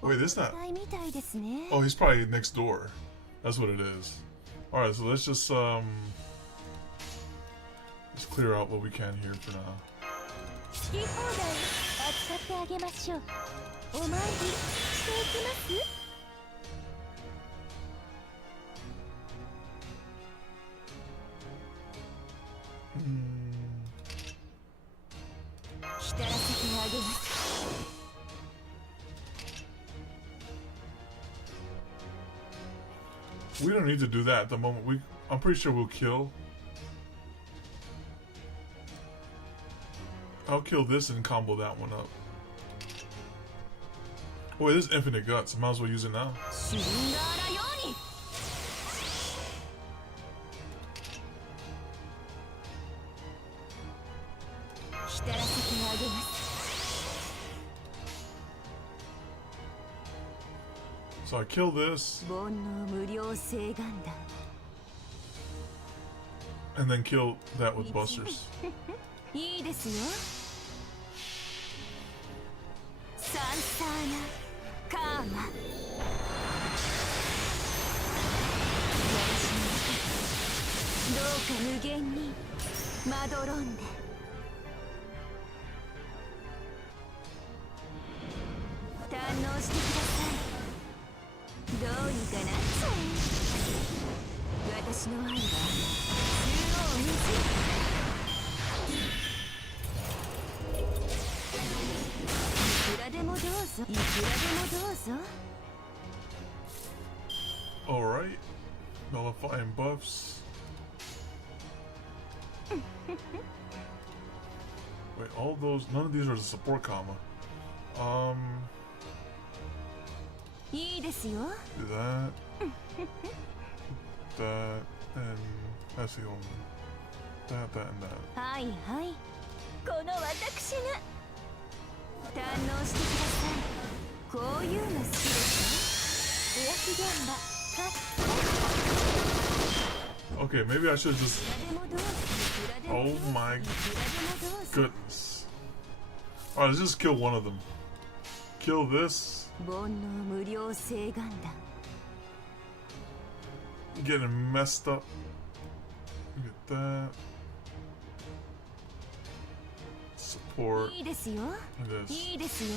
Wait, this not. Oh, he's probably next door. That's what it is. All right, so let's just clear out what we can here for now. We don't need to do that at the moment. I'm pretty sure we'll kill. I'll kill this and combo that one up. Wait, this is infinite guts. I might as well use it now. So I kill this, and then kill that with busters. Alright, nullifying buffs. Wait, all those, none of these are the support comma. いいですよ。 Do that. That and actually that, that, and that. はいはい、この私が堪能してください。こういうの好きですか？浮気現場か。 Okay, maybe I should just. いくらでもどうぞ、いくらでも Oh どうぞ、 my いくらでもどうぞ。 goodness. Alright, let's just kill one of them. Kill this. 煩悩無料請願だ。 Getting messed up. Look at that. Support. いいですよ。 Look at this. いいですよ。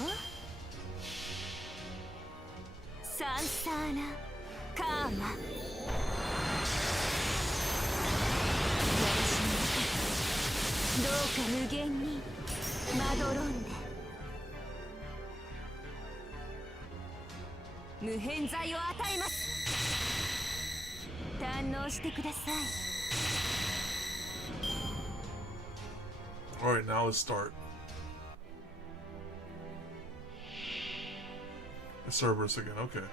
サンサーナカーマ。どうか無限にまどろんで。無偏罪を与えます。堪能してください。 Alright, now let's start. The Cerberus again, okay.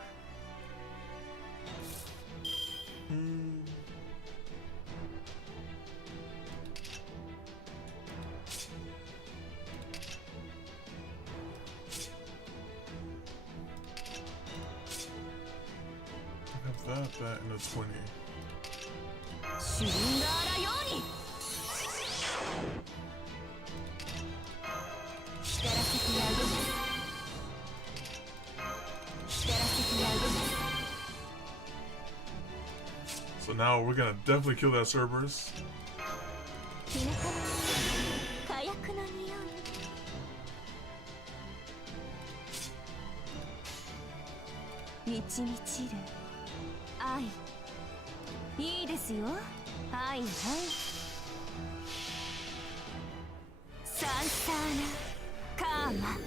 Have that, that, and a 20. シュリンガーラように光らせてやる。光らせてやる。 So now we're gonna definitely kill that Cerberus. きめか火薬の匂い。満ち満ちる愛。いいですよ。はいはい。サンサーナカーマ。ど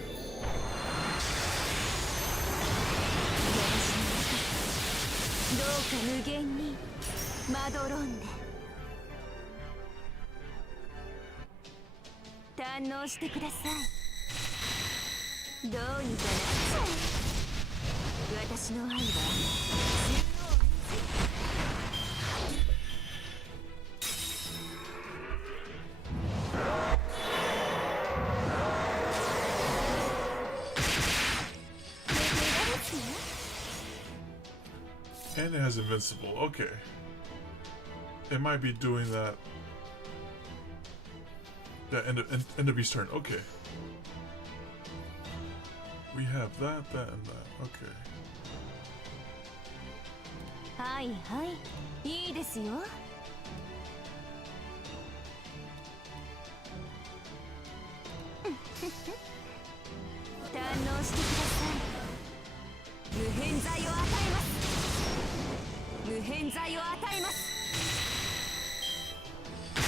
うか無限にまどろんで。堪能してください。どうにかなっちゃう。私の愛は縦横無尽。 And it has invincible. Okay. It might be doing that. That end of each turn. Okay. We have that, that, and that. Okay. はいはい、いいですよ。堪能してください。無偏罪を与えます。無偏罪を与えます。い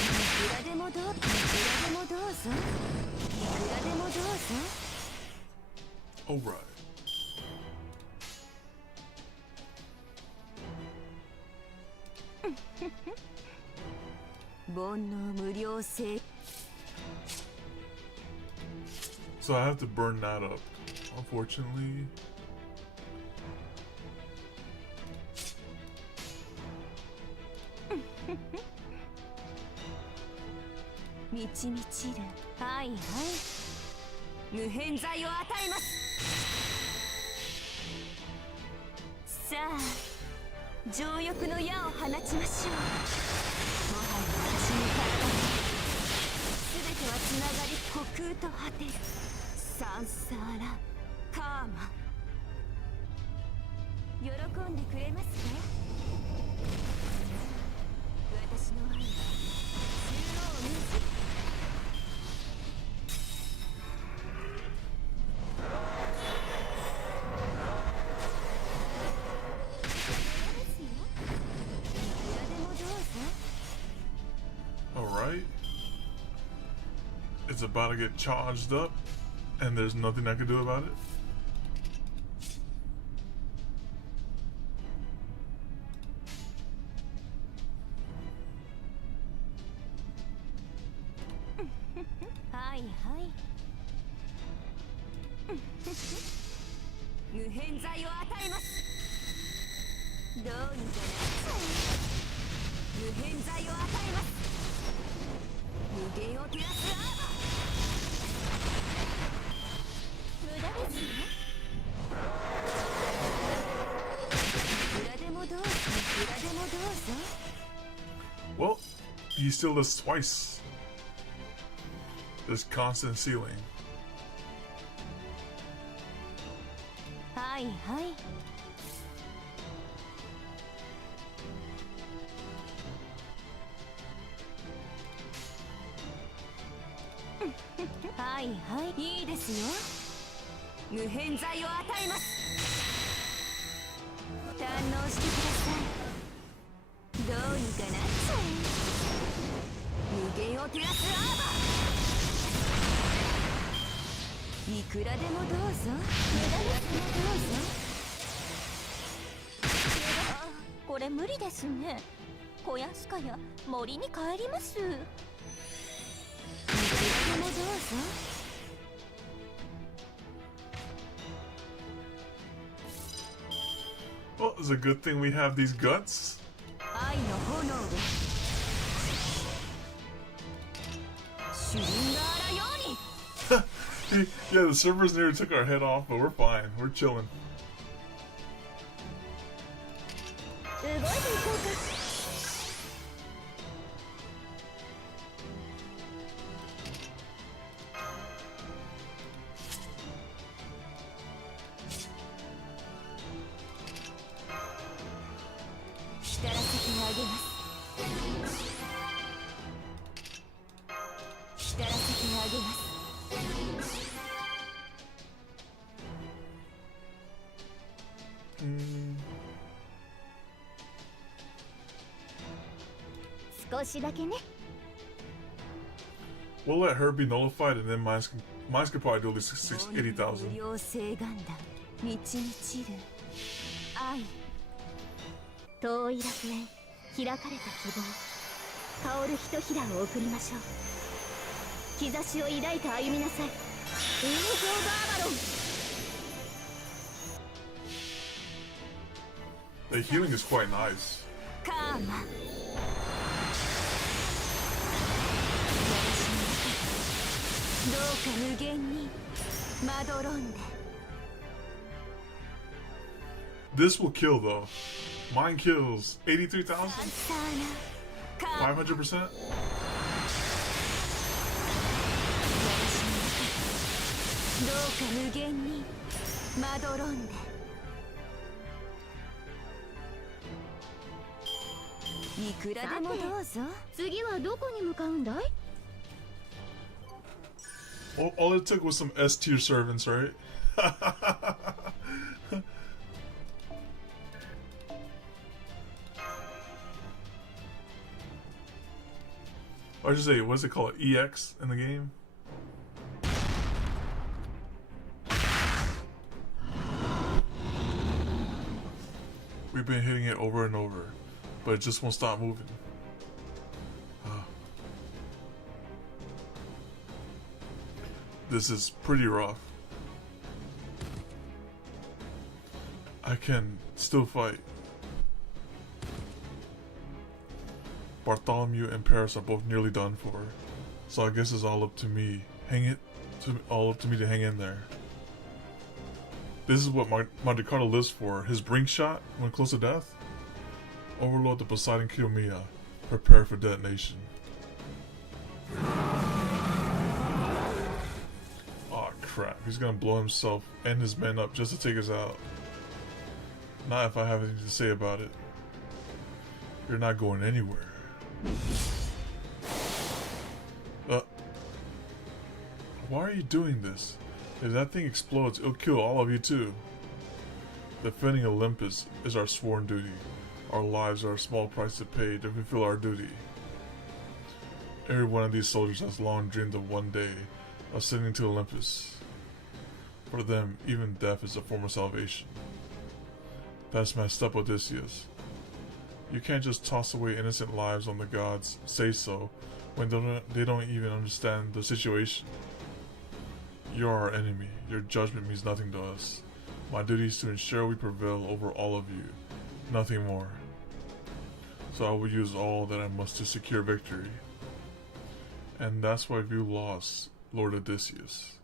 くらでもどうぞ、いくらでもどうぞ、いくらでもどうぞ。 Alright. 煩悩無料請。 So I have to burn that up, unfortunately. 満ち満ちる。はいはい。無偏罪を与えます。さあ、情欲の矢を放ちましょう。もはや私の体に全てはつながり虚空と果てる。サンサーラカーマ。喜んでくれますか？私の愛は縦横無尽。 Alright. It's about to get charged up, and there's nothing I can do about it. 無偏罪を与えます。どうにかなっちゃう。無偏罪を与えます。無限を照らすアーバー。無駄ですよ。いくらでもどうぞ、いくらでもどうぞ。 Well, he still does twice. There's constant ceiling. はいはい。はいはい、いいですよ。無偏罪を与えます。堪能してください。どうにかなっちゃう。無限を照らすアーバー。いくらでもどうぞ。無駄ですもどうぞ。あ、これ無理ですね。小安かや森に帰ります。いくらでもどうぞ。 Well, it's a good thing we have these guts. 愛の炎でシュリンガーラように。 Yeah, the servers nearly took our head off, but we're fine. We're chilling. 動いていこうか。浸らせてあげます。浸らせてあげます。 少しだけね。 We'll let her be nullified, and then mines could probably do at least 80,000. 無料星ガンダム満ち満ちる愛。 遠い楽園、開かれた希望、香るひとひらを送りましょう。兆しを抱いて歩みなさい。エーフ・オブ・アバロン。 The healing is quite nice. カーマ。どうか無限にまどろんで。 This will kill though. Mine kills 83,000? サンサーナ。 500%? どうか無限にまどろんで。いくらでもどうぞ。次はどこに向かうんだい？ All it took was some S tier servants, right? Or just say, what's it called? EX in the game? We've been hitting it over and over, but it just won't stop moving. This is pretty rough. I can still fight. Bartholomew and Paris are both nearly done for, so I guess it's all up to me. All up to me to hang in there. This is what Monte Carlo lives for. His brink shot when close to death. Overload the Poseidon Kiyomiya. Prepare for detonation. Oh crap, he's gonna blow himself and his men up just to take us out. Not if I have anything to say about it. You're not going anywhere. Why are you doing this? If that thing explodes, it'll kill all of you too. Defending Olympus is our sworn duty. Our lives are a small price to pay to fulfill our duty. Every one of these soldiers has long dreamed of one day ascending to Olympus. For them, even death is a form of salvation. That's messed up, Odysseus. You can't just toss away innocent lives on the gods' say so when they don't even understand the situation. You're our enemy. Your judgment means nothing to us. My duty is to ensure we prevail over all of you, nothing more. So I will use all that I must to secure victory. And that's why you lost, Lord Odysseus.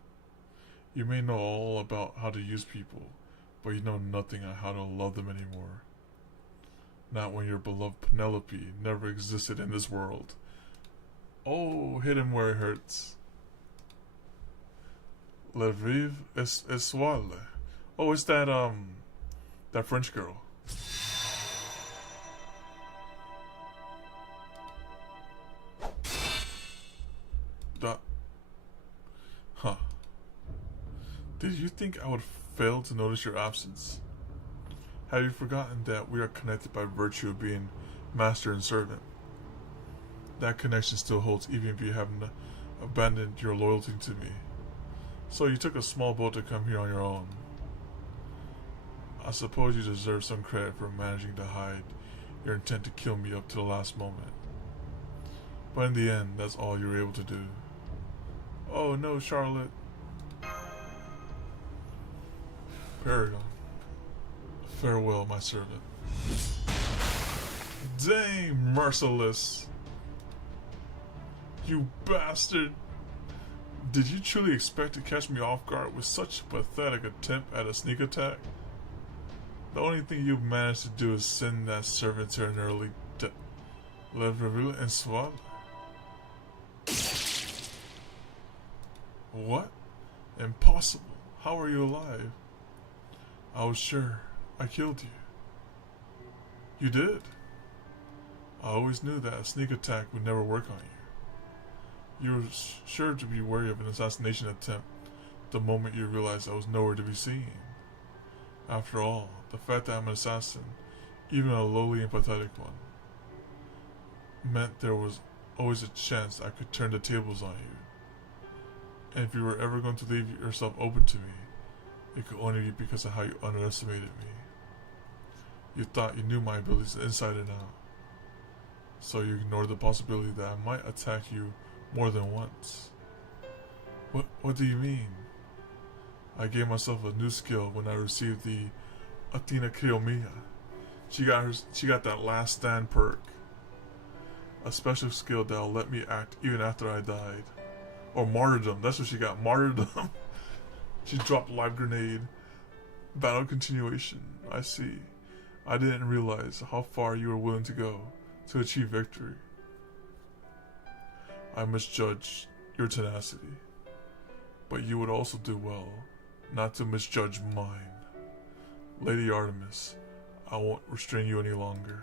You may know all about how to use people, but you know nothing on how to love them anymore. Not when your beloved Penelope never existed in this world. Oh, hit him where it hurts. Le vive es soile. Oh, it's that French girl. That. Huh. Did you think I would fail to notice your absence? Have you forgotten that we are connected by virtue of being master and servant? That connection still holds even if you have abandoned your loyalty to me. So you took a small boat to come here on your own. I suppose you deserve some credit for managing to hide your intent to kill me up to the last moment. But in the end, that's all you were able to do. Oh no, Charlotte. Paragon. Farewell, my servant. Dang, merciless. You bastard. Did you truly expect to catch me off guard with such a pathetic attempt at a sneak attack? The only thing you've managed to do is send that servant to an early death. Leverville and Swab. What? Impossible. How are you alive? I was sure I killed you. You did? I always knew that a sneak attack would never work on you. You were sure to be wary of an assassination attempt the moment you realized I was nowhere to be seen. After all, the fact that I'm an assassin, even a lowly and pathetic one, meant there was always a chance I could turn the tables on you. And if you were ever going to leave yourself open to me, it could only be because of how you underestimated me. You thought you knew my abilities inside and out, so you ignored the possibility that I might attack you more than once. What do you mean? I gave myself a new skill when I received the Athena Kriomia. She got that last stand perk. A special skill that'll let me act even after I died. Or martyrdom, that's what she got, martyrdom. She dropped live grenade. Battle continuation, I see. I didn't realize how far you were willing to go to achieve victory. I misjudged your tenacity. But you would also do well not to misjudge mine. Lady Artemis, I won't restrain you any longer.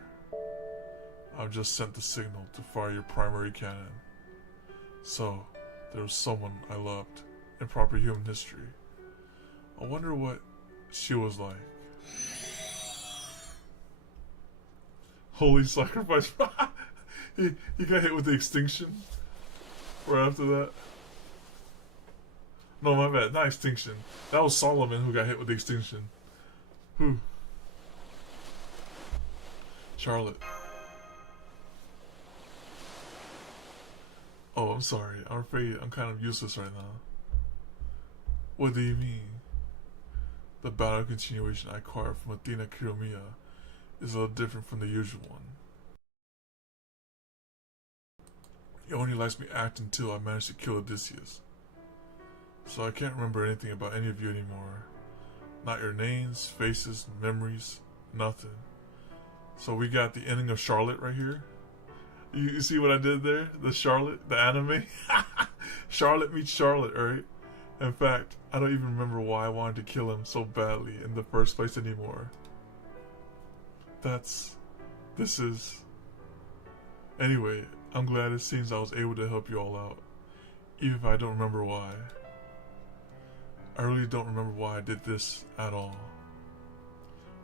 I've just sent the signal to fire your primary cannon. So, there was someone I loved in proper human history. I wonder what she was like. Holy sacrifice. he got hit with the extinction right after that. No, my bad. Not extinction. That was Solomon who got hit with the extinction. Who? Charlotte. Oh, I'm sorry. I'm afraid I'm kind of useless right now. What do you mean? The battle continuation I acquired from Athena Kriomia is a little different from the usual one. It only lets me act until I manage to kill Odysseus. So I can't remember anything about any of you anymore. Not your names, faces, memories, nothing. So we got the ending of Charlotte right here. You see what I did there? The Charlotte, the anime? Charlotte meets Charlotte, right? In fact, I don't even remember why I wanted to kill him so badly in the first place anymore. This is... Anyway, I'm glad it seems I was able to help you all out. Even if I don't remember why. I really don't remember why I did this at all.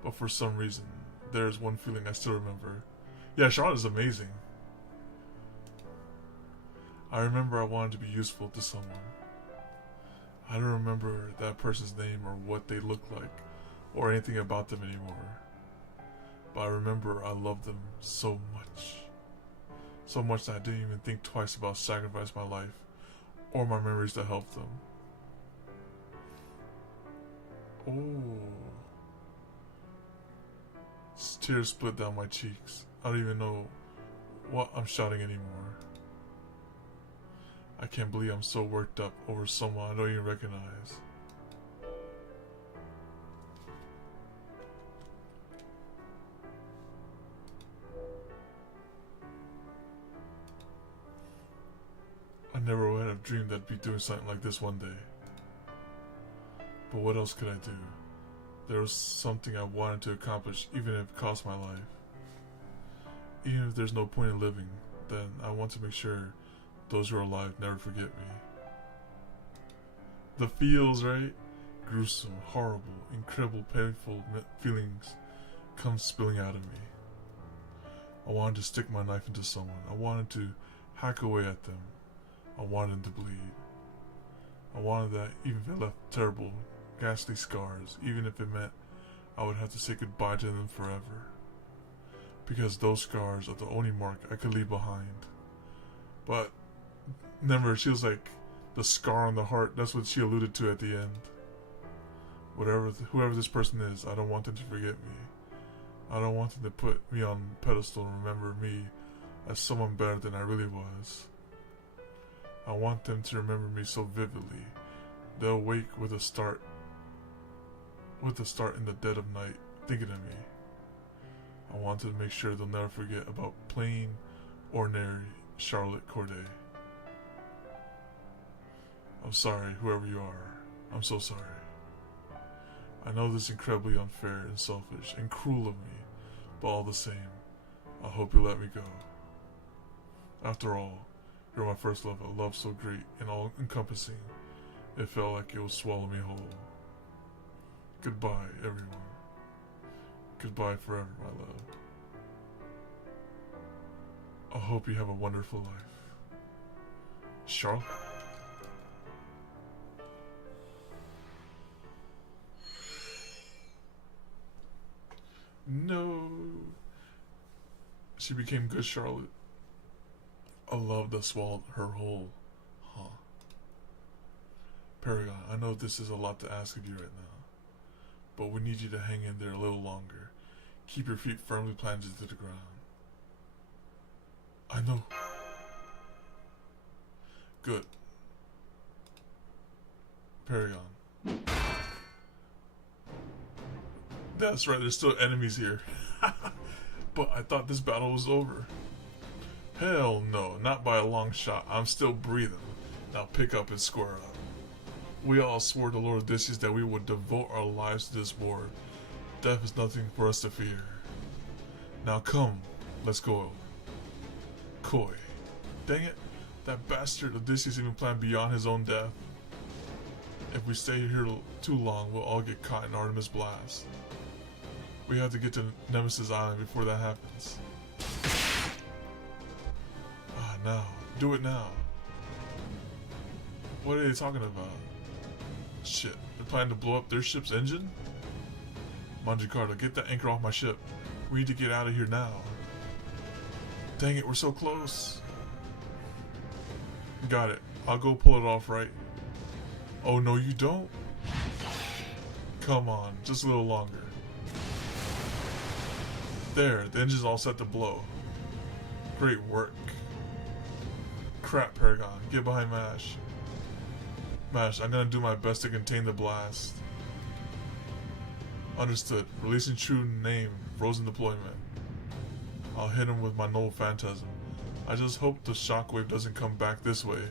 But for some reason, there's one feeling I still remember. Yeah, Charlotte is amazing. I remember I wanted to be useful to someone. I don't remember that person's name or what they looked like or anything about them anymore. But I remember I loved them so much. So much that I didn't even think twice about sacrificing my life or my memories to help them. Oh. Tears split down my cheeks. I don't even know what I'm shouting anymore. I can't believe I'm so worked up over someone I don't even recognize. I never would have dreamed I'd be doing something like this one day. But what else could I do? There was something I wanted to accomplish, even if it cost my life. Even if there's no point in living, then I want to make sure those who are alive never forget me. The feels, right? Gruesome, horrible, incredible, painful feelings come spilling out of me. I wanted to stick my knife into someone. I wanted to hack away at them. I wanted them to bleed. I wanted that even if it left terrible, ghastly scars, even if it meant I would have to say goodbye to them forever. Because those scars are the only mark I could leave behind. But remember, she was like the scar on the heart. That's what she alluded to at the end. Whoever this person is, I don't want them to forget me. I don't want them to put me on a pedestal and remember me as someone better than I really was. I want them to remember me so vividly. They'll wake with a start in the dead of night, thinking of me. I want to make sure they'll never forget about plain, ordinary Charlotte Corday. I'm sorry, whoever you are. I'm so sorry. I know this is incredibly unfair and selfish and cruel of me, but all the same, I hope you let me go. After all, you're my first love, a love so great and all-encompassing, it felt like it would swallow me whole. Goodbye, everyone. Goodbye forever, my love. I hope you have a wonderful life. Charlotte? No. She became good Charlotte. A love that swallowed her whole. Huh. Paragon, I know this is a lot to ask of you right now, but we need you to hang in there a little longer. Keep your feet firmly planted to the ground. I know. Good. Paragon. That's right, there's still enemies here. But I thought this battle was over. Hell no, not by a long shot. I'm still breathing. Now pick up and square up. We all swore to Lord Odysseus that we would devote our lives to this war. Death is nothing for us to fear. Now come, let's go. Coy. Dang it, that bastard Odysseus even planned beyond his own death. If we stay here too long, we'll all get caught in Artemis Blast. We have to get to Nemesis Island before that happens. Now. Do it now. What are they talking about? Shit, they're planning to blow up their ship's engine? Manjicarta, get that anchor off my ship. We need to get out of here now. Dang it, we're so close. Got it. I'll go pull it off, right? Oh, no, you don't? Come on, just a little longer. There, the engine's all set to blow. Great work. Crap, Paragon. Get behind Mash. Mash, I'm gonna do my best to contain the blast. Understood. Releasing true name. Frozen deployment. I'll hit him with my null phantasm. I just hope the shockwave doesn't come back this way.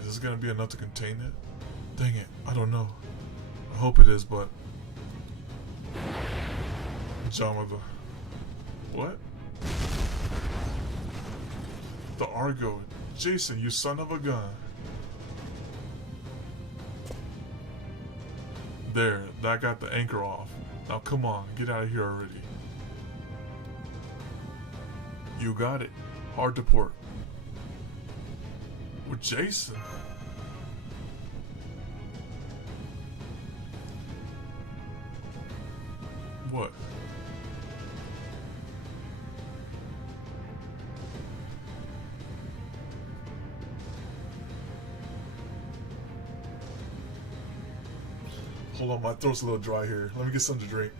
Is this gonna be enough to contain it? Dang it, I don't know. I hope it is, but... Jamada. What? The Argo. Jason, you son of a gun. There, that got the anchor off. Now come on, get out of here already. You got it. Hard to port. With Jason? What? Hold on, my throat's a little dry here. Let me get something to drink.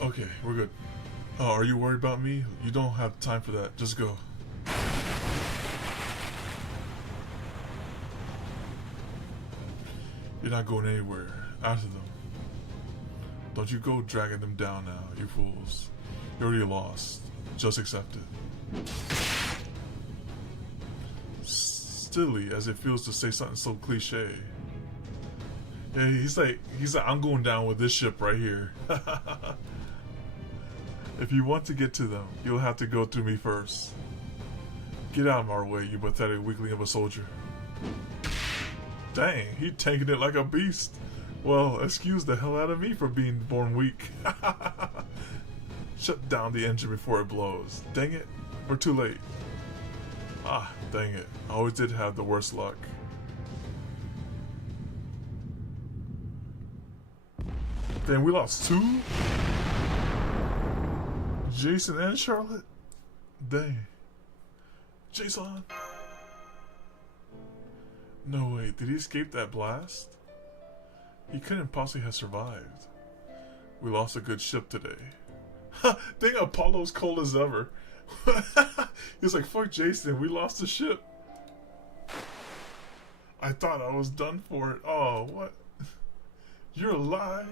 Okay, we're good. Are you worried about me? You don't have time for that. Just go. You're not going anywhere. After them. Don't you go dragging them down now, you fools. You're already lost. Just accept it. Stilly, as it feels to say something so cliche. Yeah, he's like, I'm going down with this ship right here. If you want to get to them, you'll have to go through me first. Get out of our way, you pathetic weakling of a soldier. Dang, he tanking it like a beast. Well, excuse the hell out of me for being born weak. Shut down the engine before it blows. Dang it, we're too late. Ah, dang it. I always did have the worst luck. Damn, we lost 2? Jason and Charlotte? Dang. Jason? No, wait, did he escape that blast? He couldn't possibly have survived. We lost a good ship today. Dang, Apollo's cold as ever. He's like, fuck Jason, we lost the ship. I thought I was done for it. Oh, what? You're alive?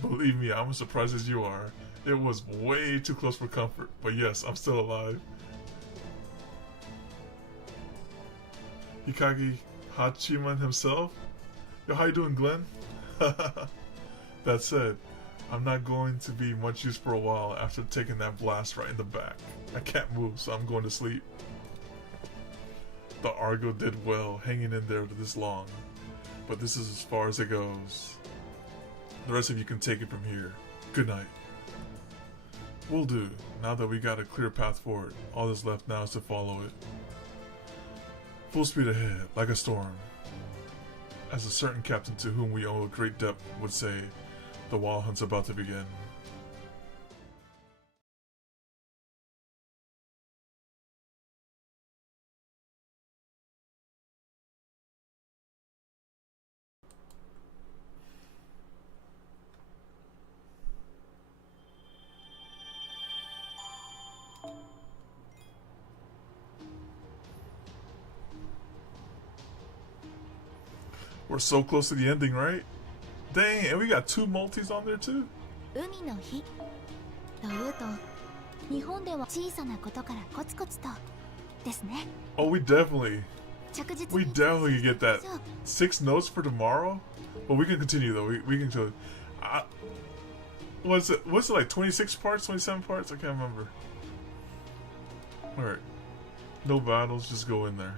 Believe me, I'm as surprised as you are. It was way too close for comfort, but yes, I'm still alive. Hikage Hachiman himself? Yo, how you doing, Glenn? That said, I'm not going to be much use for a while after taking that blast right in the back. I can't move, so I'm going to sleep. The Argo did well hanging in there this long, but this is as far as it goes. The rest of you can take it from here. Good night. Will do. Now that we got a clear path forward, all that's left now is to follow it. Full speed ahead, like a storm. As a certain captain to whom we owe a great debt would say, the wild hunt's about to begin. We're so close to the ending, right? Dang, and we got 2 multis on there too? 海の日というと日本では小さなことからコツコツとですね。 Oh, we definitely 着実 we に definitely get that 6 notes for tomorrow. But we can continue though. We can go. What's it like 26 parts, 27 parts? I can't remember. Alright. No battles, just go in there.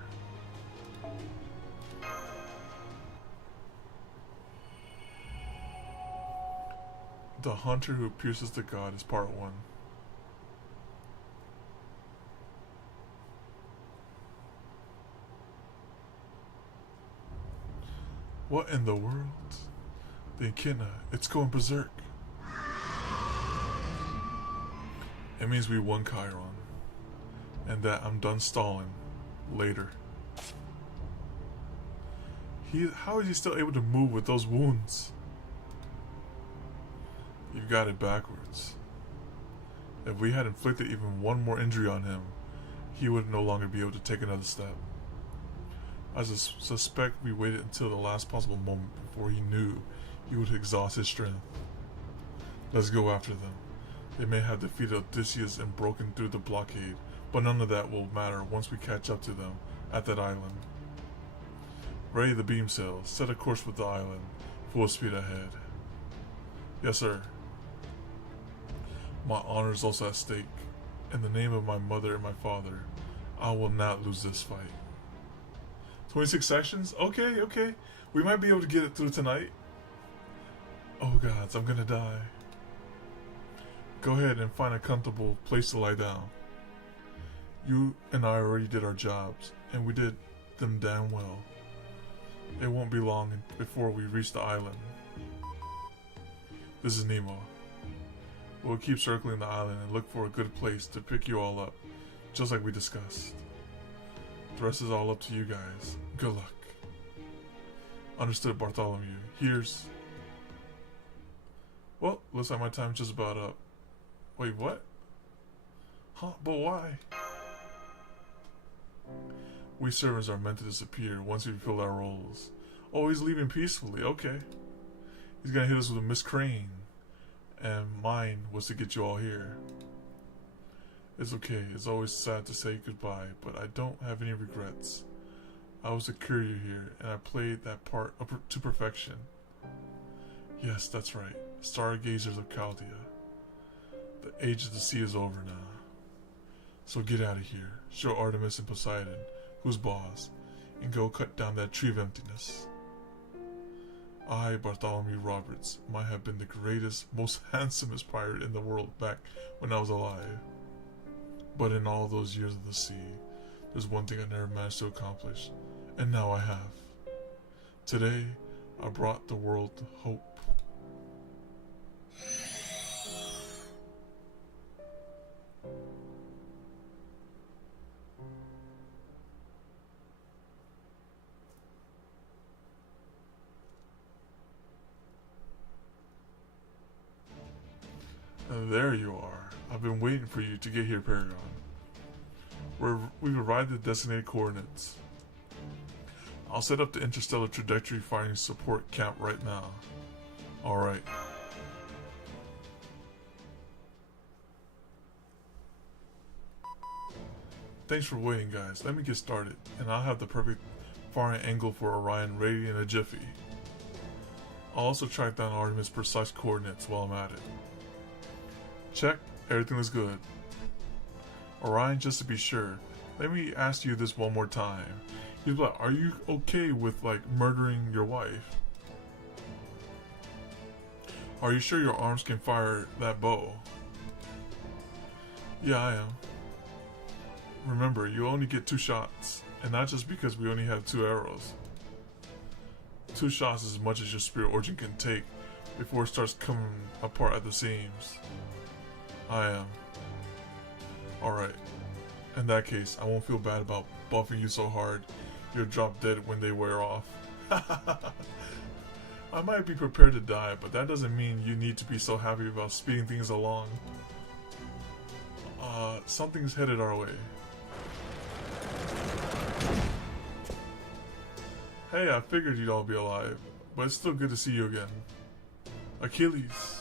The Hunter Who Pierces the God is part 1. What in the world? The echidna, it's going berserk. It means we won Chiron. And that I'm done stalling. Later. How is he still able to move with those wounds? You've got it backwards. If we had inflicted even one more injury on him, he would no longer be able to take another step. I suspect we waited until the last possible moment before he knew he would exhaust his strength. Let's go after them. They may have defeated Odysseus and broken through the blockade, but none of that will matter once we catch up to them at that island. Ready the beam sails. Set a course with the island. Full speed ahead. Yes, sir. My honor is also at stake. In the name of my mother and my father, I will not lose this fight. 26 sections? Okay, okay. We might be able to get it through tonight. Oh gods, I'm gonna die. Go ahead and find a comfortable place to lie down. You and I already did our jobs, and we did them damn well. It won't be long before we reach the island. This is Nemo. We'll keep circling the island and look for a good place to pick you all up, just like we discussed. The rest is all up to you guys. Good luck. Understood, Bartholomew. Here's... Well, looks like my time's just about up. Wait, what? Huh? But why? We servants are meant to disappear once we fill our roles. Oh, he's leaving peacefully. Okay. He's gonna hit us with a Miss Crane. And mine was to get you all here. It's okay. It's always sad to say goodbye, but I don't have any regrets. I was a courier here, and I played that part to perfection. Yes, that's right. Stargazers of Chaldea. The age of the sea is over now. So get out of here. Show Artemis and Poseidon who's boss, and go cut down that tree of emptiness. I, Bartholomew Roberts, might have been the greatest, most handsomest pirate in the world back when I was alive. But in all those years of the sea, there's one thing I never managed to accomplish, and now I have. Today, I brought the world hope. And there you are. I've been waiting for you to get here, Paragon. We've arrived at the designated coordinates. I'll set up the interstellar trajectory firing support camp right now. Alright. Thanks for waiting, guys. Let me get started, and I'll have the perfect firing angle for Orion ready in a jiffy. I'll also track down Artemis' precise coordinates while I'm at it. Check, everything looks good. Orion, just to be sure, let me ask you this one more time. He's like, are you okay with, like, murdering your wife? Are you sure your arms can fire that bow? Yeah, I am. Remember, you only get 2 shots, and not just because we only have 2 arrows. 2 shots is as much as your spirit origin can take before it starts coming apart at the seams. I am. Alright. In that case, I won't feel bad about buffing you so hard you'll drop dead when they wear off. I might be prepared to die, but that doesn't mean you need to be so happy about speeding things along. Something's headed our way. Hey, I figured you'd all be alive, but it's still good to see you again. Achilles.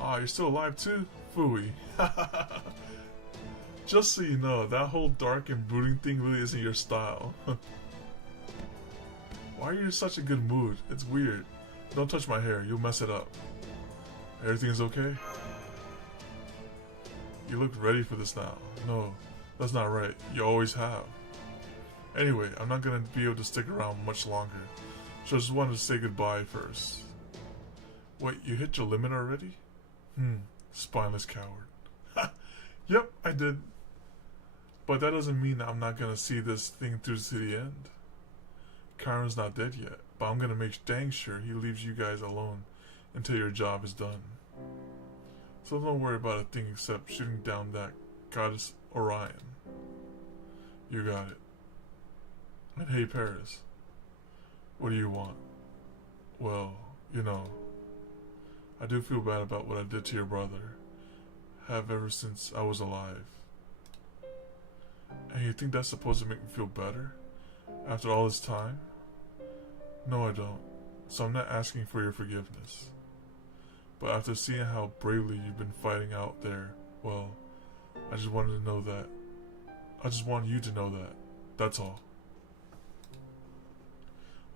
Ah, you're still alive too? Phooey. Just so you know, that whole dark and brooding thing really isn't your style. Why are you in such a good mood? It's weird. Don't touch my hair, you'll mess it up. Everything's okay? You look ready for this now. No, that's not right. You always have. Anyway, I'm not gonna be able to stick around much longer, so I just wanted to say goodbye first. Wait, you hit your limit already? Spineless coward. Yep, I did. But that doesn't mean that I'm not gonna see this thing through to the end. Chiron's not dead yet, but I'm gonna make dang sure he leaves you guys alone until your job is done. So don't worry about a thing except shooting down that goddess Orion. You got it. And hey, Paris. What do you want? Well, you know, I do feel bad about what I did to your brother. Have ever since I was alive. And you think that's supposed to make me feel better? After all this time? No, I don't. So I'm not asking for your forgiveness. But after seeing how bravely you've been fighting out there, well, I just wanted to know that. I just wanted you to know that. That's all.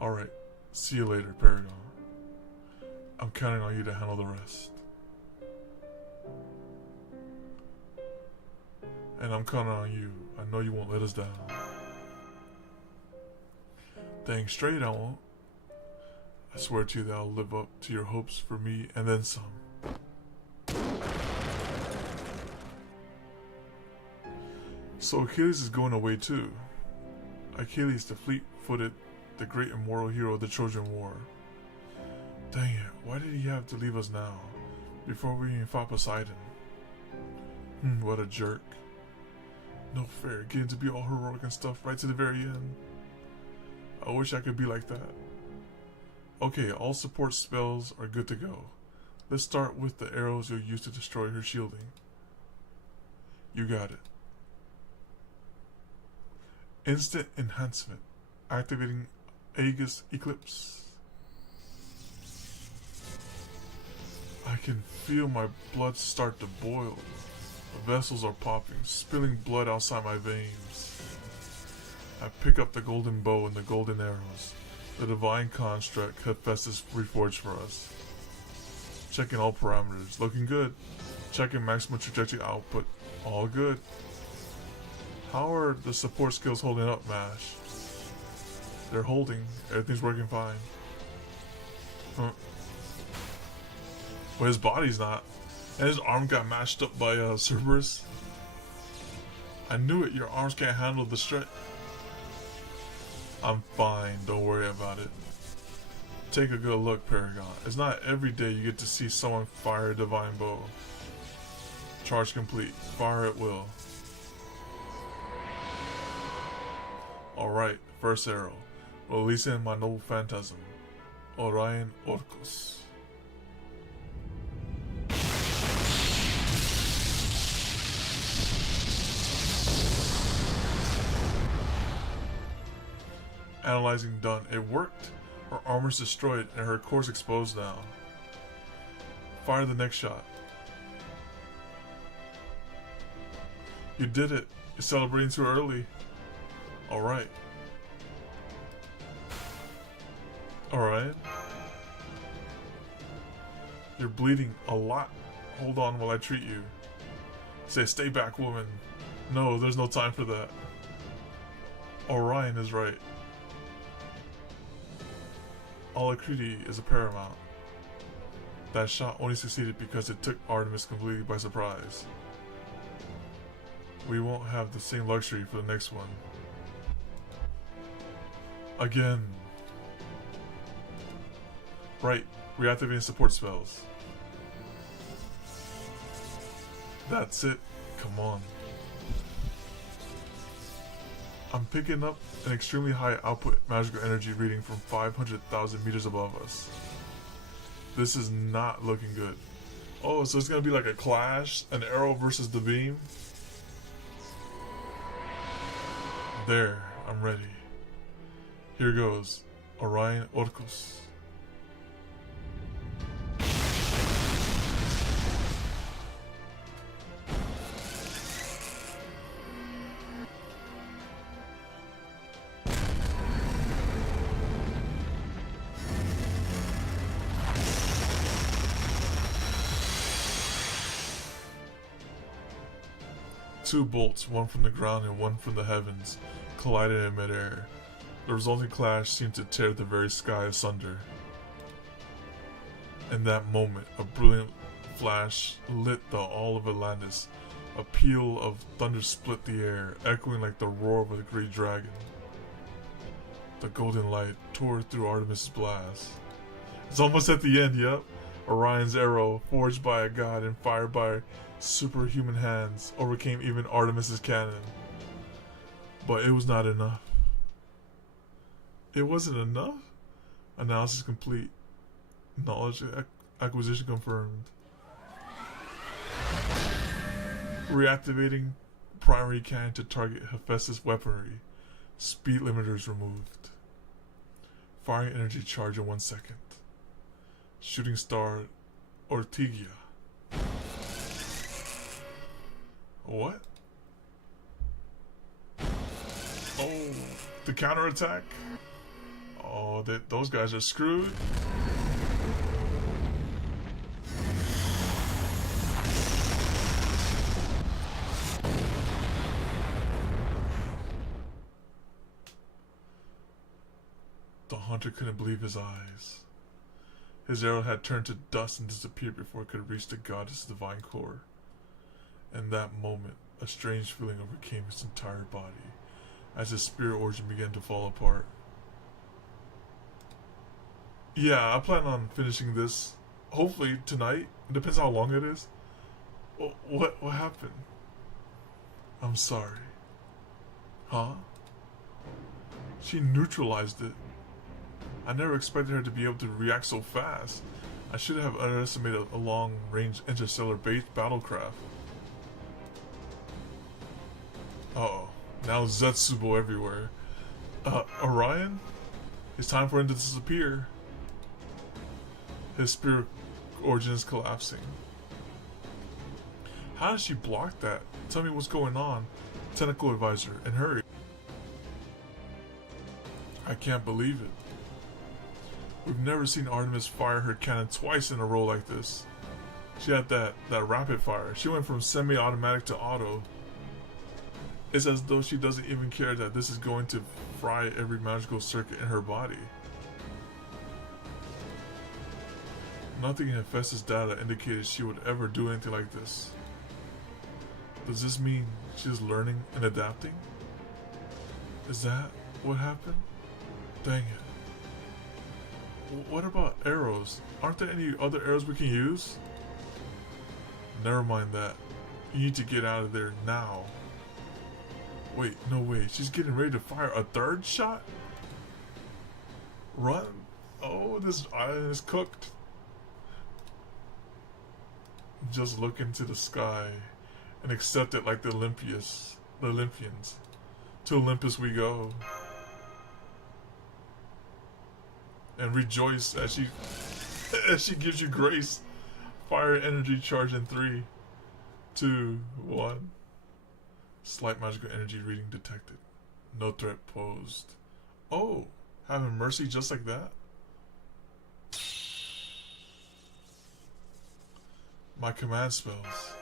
Alright. See you later, Paragon. I'm counting on you to handle the rest. And I'm counting on you. I know you won't let us down. Dang straight I won't. I swear to you that I'll live up to your hopes for me and then some. So Achilles is going away too. Achilles, the fleet-footed, the great immortal hero of the Trojan War. Dang it, why did he have to leave us now? before we even fought Poseidon. What a jerk. No fair, getting to be all heroic and stuff right to the very end. I wish I could be like that. Okay, all support spells are good to go. Let's start with the arrows you'll use to destroy her shielding. You got it. Instant enhancement. Activating Aegis Eclipse. I can feel my blood start to boil. The vessels are popping, spilling blood outside my veins. I pick up the golden bow and the golden arrows. The divine construct Hephaestus reforged for us. Checking all parameters. Looking good. Checking maximum trajectory output. All good. How are the support skills holding up, MASH? They're holding. Everything's working fine. Huh. But his body's not. And his arm got mashed up by Cerberus. I knew it. Your arms can't handle the stretch. I'm fine. Don't worry about it. Take a good look, Paragon. It's not every day you get to see someone fire a divine bow. Charge complete. Fire at will. Alright, first arrow. Releasing my noble phantasm. Orion Orcus. Analyzing done. It worked. Her armor's destroyed and her core's exposed now. Fire the next shot. You did it. You're celebrating too early. Alright. Alright. You're bleeding a lot. Hold on while I treat you. Say, stay back, woman. No, there's no time for that. Orion is right. Alacrity is a paramount. That shot only succeeded because it took Artemis completely by surprise. We won't have the same luxury for the next one. Again. Right, reactivating support spells. That's it. Come on. I'm picking up an extremely high output magical energy reading from 500,000 meters above us. This is not looking good. Oh, so it's gonna be like a clash, an arrow versus the beam. There, I'm ready. Here goes. Orion Orcus. Two bolts, one from the ground and one from the heavens, collided in midair. The resulting clash seemed to tear the very sky asunder. In that moment, a brilliant flash lit the all of Atlantis. A peal of thunder split the air, echoing like the roar of a great dragon. The golden light tore through Artemis' blast. It's almost at the end, yep. Orion's arrow, forged by a god and fired by superhuman hands, overcame even Artemis' cannon. But it was not enough. It wasn't enough? Analysis complete. Knowledge acquisition confirmed. Reactivating primary cannon to target Hephaestus weaponry. Speed limiters removed. Firing energy charge in 1 second. Shooting star Ortigia. What? Oh, the counterattack? Oh, those guys are screwed. The hunter couldn't believe his eyes. His arrow had turned to dust and disappeared before it could reach the goddess' divine core. In that moment, a strange feeling overcame his entire body as his spirit origin began to fall apart. Yeah, I plan on finishing this hopefully tonight, Depends how long it is. What happened? I'm sorry. Huh? She neutralized it. I never expected her to be able to react so fast. I should have underestimated a long-range interstellar battlecraft. Uh-oh. Now Zetsubo everywhere. Orion? It's time for him to disappear. His spirit origin is collapsing. How did she block that? Tell me what's going on. Technical advisor, and hurry. I can't believe it. We've never seen Artemis fire her cannon twice in a row like this. She had that rapid fire. She went from semi-automatic to auto. It's as though she doesn't even care that this is going to fry every magical circuit in her body. Nothing in Hephaestus' data indicated she would ever do anything like this. Does this mean she's learning and adapting? Is that what happened? Dang it. What about arrows? Aren't there any other arrows we can use? Never mind that. You need to get out of there now. Wait, no way. She's getting ready to fire a third shot? Run. Oh, this island is cooked. Just look into the sky and accept it like the Olympians. To Olympus we go. And rejoice as she gives you grace. Fire energy charge in 3, 2, 1. Slight magical energy reading detected. No threat posed. Oh, having mercy just like that? My command spells.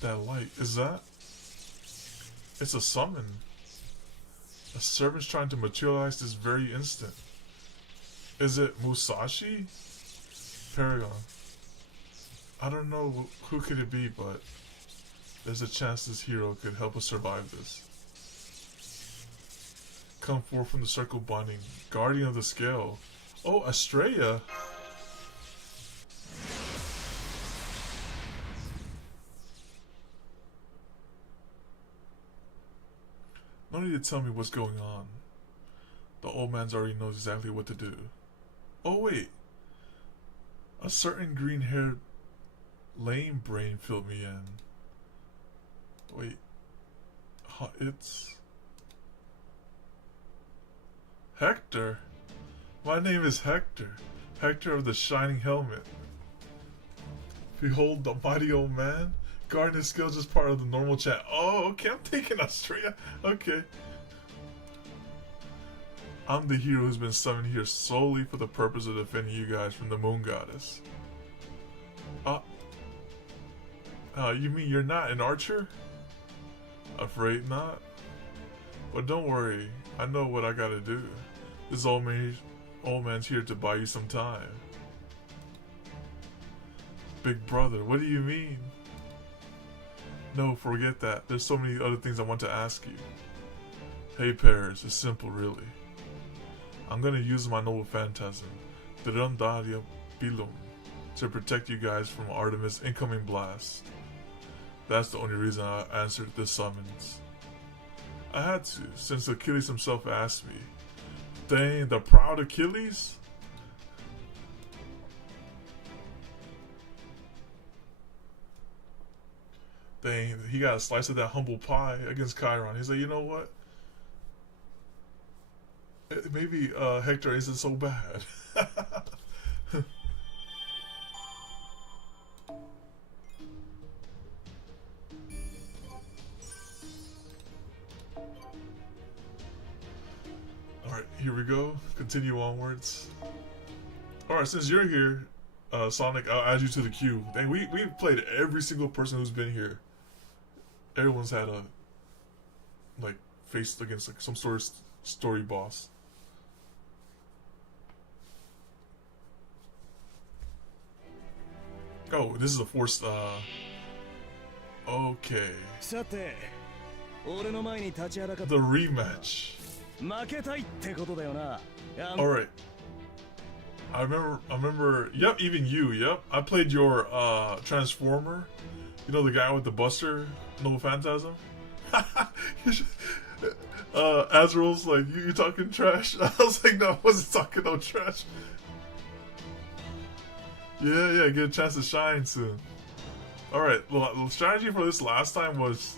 That light, is that? It's a summon. A servant's trying to materialize this very instant. Is it Musashi? Paragon. I don't know who could it be, but there's a chance this hero could help us survive this. Come forth from the circle bonding. Guardian of the scale. Oh, Estrella. No need to tell me what's going on. The old man's already knows exactly what to do. Oh wait. A certain green-haired lame brain filled me in. Wait. It's Hector. My name is Hector. Hector of the Shining Helmet. Behold the mighty old man. Guarding his skills is part of the normal chat. Oh, okay, I'm thinking Australia. Okay. I'm the hero who's been summoned here solely for the purpose of defending you guys from the moon goddess. You mean you're not an archer? Afraid not? But don't worry, I know what I gotta do. This old man's here to buy you some time. Big brother, what do you mean? No, forget that. There's so many other things I want to ask you. Hey Paris, it's simple really. I'm gonna use my noble phantasm, the Rondaria Pilum, to protect you guys from Artemis' incoming blast. That's the only reason I answered this summons. I had to, since Achilles himself asked me. Dang, the proud Achilles? Dang, he got a slice of that humble pie against Chiron. He's like, you know what? Maybe Hector isn't so bad. Alright, here we go. Continue onwards. Alright, since you're here, Sonic, I'll add you to the queue. Dang, we've played every single person who's been here. Everyone's had a faced against some sort of story boss. Oh, this is a forced okay. The rematch. Alright. I remember. Yep, even you. Yep, I played your Transformer. You know the guy with the Buster, no Phantasm. Azrael's like, you talking trash? I was like, no, I wasn't talking no trash. Yeah, get a chance to shine soon. Alright, well, the strategy for this last time was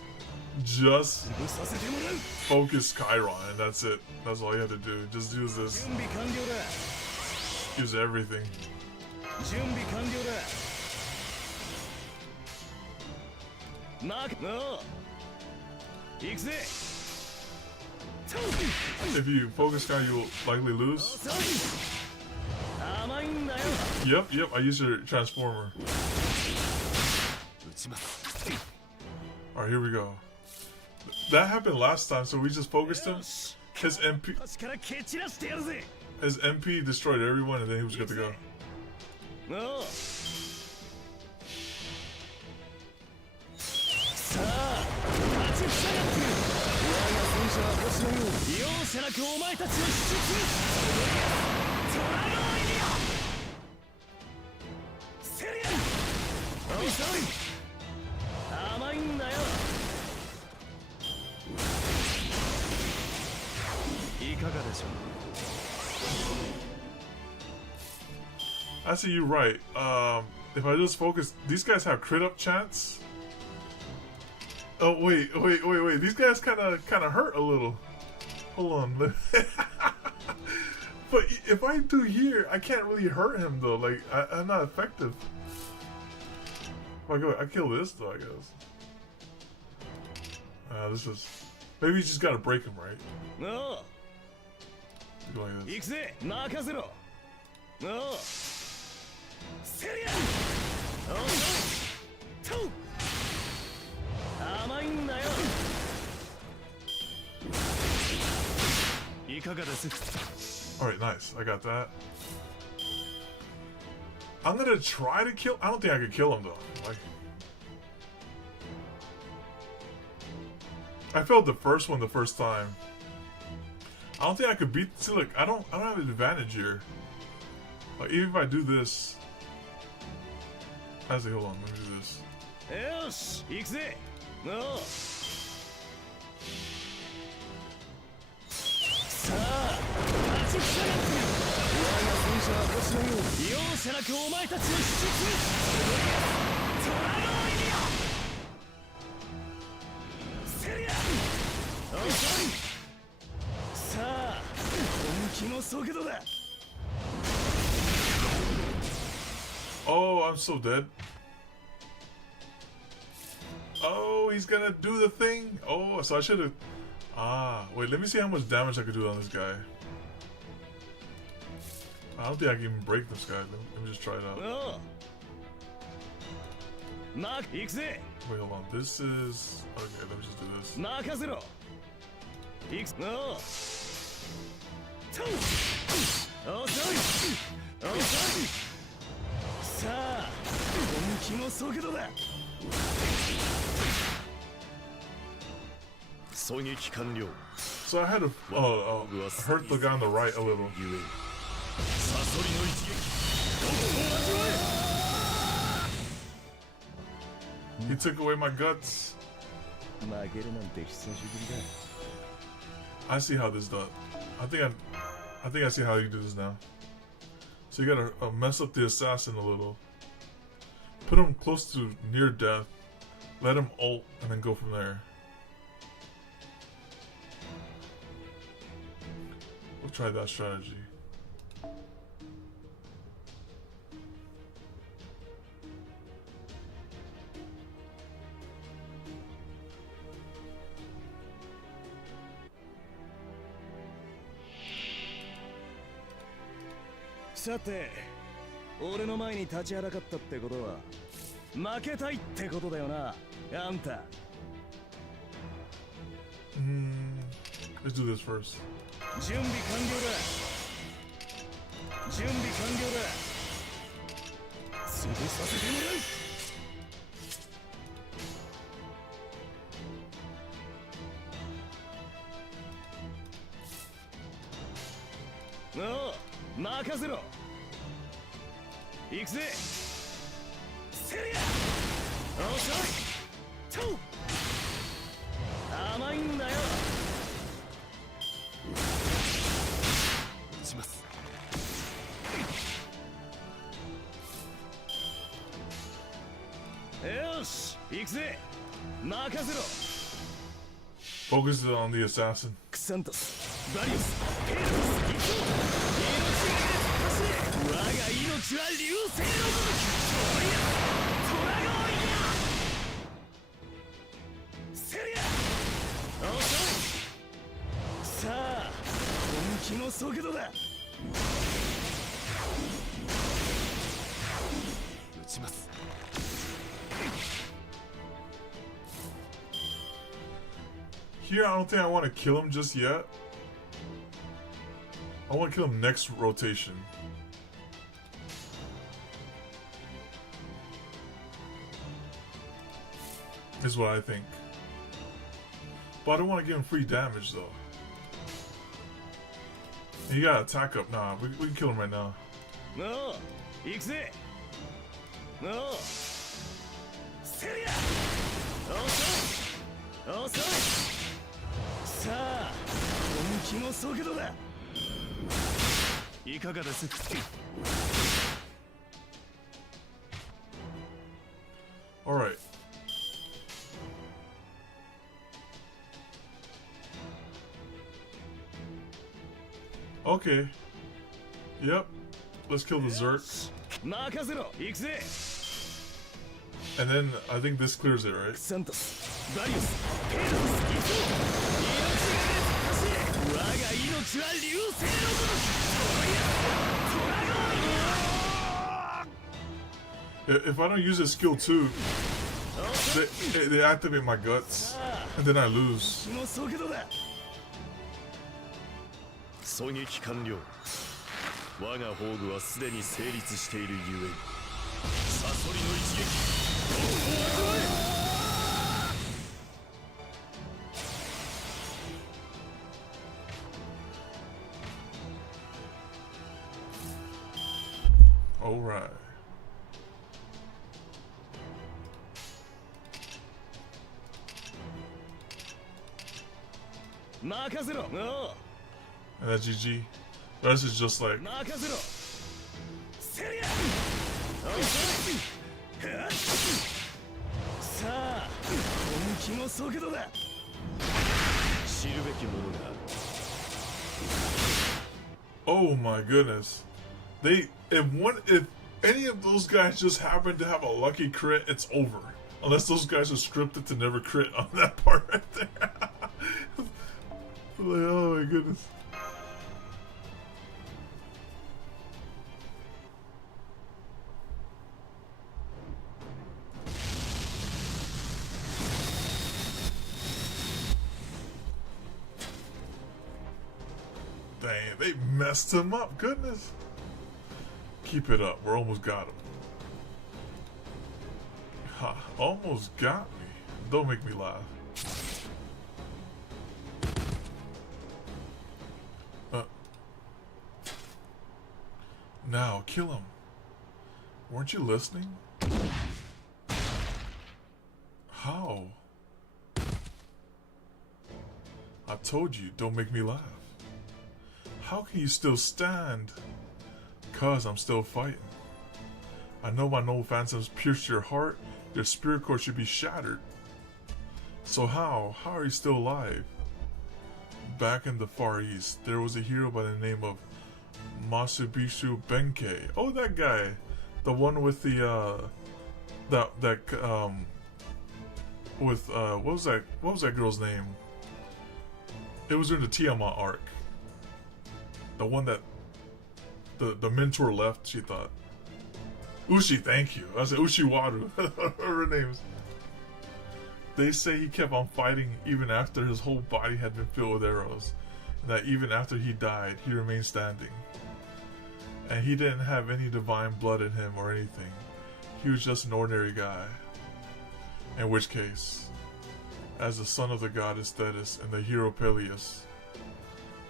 just focus Chiron, and that's it. That's all you have to do. Just use this. Use everything. If you focus Chiron, you'll likely lose. Yep, I use your Transformer. Alright, here we go. That happened last time, so we just focused him. His MP destroyed everyone, and then he was good to go. I see you right. If I just focus, these guys have crit up chance. Oh wait. These guys kind of hurt a little. Hold on. But if I do here, I can't really hurt him though. Like I'm not effective. If I kill this though, I guess. This is maybe you just gotta break him, right? No. Go like this. Alright, nice. I got that. I'm gonna try to kill. I don't think I could kill him though. Like, I failed the first one the first time. I don't think I could beat. See, look, I don't have an advantage here. Like, even if I do this. Actually, hold on. Let me do this. Oh, I'm so dead. Oh, he's gonna do the thing. Oh, so I should have. Wait, let me see how much damage I could do on this guy. I don't think I can even break this guy. Let me just try it out. Wait, hold on. This is... Okay, let me just do this. So I had to hurt the guy on the right a little. He took away my guts. I see how this does. I think I see how you do this now. So you gotta mess up the assassin a little. Put him close to near death. Let him ult and then go from there. We'll try that strategy. Sate, 俺の前に立ちはだかったってことは負けたいってことだよな、あんた。Let's do this first. 準備完了だ。準備完了だ。潰させてもらう。おう、任せろ。行くぜ。セリア。おしょい。と。甘いんだよ。打ちます。よし、行くぜ。任せろ。Focus on the assassin. クサントス、バリウス、ペルトス、行くぞ。命が走れ。我が命は流星のごとき。トリア、トラゴンや。セリア。おしょい。さあ、本気の速度だ。撃ちます。Here, I don't think I want to kill him just yet. I want to kill him next rotation. Is what I think. But I don't want to give him free damage though. He got attack up. Nah, we can kill him right now. No, 行くぜ。No, セリア。遅い。遅い。さあ、本気の速度だ。いかがです？ All right. Okay. Yep. Let's kill the Zerk. 任せろ、行くぜ。 And then I think this clears it, right? クサントス、バリウス、ペルトス、行くぞ。命が走れ。我が命は流星のごとき。トリア、トラゴン。 If I don't use his skill too, they activate my guts, and then I lose. の速度だ。狙撃完了。我が宝具はすでに成立しているゆえにサソリの一撃本を行え。 All right. No. And that's GG. The rest is just like. Oh my goodness. If any of those guys just happen to have a lucky crit, it's over. Unless those guys are scripted to never crit on that part right there. Like, oh my goodness. Dang, they messed him up. Goodness. Keep it up. We're almost got him. Ha, almost got me. Don't make me laugh. Now, kill him. Weren't you listening? How? I told you, don't make me laugh. How can you still stand? 'Cause I'm still fighting. I know my noble phantoms pierced your heart. Your spirit core should be shattered. So how? How are you still alive? Back in the Far East, there was a hero by the name of Masubishu Benkei. Oh, that guy. The one with the, what was that girl's name? It was in the Tiamat arc. The one that the mentor left, she thought. Ushi, thank you. I said Ushiwaru. Her names. They say he kept on fighting even after his whole body had been filled with arrows. And that even after he died, he remained standing. And he didn't have any divine blood in him or anything. He was just an ordinary guy. In which case, as the son of the goddess Thetis and the hero Peleus,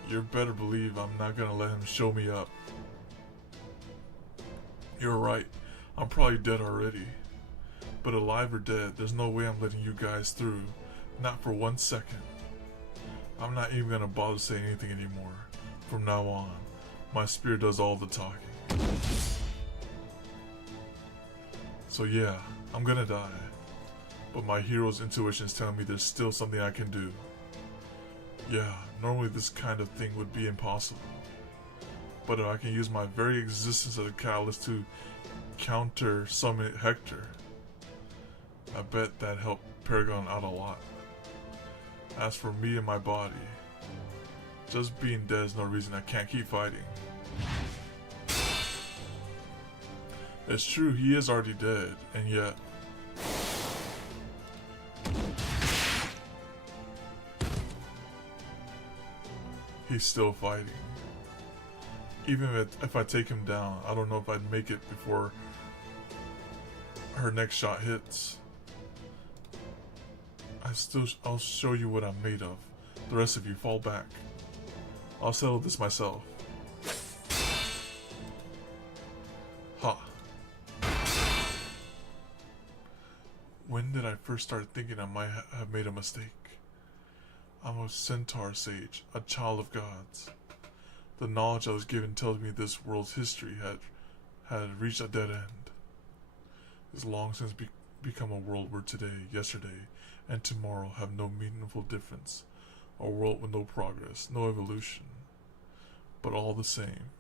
you better believe I'm not gonna let him show me up. You're right. I'm probably dead already. But alive or dead, there's no way I'm letting you guys through. Not for 1 second. I'm not even gonna bother saying anything anymore. From now on, my spirit does all the talking. So yeah, I'm gonna die. But my hero's intuition is telling me there's still something I can do. Yeah, normally this kind of thing would be impossible. But if I can use my very existence as a catalyst to counter summon Hector, I bet that helped Paragon out a lot. As for me and my body, just being dead is no reason I can't keep fighting. It's true, he is already dead, and yet he's still fighting. Even if I take him down, I don't know if I'd make it before her next shot hits. I'll show you what I'm made of. The rest of you, fall back. I'll settle this myself. Ha. When did I first start thinking I might have made a mistake? I'm a centaur sage, a child of gods. The knowledge I was given tells me this world's history had reached a dead end. It's long since become a world where today, yesterday, and tomorrow have no meaningful difference. A world with no progress, no evolution. But all the same,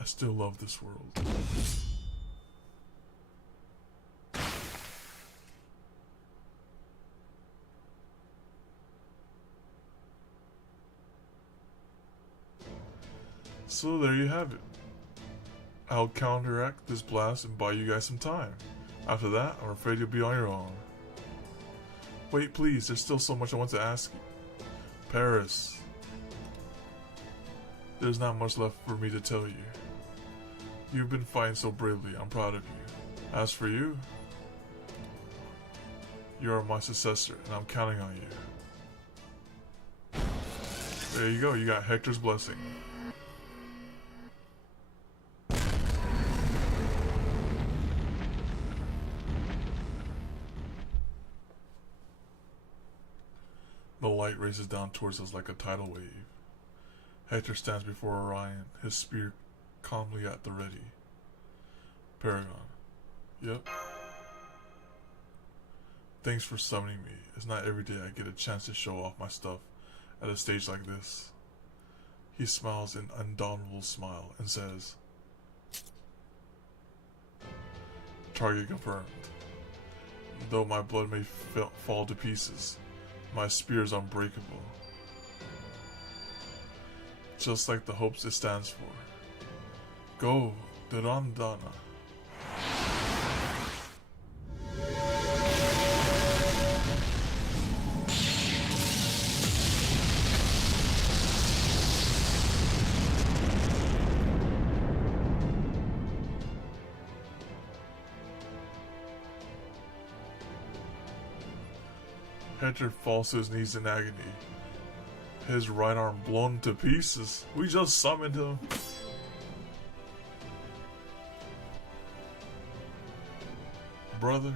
I still love this world. So there you have it. I'll counteract this blast and buy you guys some time. After that, I'm afraid you'll be on your own. Wait, please, there's still so much I want to ask you. Paris. There's not much left for me to tell you. You've been fighting so bravely, I'm proud of you. As for you, you are my successor, and I'm counting on you. There you go, you got Hector's blessing. The light races down towards us like a tidal wave. Hector stands before Orion, his spear calmly at the ready. Paragon. Yep. Thanks for summoning me. It's not every day I get a chance to show off my stuff at a stage like this. He smiles an indomitable smile and says, Target confirmed. Though my blood may fall to pieces, my spear is unbreakable. Just like the hopes it stands for. Go, Durandana. Hector falls to his knees in agony. His right arm blown to pieces. We just summoned him. Brother.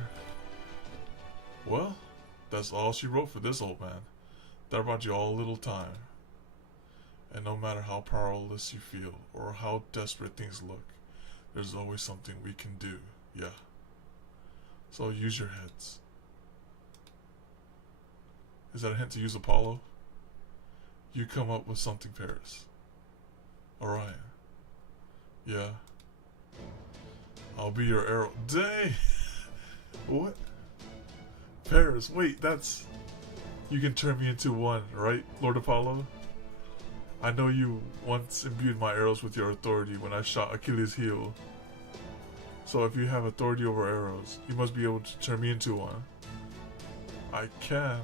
Well, that's all she wrote for this old man. That brought you all a little time. And no matter how powerless you feel or how desperate things look, there's always something we can do, yeah. So use your heads. Is that a hint to use Apollo? You come up with something, Paris. Orion. Yeah. I'll be your arrow. Dang! What? Paris, wait, that's... You can turn me into one, right, Lord Apollo? I know you once imbued my arrows with your authority when I shot Achilles' heel. So if you have authority over arrows, you must be able to turn me into one. I can.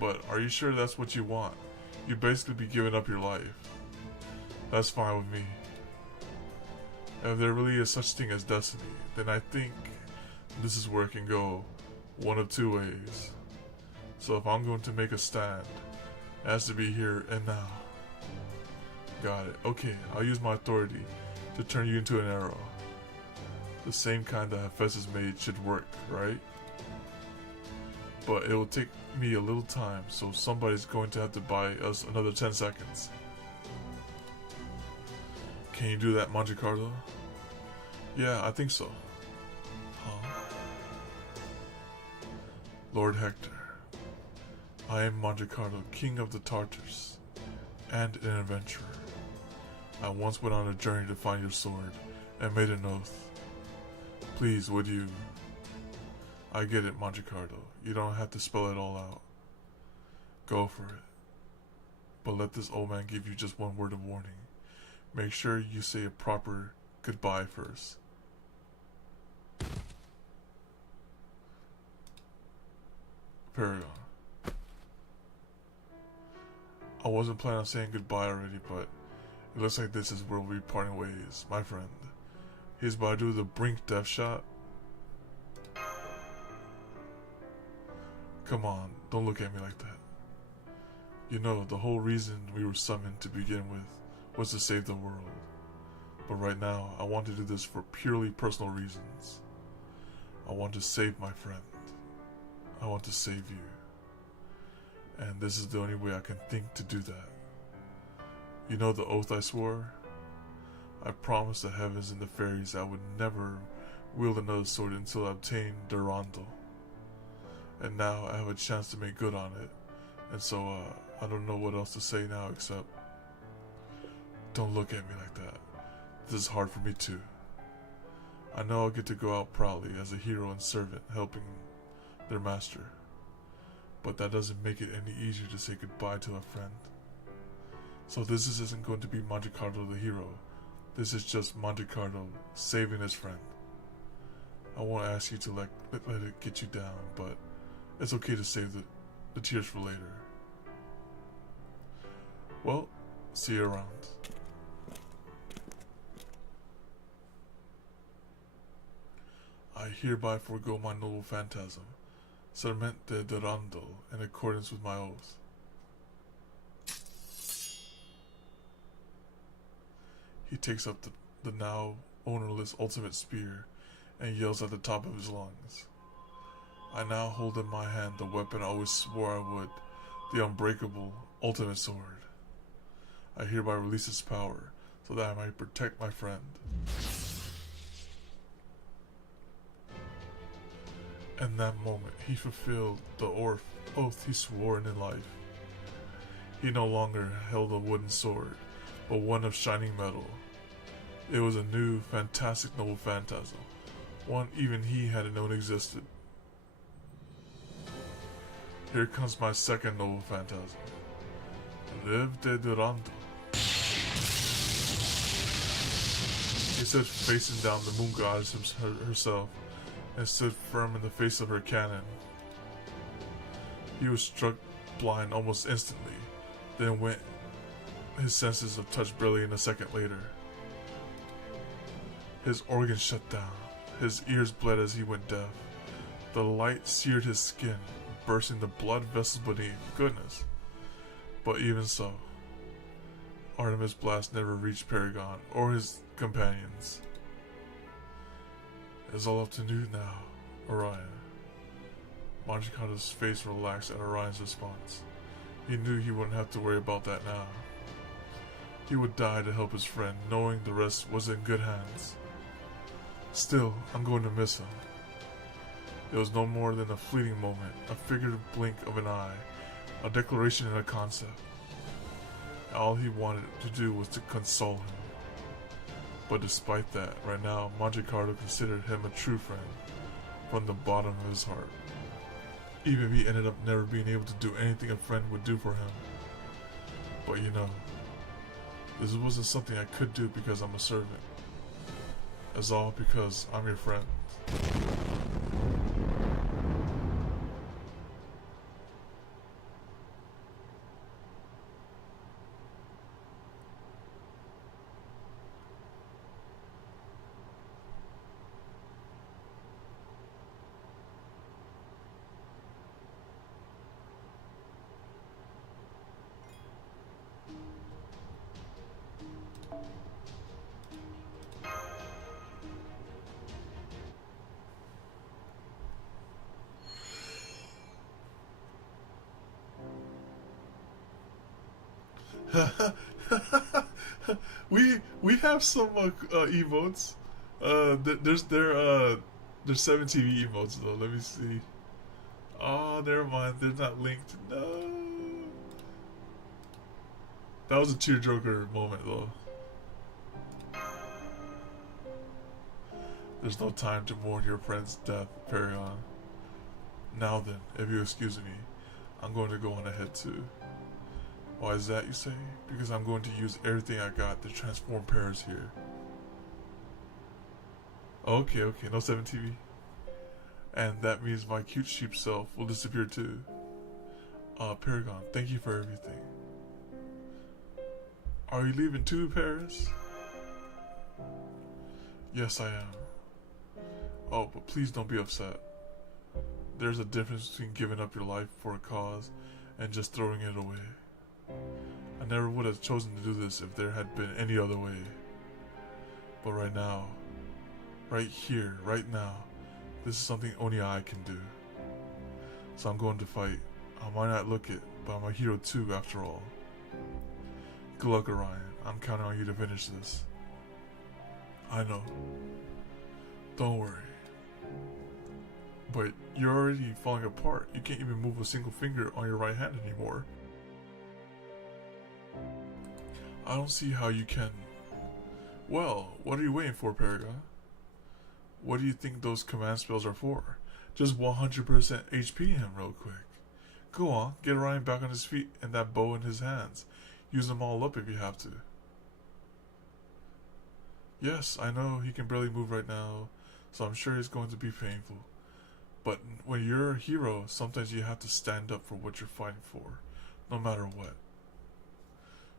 But are you sure that's what you want? You'd basically be giving up your life. That's fine with me. If there really is such thing as destiny, then I think this is where it can go one of two ways. So if I'm going to make a stand, it has to be here and now. Got it. Okay, I'll use my authority to turn you into an arrow. The same kind that Hephaestus made should work, right? But it will take me a little time, so somebody's going to have to buy us another 10 seconds. Can you do that, Mangicardo? Yeah, I think so. Huh? Lord Hector, I am Mangicardo, king of the Tartars, and an adventurer. I once went on a journey to find your sword, and made an oath. Please, would you? I get it, Mangicardo. You don't have to spell it all out. Go for it. But let this old man give you just one word of warning. Make sure you say a proper goodbye first. Paragon. I wasn't planning on saying goodbye already, but it looks like this is where we'll be parting ways, my friend. He's about to do the brink death shot. Come on, don't look at me like that. You know, the whole reason we were summoned to begin with was to save the world. But right now, I want to do this for purely personal reasons. I want to save my friend. I want to save you. And this is the only way I can think to do that. You know the oath I swore? I promised the heavens and the fairies I would never wield another sword until I obtained Durando. And now I have a chance to make good on it. And so, I don't know what else to say now except, don't look at me like that. This is hard for me too. I know I'll get to go out proudly as a hero and servant helping their master. But that doesn't make it any easier to say goodbye to a friend. So this isn't going to be Mangicardo the hero. This is just Mangicardo saving his friend. I won't ask you to let it get you down, but it's okay to save the tears for later. Well, see you around. I hereby forego my noble phantasm, Sermente Durando, in accordance with my oath. He takes up the now ownerless ultimate spear and yells at the top of his lungs. I now hold in my hand the weapon I always swore I would, the unbreakable ultimate sword. I hereby release its power so that I might protect my friend. In that moment, he fulfilled the oath he swore in life. He no longer held a wooden sword, but one of shining metal. It was a new, fantastic noble phantasm, one even he hadn't known existed. Here comes my second noble phantasm, Liv de Durando. He stood facing down the moon goddess herself, and stood firm in the face of her cannon. He was struck blind almost instantly, then went his senses of touch barely a second later. His organs shut down, his ears bled as he went deaf. The light seared his skin, bursting the blood vessels beneath. Goodness. But even so, Artemis' blast never reached Paragon or his companions. It's all up to you now, Orion. Mangicardo's face relaxed at Orion's response. He knew he wouldn't have to worry about that now. He would die to help his friend, knowing the rest was in good hands. Still, I'm going to miss him. It was no more than a fleeting moment, a figurative blink of an eye, a declaration and a concept. All he wanted to do was to console him. But despite that, right now, Mangicardo considered him a true friend from the bottom of his heart. Even if he ended up never being able to do anything a friend would do for him. But you know, this wasn't something I could do because I'm a servant. It's all because I'm your friend. we have some emotes. There's 7 TV emotes though. Let me see. Oh, never mind. They're not linked. No. That was a tearjerker moment though. There's no time to mourn your friend's death, Paragon. Now then, if you excuse me, I'm going to go on ahead too. Why is that, you say? Because I'm going to use everything I got to transform Paris here. Okay, no 7 TV. And that means my cute sheep self will disappear too. Paragon, thank you for everything. Are you leaving too, Paris? Yes, I am. Oh, but please don't be upset. There's a difference between giving up your life for a cause and just throwing it away. I never would have chosen to do this if there had been any other way. But right now, right here, right now, this is something only I can do. So I'm going to fight. I might not look it, but I'm a hero too, after all. Good luck, Orion. I'm counting on you to finish this. I know. Don't worry. But you're already falling apart. You can't even move a single finger on your right hand anymore. I don't see how you can. Well, what are you waiting for, Paragon? What do you think those command spells are for? Just 100% HP him real quick. Go on, get Orion back on his feet and that bow in his hands. Use them all up if you have to. Yes, I know he can barely move right now, so I'm sure it's going to be painful. But when you're a hero, sometimes you have to stand up for what you're fighting for, no matter what.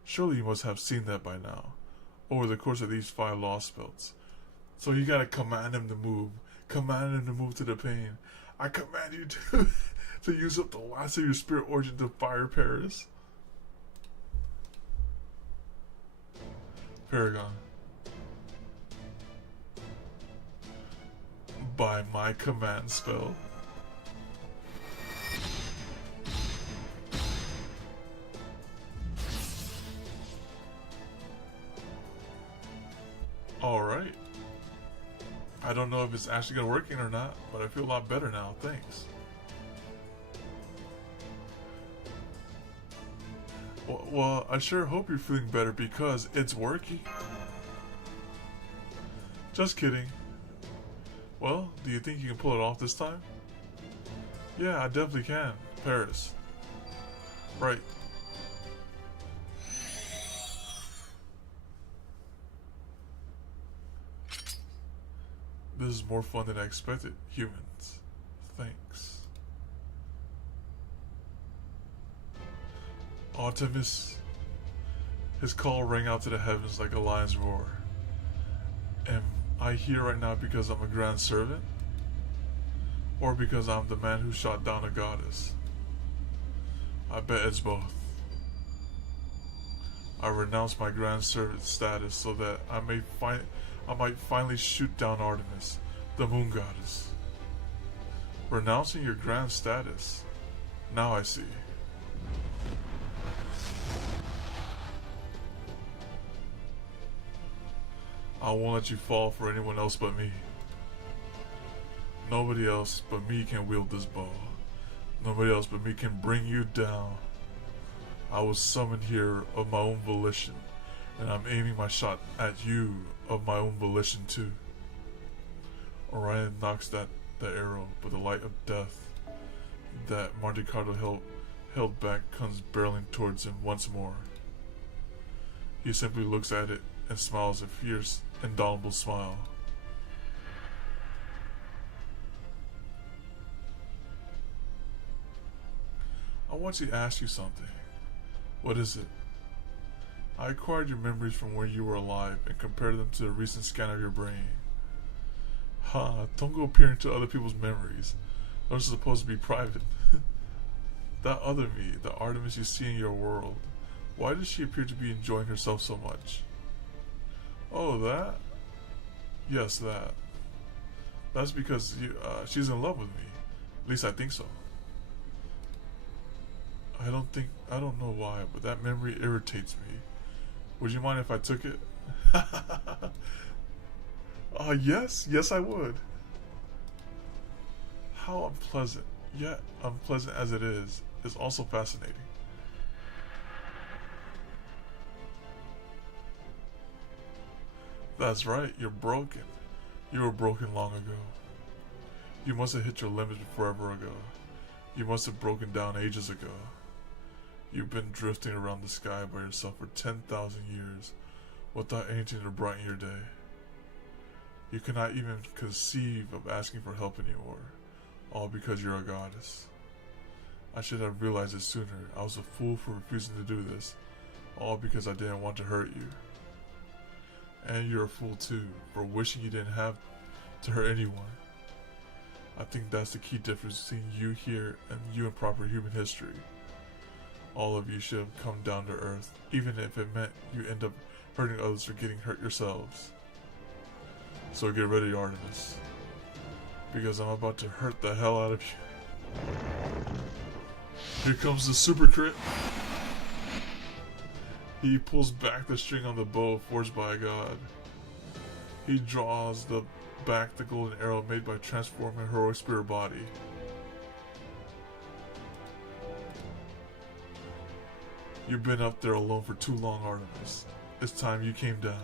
Surely you must have seen that by now, over the course of these 5 Lostbelts. So you gotta command him to move. Command him to move to the pain. I command you to use up the last of your spirit origin to fire Paris. Paragon. By my command spell. Alright. I don't know if it's actually gonna work or not, but I feel a lot better now, thanks. Well, I sure hope you're feeling better because it's working. Just kidding. Well, do you think you can pull it off this time? Yeah, I definitely can. Paris. Right. This is more fun than I expected, humans. Thanks. Artemis. His call rang out to the heavens like a lion's roar. Am I here right now because I'm a grand servant? Or because I'm the man who shot down a goddess? I bet it's both. I renounce my grand servant status so that I might finally shoot down Artemis, the moon goddess. Renouncing your grand status? Now I see. I won't let you fall for anyone else but me. Nobody else but me can wield this bow. Nobody else but me can bring you down. I was summoned here of my own volition, and I'm aiming my shot at you of my own volition too. Orion knocks the arrow, but the light of death that Monte Carlo held back comes barreling towards him once more. He simply looks at it and smiles a fierce, indomitable smile. I want to ask you something. What is it? I acquired your memories from when you were alive and compared them to the recent scan of your brain. Don't go peering into other people's memories. Those are supposed to be private. That other me, the Artemis you see in your world, why does she appear to be enjoying herself so much? Oh, that? Yes, that. That's because she's in love with me. At least I think so. I don't know why, but that memory irritates me. Would you mind if I took it? Yes I would. How unpleasant, yet unpleasant as it is also fascinating. That's right, you're broken. You were broken long ago. You must have hit your limit forever ago. You must have broken down ages ago. You've been drifting around the sky by yourself for 10,000 years without anything to brighten your day. You cannot even conceive of asking for help anymore, all because you're a goddess. I should have realized it sooner. I was a fool for refusing to do this, all because I didn't want to hurt you. And you're a fool too, for wishing you didn't have to hurt anyone. I think that's the key difference between you here and you in proper human history. All of you should have come down to earth, even if it meant you end up hurting others or getting hurt yourselves. So get ready, Artemis, because I'm about to hurt the hell out of you. Here comes the super crit. He pulls back the string on the bow forged by a god. He draws back the golden arrow made by transforming her heroic spirit body. You've been up there alone for too long, Artemis. It's time you came down.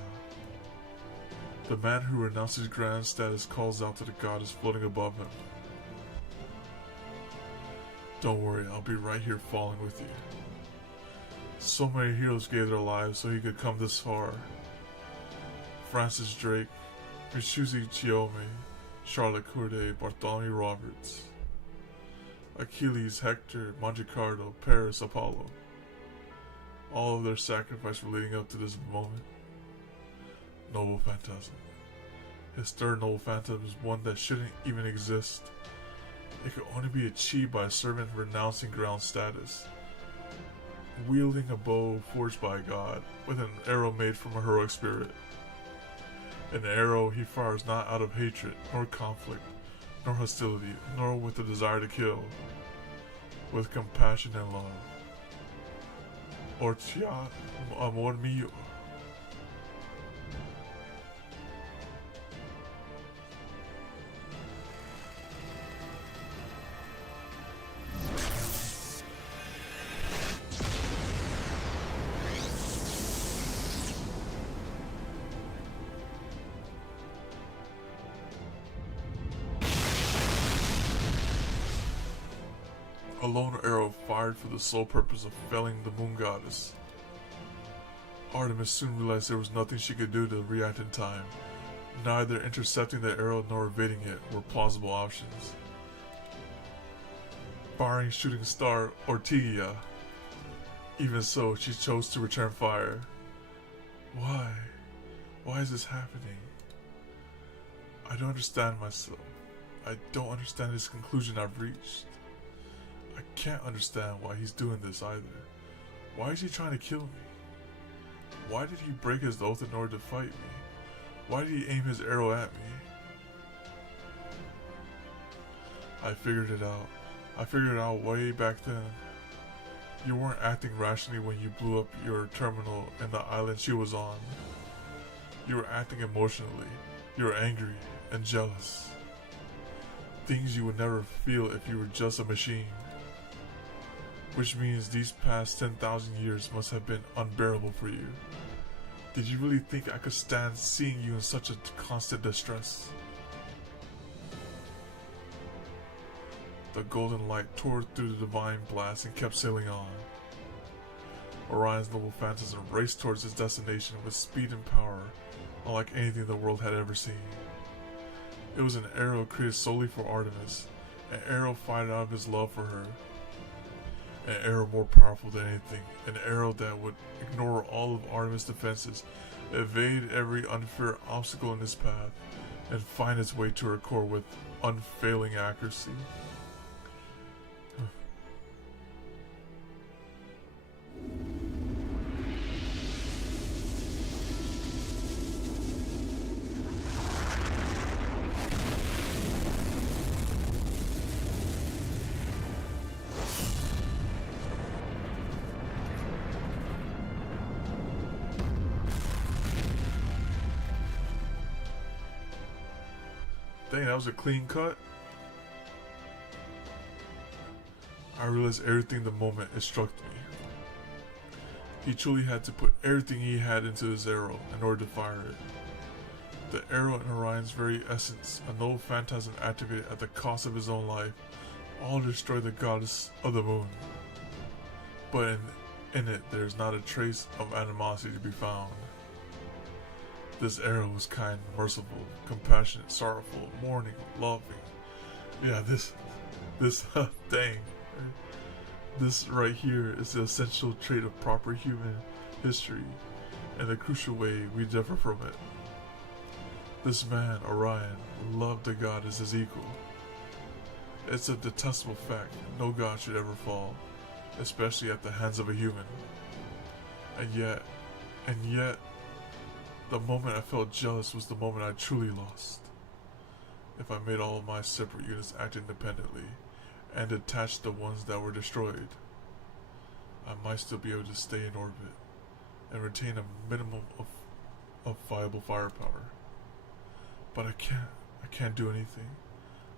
The man who renounced his grand status calls out to the goddess floating above him. Don't worry, I'll be right here falling with you. So many heroes gave their lives so he could come this far. Francis Drake, Mitsubishi Chiome, Charlotte Corday, Bartholomew Roberts, Achilles, Hector, Montecarlo, Paris, Apollo. All of their sacrifice were leading up to this moment. Noble Phantasm. His third noble phantasm is one that shouldn't even exist. It could only be achieved by a servant renouncing ground status, wielding a bow forged by God, with an arrow made from a heroic spirit. An arrow he fires not out of hatred, nor conflict, nor hostility, nor with the desire to kill, with compassion and love. Ortia amor mío. A lone arrow fired for the sole purpose of felling the moon goddess. Artemis soon realized there was nothing she could do to react in time. Neither intercepting the arrow nor evading it were plausible options. Barring shooting star Ortigia. Even so, she chose to return fire. Why? Why is this happening? I don't understand myself. I don't understand this conclusion I've reached. I can't understand why he's doing this either. Why is he trying to kill me? Why did he break his oath in order to fight me? Why did he aim his arrow at me? I figured it out. I figured it out way back then. You weren't acting rationally when you blew up your terminal in the island she was on. You were acting emotionally. You were angry and jealous. Things you would never feel if you were just a machine. Which means these past 10,000 years must have been unbearable for you. Did you really think I could stand seeing you in such a constant distress? The golden light tore through the divine blast and kept sailing on. Orion's noble phantasm raced towards its destination with speed and power unlike anything the world had ever seen. It was an arrow created solely for Artemis, an arrow fired out of his love for her. An arrow more powerful than anything, an arrow that would ignore all of Artemis' defenses, evade every unfair obstacle in his path, and find its way to her core with unfailing accuracy. Dang, that was a clean cut. I realized everything the moment it struck me. He truly had to put everything he had into his arrow in order to fire it. The arrow in Orion's very essence, a noble phantasm activated at the cost of his own life, all to destroy the goddess of the moon. But in it, there is not a trace of animosity to be found. This arrow was kind, merciful, compassionate, sorrowful, mourning, loving. Yeah, this, dang. This right here is the essential trait of proper human history, and the crucial way we differ from it. This man, Orion, loved the god as his equal. It's a detestable fact no god should ever fall, especially at the hands of a human. And yet, the moment I felt jealous was the moment I truly lost. If I made all of my separate units act independently, and detached the ones that were destroyed, I might still be able to stay in orbit and retain a minimum of viable firepower. But I can't do anything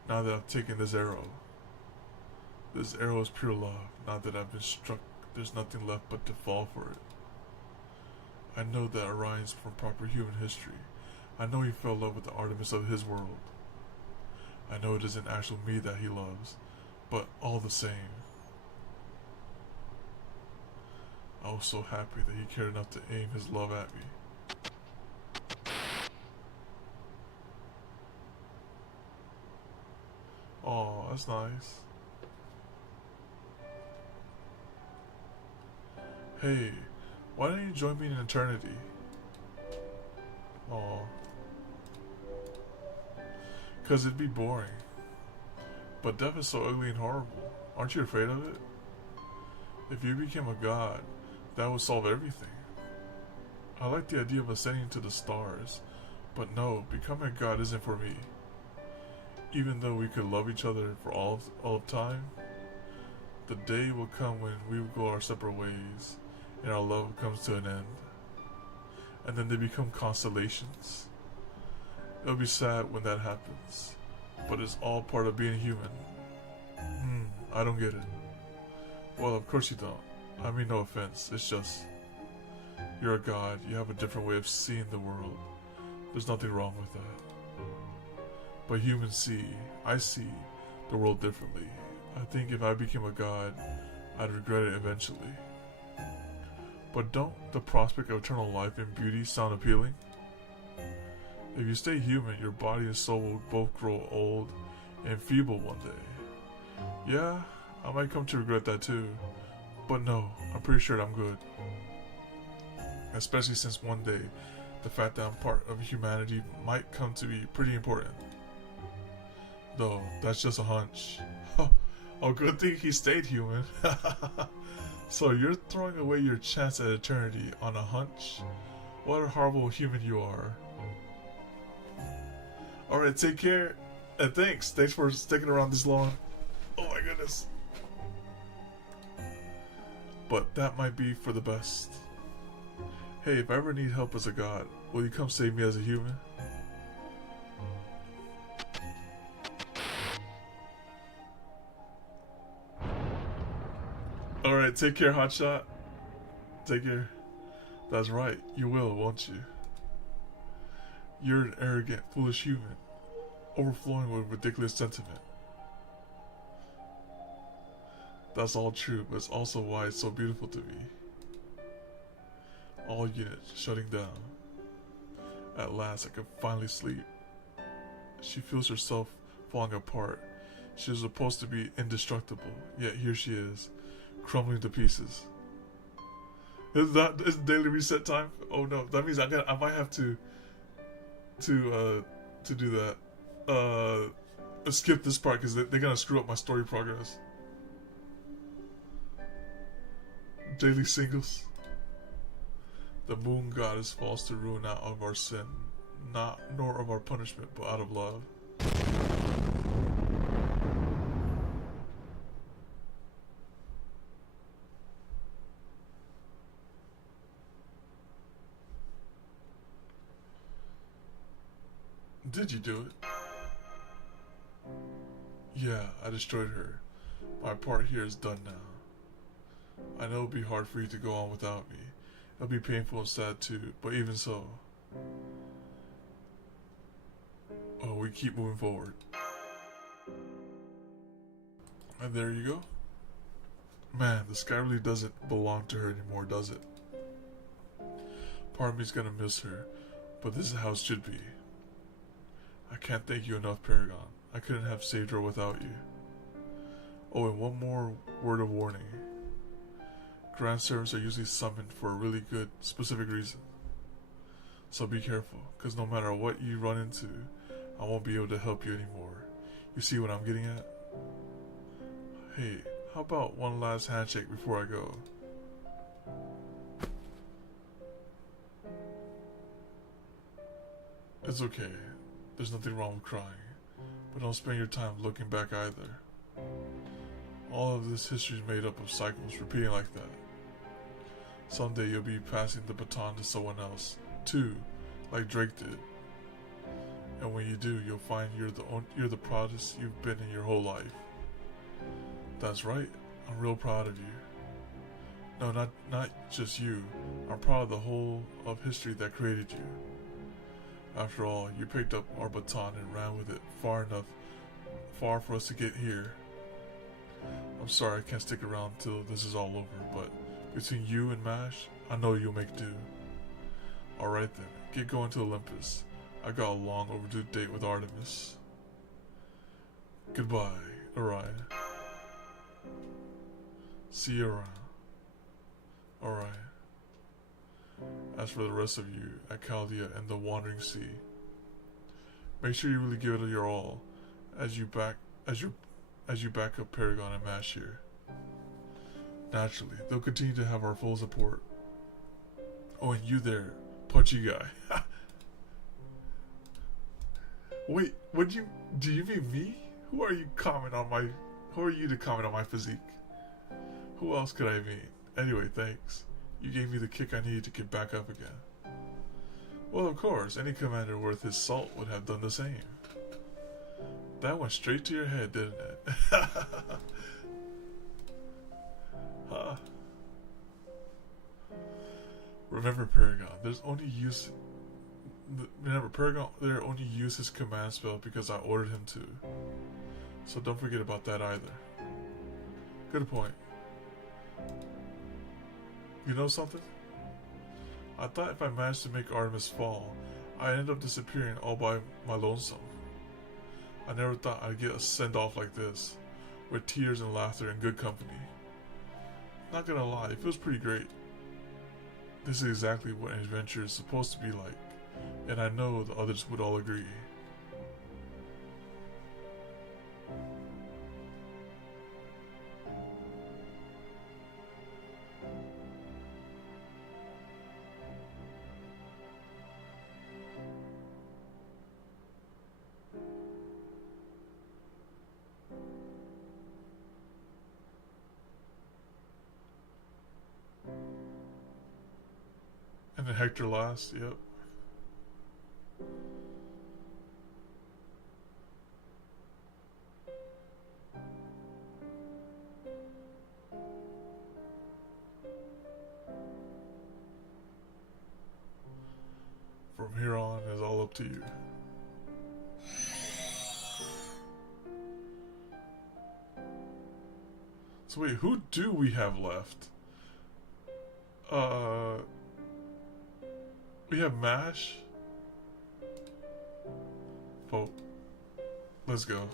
now that I've taken this arrow. This arrow is pure love. Now that I've been struck, there's nothing left but to fall for it. I know that Orion's from proper human history. I know he fell in love with the Artemis of his world. I know it isn't actual me that he loves, but all the same, I was so happy that he cared enough to aim his love at me. Oh, that's nice. Hey, why don't you join me in eternity? Oh, 'cause it'd be boring. But death is so ugly and horrible. Aren't you afraid of it? If you became a god, that would solve everything. I like the idea of ascending to the stars, but no, becoming a god isn't for me. Even though we could love each other for all of time, the day will come when we will go our separate ways, and our love comes to an end. And then they become constellations. It'll be sad when that happens, but it's all part of being human. I don't get it. Well, of course you don't. I mean, no offense. It's just, you're a god. You have a different way of seeing the world. There's nothing wrong with that. But humans I see the world differently. I think if I became a god, I'd regret it eventually. But don't the prospect of eternal life and beauty sound appealing? If you stay human, your body and soul will both grow old and feeble one day. Yeah, I might come to regret that too. But no, I'm pretty sure I'm good. Especially since one day, the fact that I'm part of humanity might come to be pretty important. Though, that's just a hunch. Oh, good thing he stayed human. So you're throwing away your chance at eternity on a hunch? What a horrible human you are. Alright, take care. And thanks for sticking around this long. Oh my goodness. But that might be for the best. Hey, if I ever need help as a god, will you come save me as a human? Alright, take care, hotshot. Take care. That's right, you will, won't you? You're an arrogant, foolish human, overflowing with ridiculous sentiment. That's all true, but it's also why it's so beautiful to me. All units shutting down. At last, I can finally sleep. She feels herself falling apart. She was supposed to be indestructible, yet here she is, crumbling to pieces. Is daily reset time? Oh no, that means I might have to do that. Skip this part because they're gonna screw up my story progress. Daily singles. The moon goddess falls to ruin out of our sin, nor of our punishment, but out of love. Did you do it? Yeah, I destroyed her. My part here is done now. I know it'll be hard for you to go on without me. It'll be painful and sad too, but even so. Oh, we keep moving forward. And there you go. Man, the sky really doesn't belong to her anymore, does it? Part of me's gonna miss her, but this is how it should be. I can't thank you enough, Paragon. I couldn't have saved her without you. Oh, and one more word of warning. Grand servants are usually summoned for a really good, specific reason. So be careful, because no matter what you run into, I won't be able to help you anymore. You see what I'm getting at? Hey, how about one last handshake before I go? It's okay. There's nothing wrong with crying. But don't spend your time looking back either. All of this history is made up of cycles repeating like that. Someday you'll be passing the baton to someone else, too, like Drake did. And when you do, you'll find you're the proudest you've been in your whole life. That's right. I'm real proud of you. No, not just you. I'm proud of the whole of history that created you. After all, you picked up our baton and ran with it far for us to get here. I'm sorry I can't stick around till this is all over, but between you and MASH, I know you'll make do. Alright then, get going to Olympus. I got a long overdue date with Artemis. Goodbye, Orion. See you around. Alright. As for the rest of you at Chaldea and the Wandering Sea, make sure you really give it your all as you back up Paragon and MASH here. Naturally, they'll continue to have our full support. Oh, and you there, punchy guy. Wait, do you mean me? Who are you to comment on my physique? Who else could I mean? Anyway, thanks. You gave me the kick I needed to get back up again. Well, of course, any commander worth his salt would have done the same. That went straight to your head, didn't it? Huh. Remember, Paragon, there only used his command spell because I ordered him to. So don't forget about that either. Good point. You know something? I thought if I managed to make Artemis fall, I'd end up disappearing all by my lonesome. I never thought I'd get a send-off like this, with tears and laughter and good company. Not gonna lie, it feels pretty great. This is exactly what an adventure is supposed to be like, and I know the others would all agree. And then Hector last, yep. From here on is all up to you. So wait, who do we have left? We have MASH. Oh, let's go.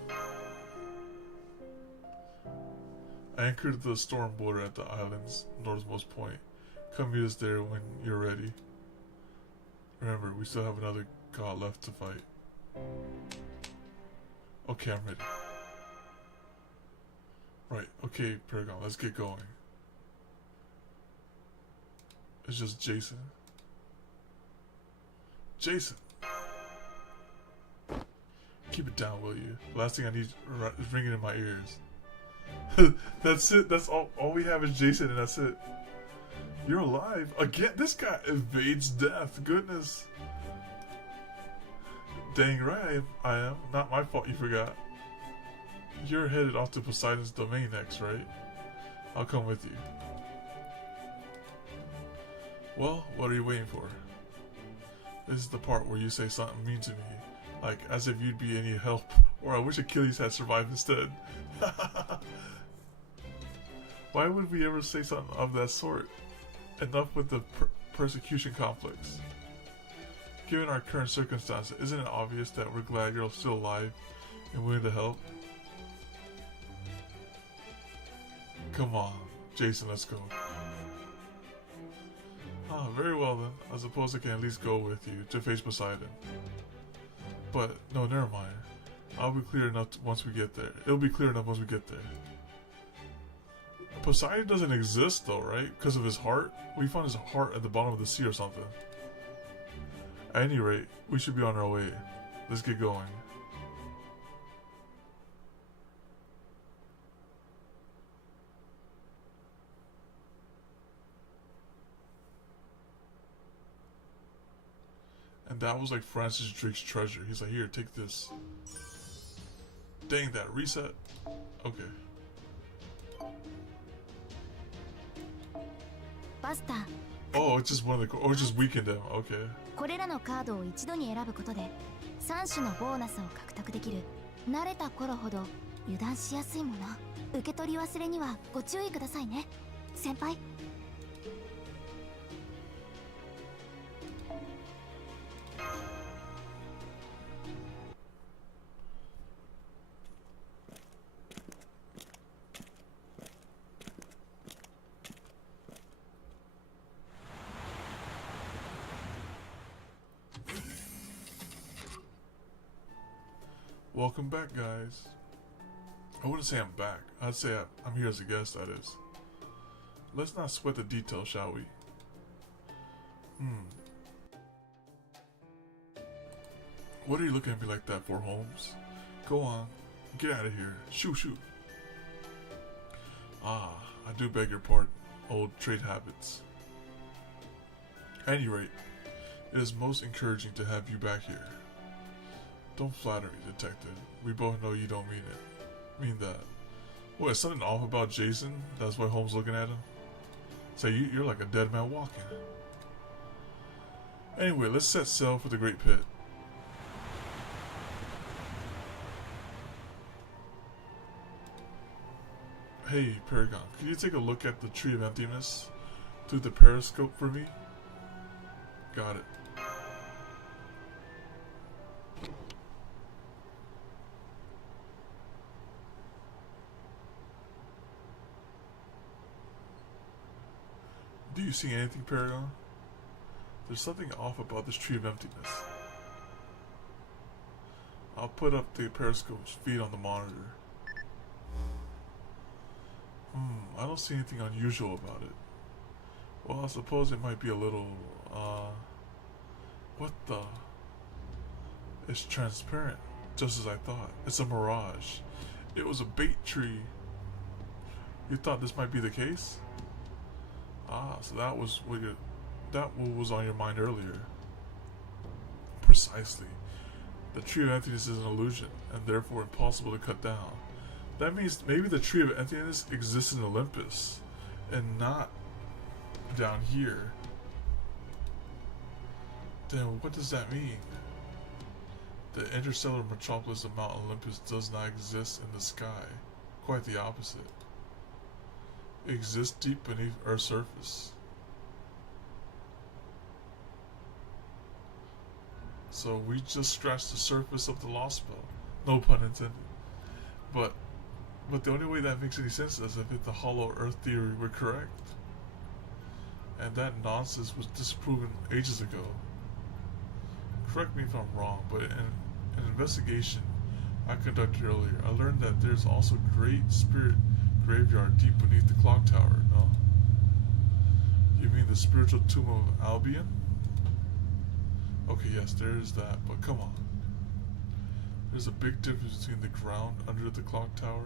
Anchored the storm border at the island's northmost point. Come meet us there when you're ready. Remember, we still have another god left to fight. Okay, I'm ready. Right, okay, Paragon, let's get going. It's just Jason. Jason! Keep it down, will you? The last thing I need is ringing in my ears. That's it. That's all we have is Jason, and that's it. You're alive? Again? This guy evades death. Goodness. Dang right I am. Not my fault you forgot. You're headed off to Poseidon's domain next, right? I'll come with you. Well, what are you waiting for? This is the part where you say something mean to me, like as if you'd be any help, or I wish Achilles had survived instead. Why would we ever say something of that sort? Enough with the persecution complex. Given our current circumstances, isn't it obvious that we're glad you're still alive and willing to help? Come on, Jason, let's go. Ah, very well then. I suppose I can at least go with you to face Poseidon. But, no, never mind. I'll be clear enough once we get there. It'll be clear enough once we get there. Poseidon doesn't exist though, right? Because of his heart? We found his heart at the bottom of the sea or something. At any rate, we should be on our way. Let's get going. And that was like Francis Drake's treasure. He's like, here, take this. Dang that, reset. Okay. バスター、 Oh, it's just one of the, or just weakened him. Okay. これらのカードを一度に選ぶことで3種のボーナスを獲得できる。慣れた頃ほど油断しやすいもの。受け取り忘れにはご注意くださいね、先輩。 Welcome back, guys. I wouldn't say I'm back. I'd say I'm here as a guest, that is. Let's not sweat the details, shall we? What are you looking at me like that for, Holmes? Go on. Get out of here. Shoo, shoo. Ah, I do beg your pardon. Old trade habits. At any rate, it is most encouraging to have you back here. Don't flatter me, detective. We both know you don't mean it. Mean that. What, is something off about Jason? That's why Holmes looking at him? Say, you're like a dead man walking. Anyway, let's set sail for the Great Pit. Hey, Paragon, can you take a look at the Tree of Emptiness through the periscope for me? Got it. Do you see anything, Paragon? There's something off about this Tree of Emptiness. I'll put up the periscope's feed on the monitor. I don't see anything unusual about it. Well, I suppose it might be a little, what the? It's transparent, just as I thought. It's a mirage. It was a bait tree. You thought this might be the case? Ah, so that was what was on your mind earlier. Precisely. The Tree of Emptiness is an illusion, and therefore impossible to cut down. That means maybe the Tree of Emptiness exists in Olympus, and not down here. Then what does that mean? The interstellar metropolis of Mount Olympus does not exist in the sky. Quite the opposite. It exists deep beneath Earth's surface. So we just scratched the surface of the Lostbelt. No pun intended. But the only way that makes any sense is if the hollow Earth theory were correct. And that nonsense was disproven ages ago. Correct me if I'm wrong, but in an investigation I conducted earlier, I learned that there's also Great Spirit graveyard deep beneath the clock tower, no? You mean the spiritual tomb of Albion? Okay, yes, there is that, but come on. There's a big difference between the ground under the clock tower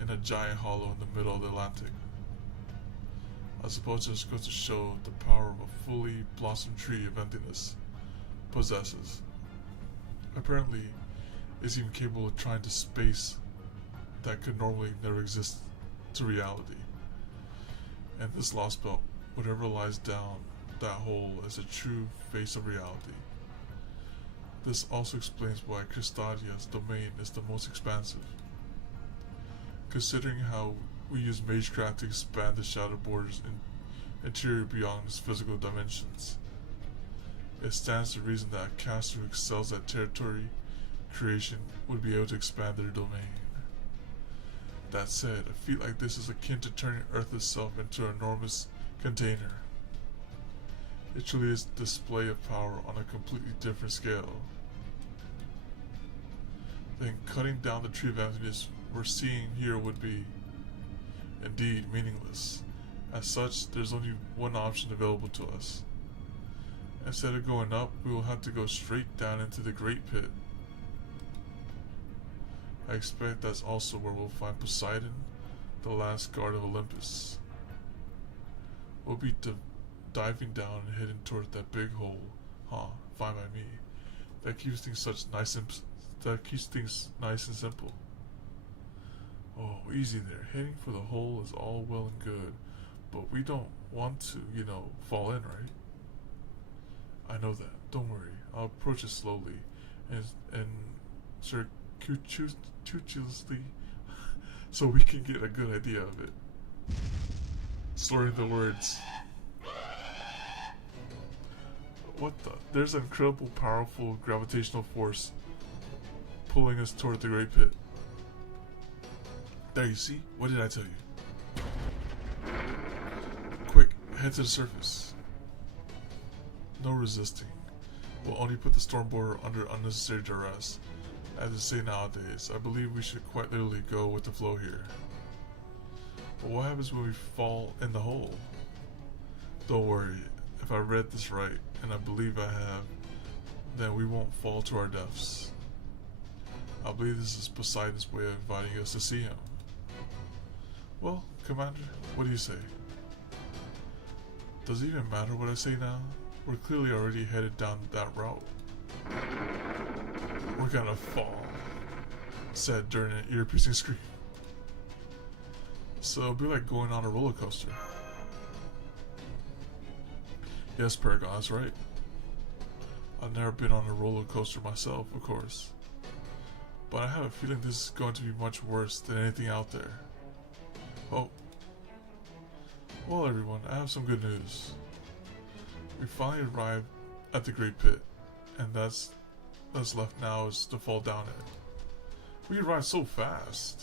and a giant hollow in the middle of the Atlantic. I suppose it just goes to show the power of a fully blossomed tree of emptiness possesses. Apparently, it's even capable of trying to space that could normally never exist to reality. And this lost belt, whatever lies down that hole, is a true face of reality. This also explains why Crystadia's domain is the most expansive. Considering how we use Magecraft to expand the Shattered Borders interior beyond its physical dimensions, it stands to reason that a caster who excels at territory creation would be able to expand their domain. That said, a feat like this is akin to turning Earth itself into an enormous container. It truly is a display of power on a completely different scale. Then cutting down the tree of emptiness we're seeing here would be, indeed, meaningless. As such, there's only one option available to us. Instead of going up, we will have to go straight down into the Great Pit. I expect that's also where we'll find Poseidon, the last guard of Olympus. We'll be diving down and heading toward that big hole, fine by me. That keeps things nice and simple. Oh, easy there. Heading for the hole is all well and good, but we don't want to, fall in, right? I know that. Don't worry. I'll approach it slowly and circuitously so we can get a good idea of it. Slurring the words. What the? There's an incredible, powerful gravitational force pulling us toward the Great Pit. There, you see? What did I tell you? Quick, head to the surface. No resisting. We'll only put the Stormborder under unnecessary duress. As they say nowadays, I believe we should quite literally go with the flow here. But what happens when we fall in the hole? Don't worry, if I read this right, and I believe I have, then we won't fall to our deaths. I believe this is Poseidon's way of inviting us to see him. Well, Commander, what do you say? Does it even matter what I say now? We're clearly already headed down that route. We're gonna fall, said during an ear-piercing scream. So it'll be like going on a roller coaster. Yes, Paragon, that's right. I've never been on a roller coaster myself, of course. But I have a feeling this is going to be much worse than anything out there. Oh. Well, everyone, I have some good news. We finally arrived at the Great Pit, and that's left now is to fall down it. We arrived so fast.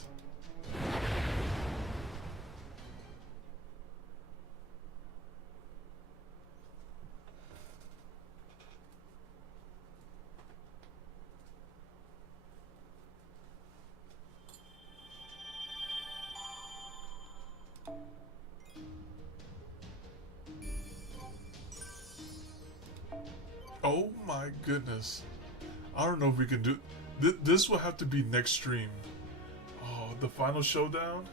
Oh my goodness. I don't know if we can do... This will have to be next stream. Oh, the final showdown?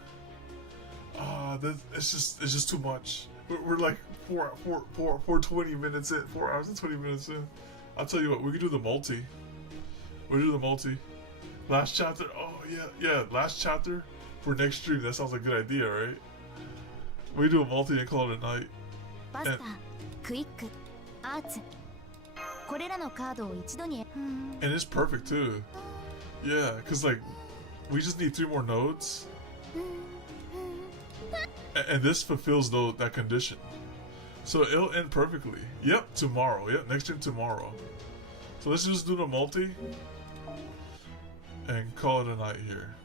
It's just too much. We're like 20 minutes in. 4 hours and 20 minutes in. I'll tell you what, we can do the multi. We'll do the multi. Last chapter. Oh, yeah. Last chapter for next stream. That sounds like a good idea, right? We do a multi and call it a night. Basta, quick, arts. And it's perfect too. Yeah, because like we just need 3 more nodes. And this fulfills that condition. So it'll end perfectly. Yep, tomorrow. Yep, next stream tomorrow. So let's just do the multi and call it a night here.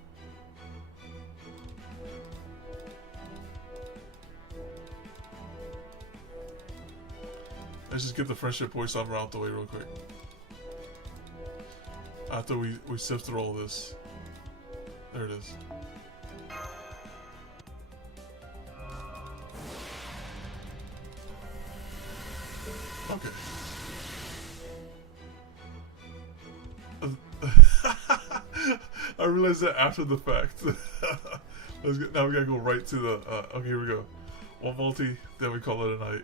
Let's just get the friendship voiceover out the way real quick. After we sift through all this. There it is. Okay. I realized that after the fact. Now we gotta go right to the... okay, here we go. One multi, then we call it a night.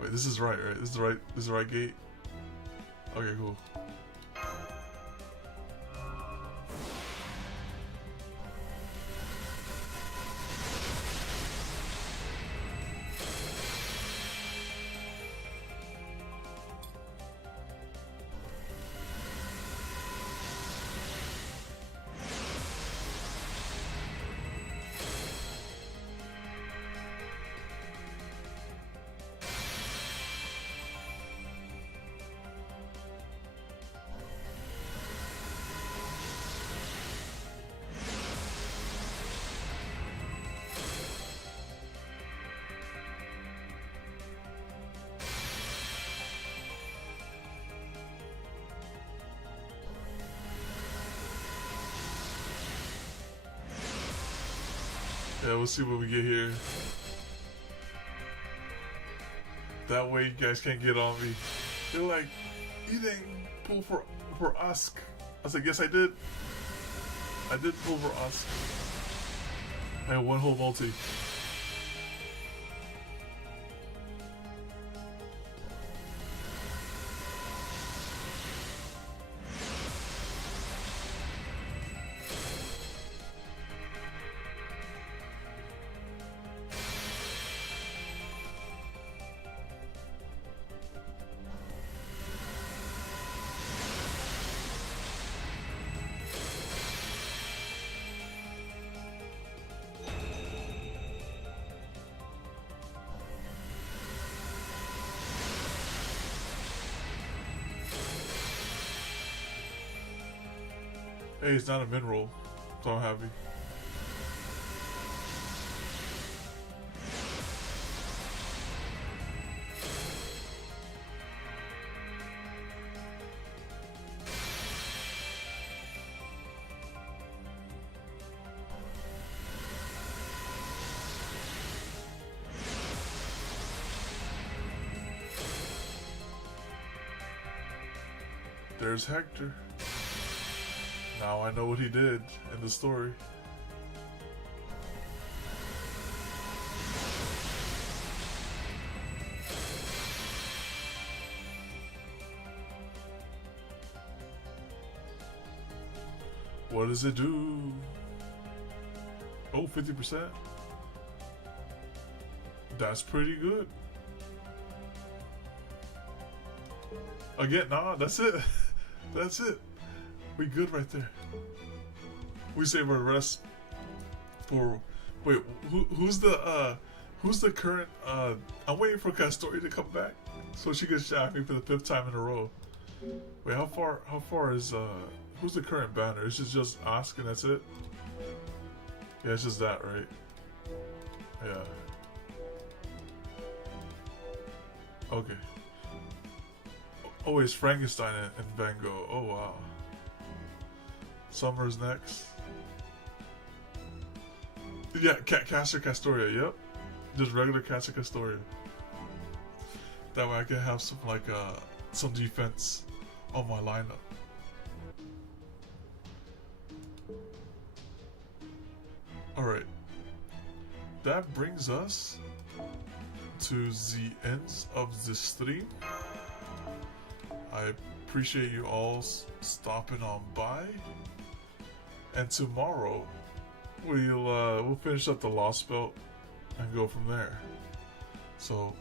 Wait, this is right? This is the right gate? Okay, cool. Yeah, we'll see what we get here. That way you guys can't get on me. They're like, you didn't pull for Usk. I was like, yes I did. I did pull for Usk. I had one whole multi. Hey, it's not a mid-roll, so I'm happy. There's Hector. Now I know what he did in the story. What does it do? Oh, 50%? That's pretty good. Again, nah, that's it. That's it. We good right there. We save our rest for. Wait, who's the current? I'm waiting for Castori to come back so she can shaft me for the 5th time in a row. Wait, how far is who's the current banner? Is it just Ask and that's it? Yeah, it's just that, right? Yeah. Okay. Oh, it's Frankenstein and Van Gogh. Oh wow. Summer's next. Yeah, Caster Castoria, yep. Just regular Caster Castoria. That way I can have some defense on my lineup. Alright. That brings us to the end of this stream. I appreciate you all stopping on by. And tomorrow, we'll finish up the Lostbelt and go from there. So,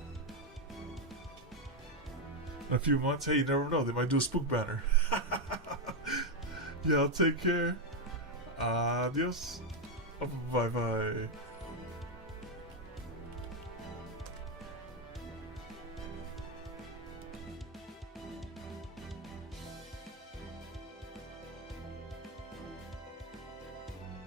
in a few months, hey, you never know, they might do a spook banner. Y'all take care. Adios. Bye bye.